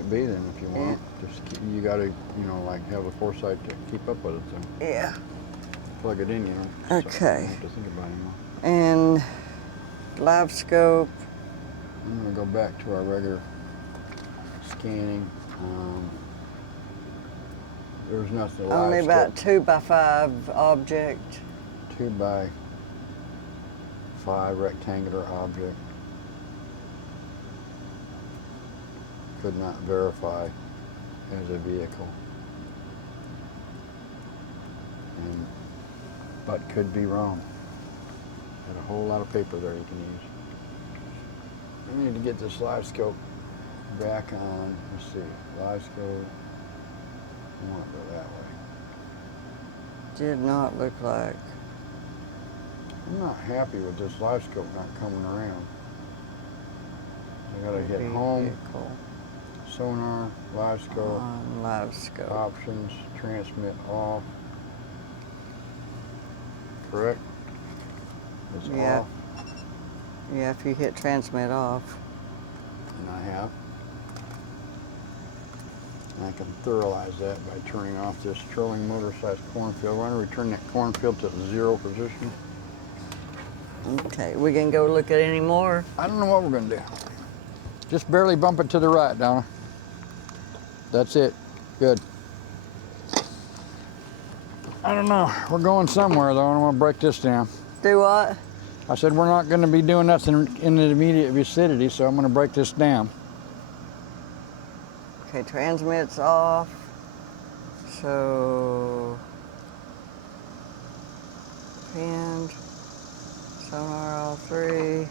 be then if you want. Just you got to, you know, like have the foresight to keep up with it. So Yeah. plug it in, you know. Okay. So you don't have to think about it anymore. And LiveScope. I'm gonna go back to our regular scanning. There's nothing. Only about 2x5 object. 2x5 rectangular object. Could not verify as a vehicle. But could be wrong. Got a whole lot of paper there you can use. I need to get this LiveScope back on. Let's see, LiveScope. I want to go that way. Did not look like. I'm not happy with this LiveScope not coming around. I gotta hit home, Vehicle Sonar, LiveScope, on LiveScope. options, transmit off. Correct? It's Yeah. off, Yeah, if you hit transmit off. and I have. And I can thoroughlize that by turning off this trolling motor-sized cornfield. Why don't we turn that cornfield to the 0 position? Okay, we can go look at any more. I don't know what we're gonna do. Just barely bump it to the right, Donna. That's it. Good. I don't know. We're going somewhere though, and I'm gonna break this down. Do what? I said we're not gonna be doing nothing in the immediate vicinity, so I'm gonna break this down. Okay, transmit's off. So, pinned, sonar all 3.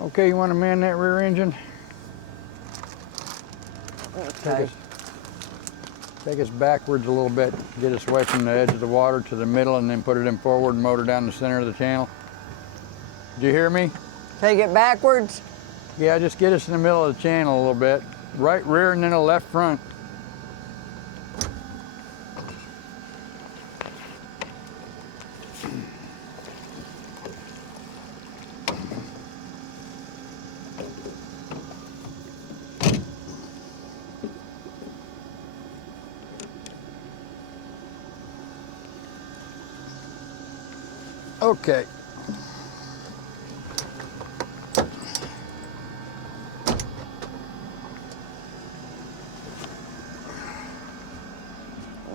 Okay, you want to man that rear engine? Okay. Take us backwards a little bit, get us away from the edge of the water to the middle, and then put it in forward and motor down the center of the channel. Did you hear me? Take it backwards. Yeah, just get us in the middle of the channel a little bit. Right rear and then a left front. Okay.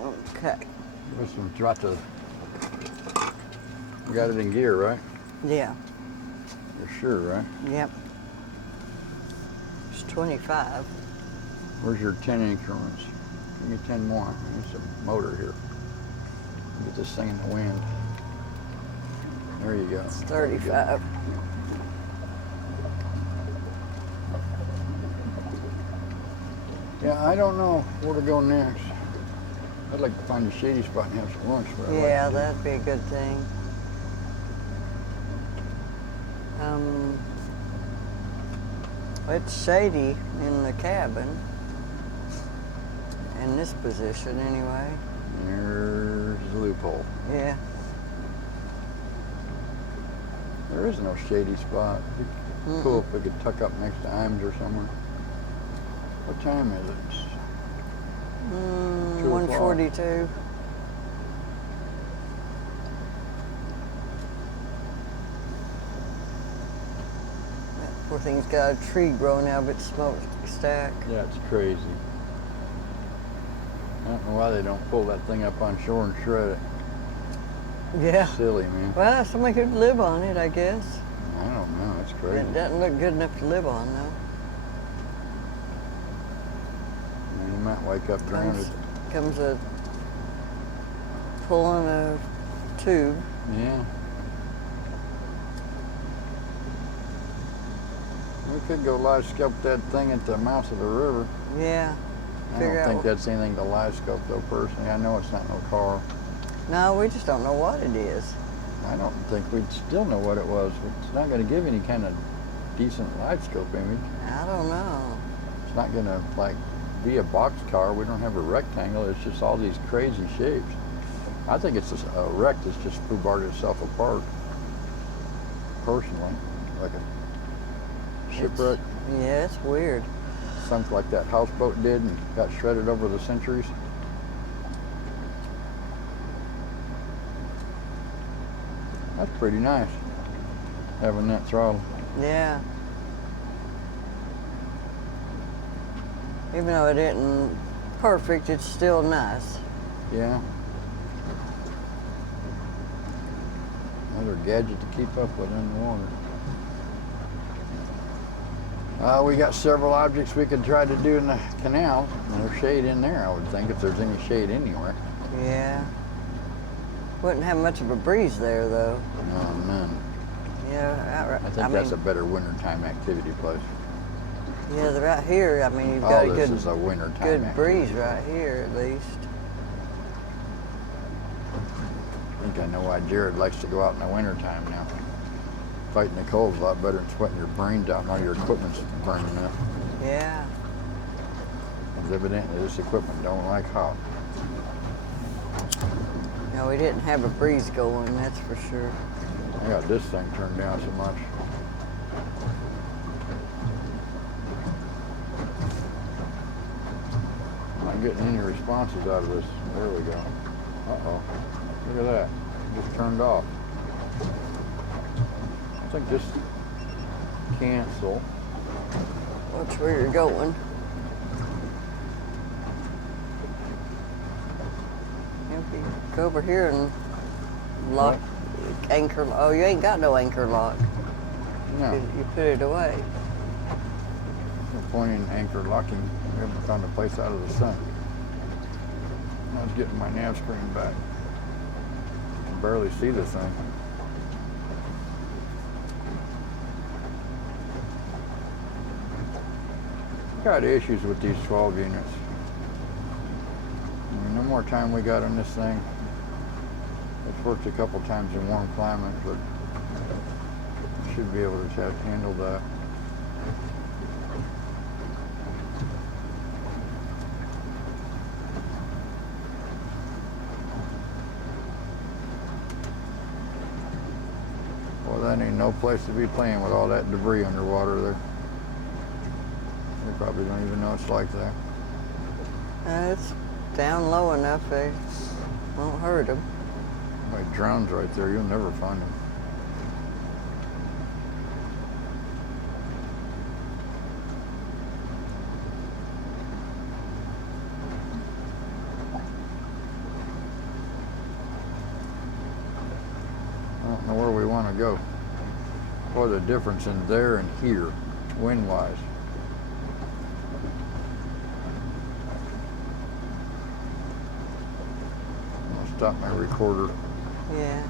Okay. This one's right to. You got it in gear, right? Yeah. You're sure, right? Yep. It's 25. Where's your 10 increments? Give me 10 more. I need some motor here. Get this thing in the wind. There you go. It's 35. Yeah, I don't know where to go next. I'd like to find a shady spot and have some lunch. But Yeah, that'd be a good thing. It's shady in the cabin. In this position, anyway. There's the loophole. Yeah. There is no shady spot. It'd be cool if we could tuck up next to Imes or somewhere. What time is it? 2 o'clock. 1:42. That poor thing's got a tree growing out of its smokestack. Yeah, it's crazy. I don't know why they don't pull that thing up on shore and shred it. Yeah. Silly, man. Well, somebody could live on it, I guess. I don't know. It's crazy. It doesn't look good enough to live on, though. You might wake up grounded. Comes a pulling a tube. Yeah. We could go LiveScope that thing at the mouth of the river. Yeah. I don't think that's anything to LiveScope though, personally. I know it's not no car. No, we just don't know what it is. I don't think we'd still know what it was. It's not going to give any kind of decent LiveScope image. I don't know. It's not going to like be a box car. We don't have a rectangle. It's just all these crazy shapes. I think it's just a wreck that's just foobarred itself apart. Personally, like a shipwreck. Yeah, it's weird. Something like that houseboat did and got shredded over the centuries. That's pretty nice, having that throttle. Yeah. Even though it isn't perfect, it's still nice. Yeah. Another gadget to keep up with underwater. We got several objects we could try to do in the canal. There's shade in there, I would think, if there's any shade anywhere. Yeah. Wouldn't have much of a breeze there, though. No, none. Yeah, I think that's a better wintertime activity place. Yeah, right here, I mean, you've got a this good, is a wintertime good activity. breeze right here, at least. I think I know why Jared likes to go out in the wintertime now. Fighting the cold's a lot better than sweating your brains out and all your equipment's burning up. Yeah. Because evidently this equipment don't like hot. No, we didn't have a breeze going, that's for sure. I got this thing turned down so much. I'm not getting any responses out of this. There we go. Uh-oh. Look at that. It just turned off. I think just cancel. Watch where you're going. If you go over here and lock, anchor, oh, you ain't got no anchor lock. No. You put it away. No point in anchor locking. We haven't found a place out of the sun. I was getting my nav screen back. I can barely see the thing. Got issues with these 12 units. I mean, no more time we got on this thing. It's worked a couple times in warm climates, but should be able to handle that. Well, that ain't no place to be playing with all that debris underwater there. They probably don't even know it's like that. It's down low enough, they won't hurt them. Might drones right there. You'll never find them. I don't know where we want to go. What a difference in there and here, wind-wise. I'll stop my recorder. Yeah.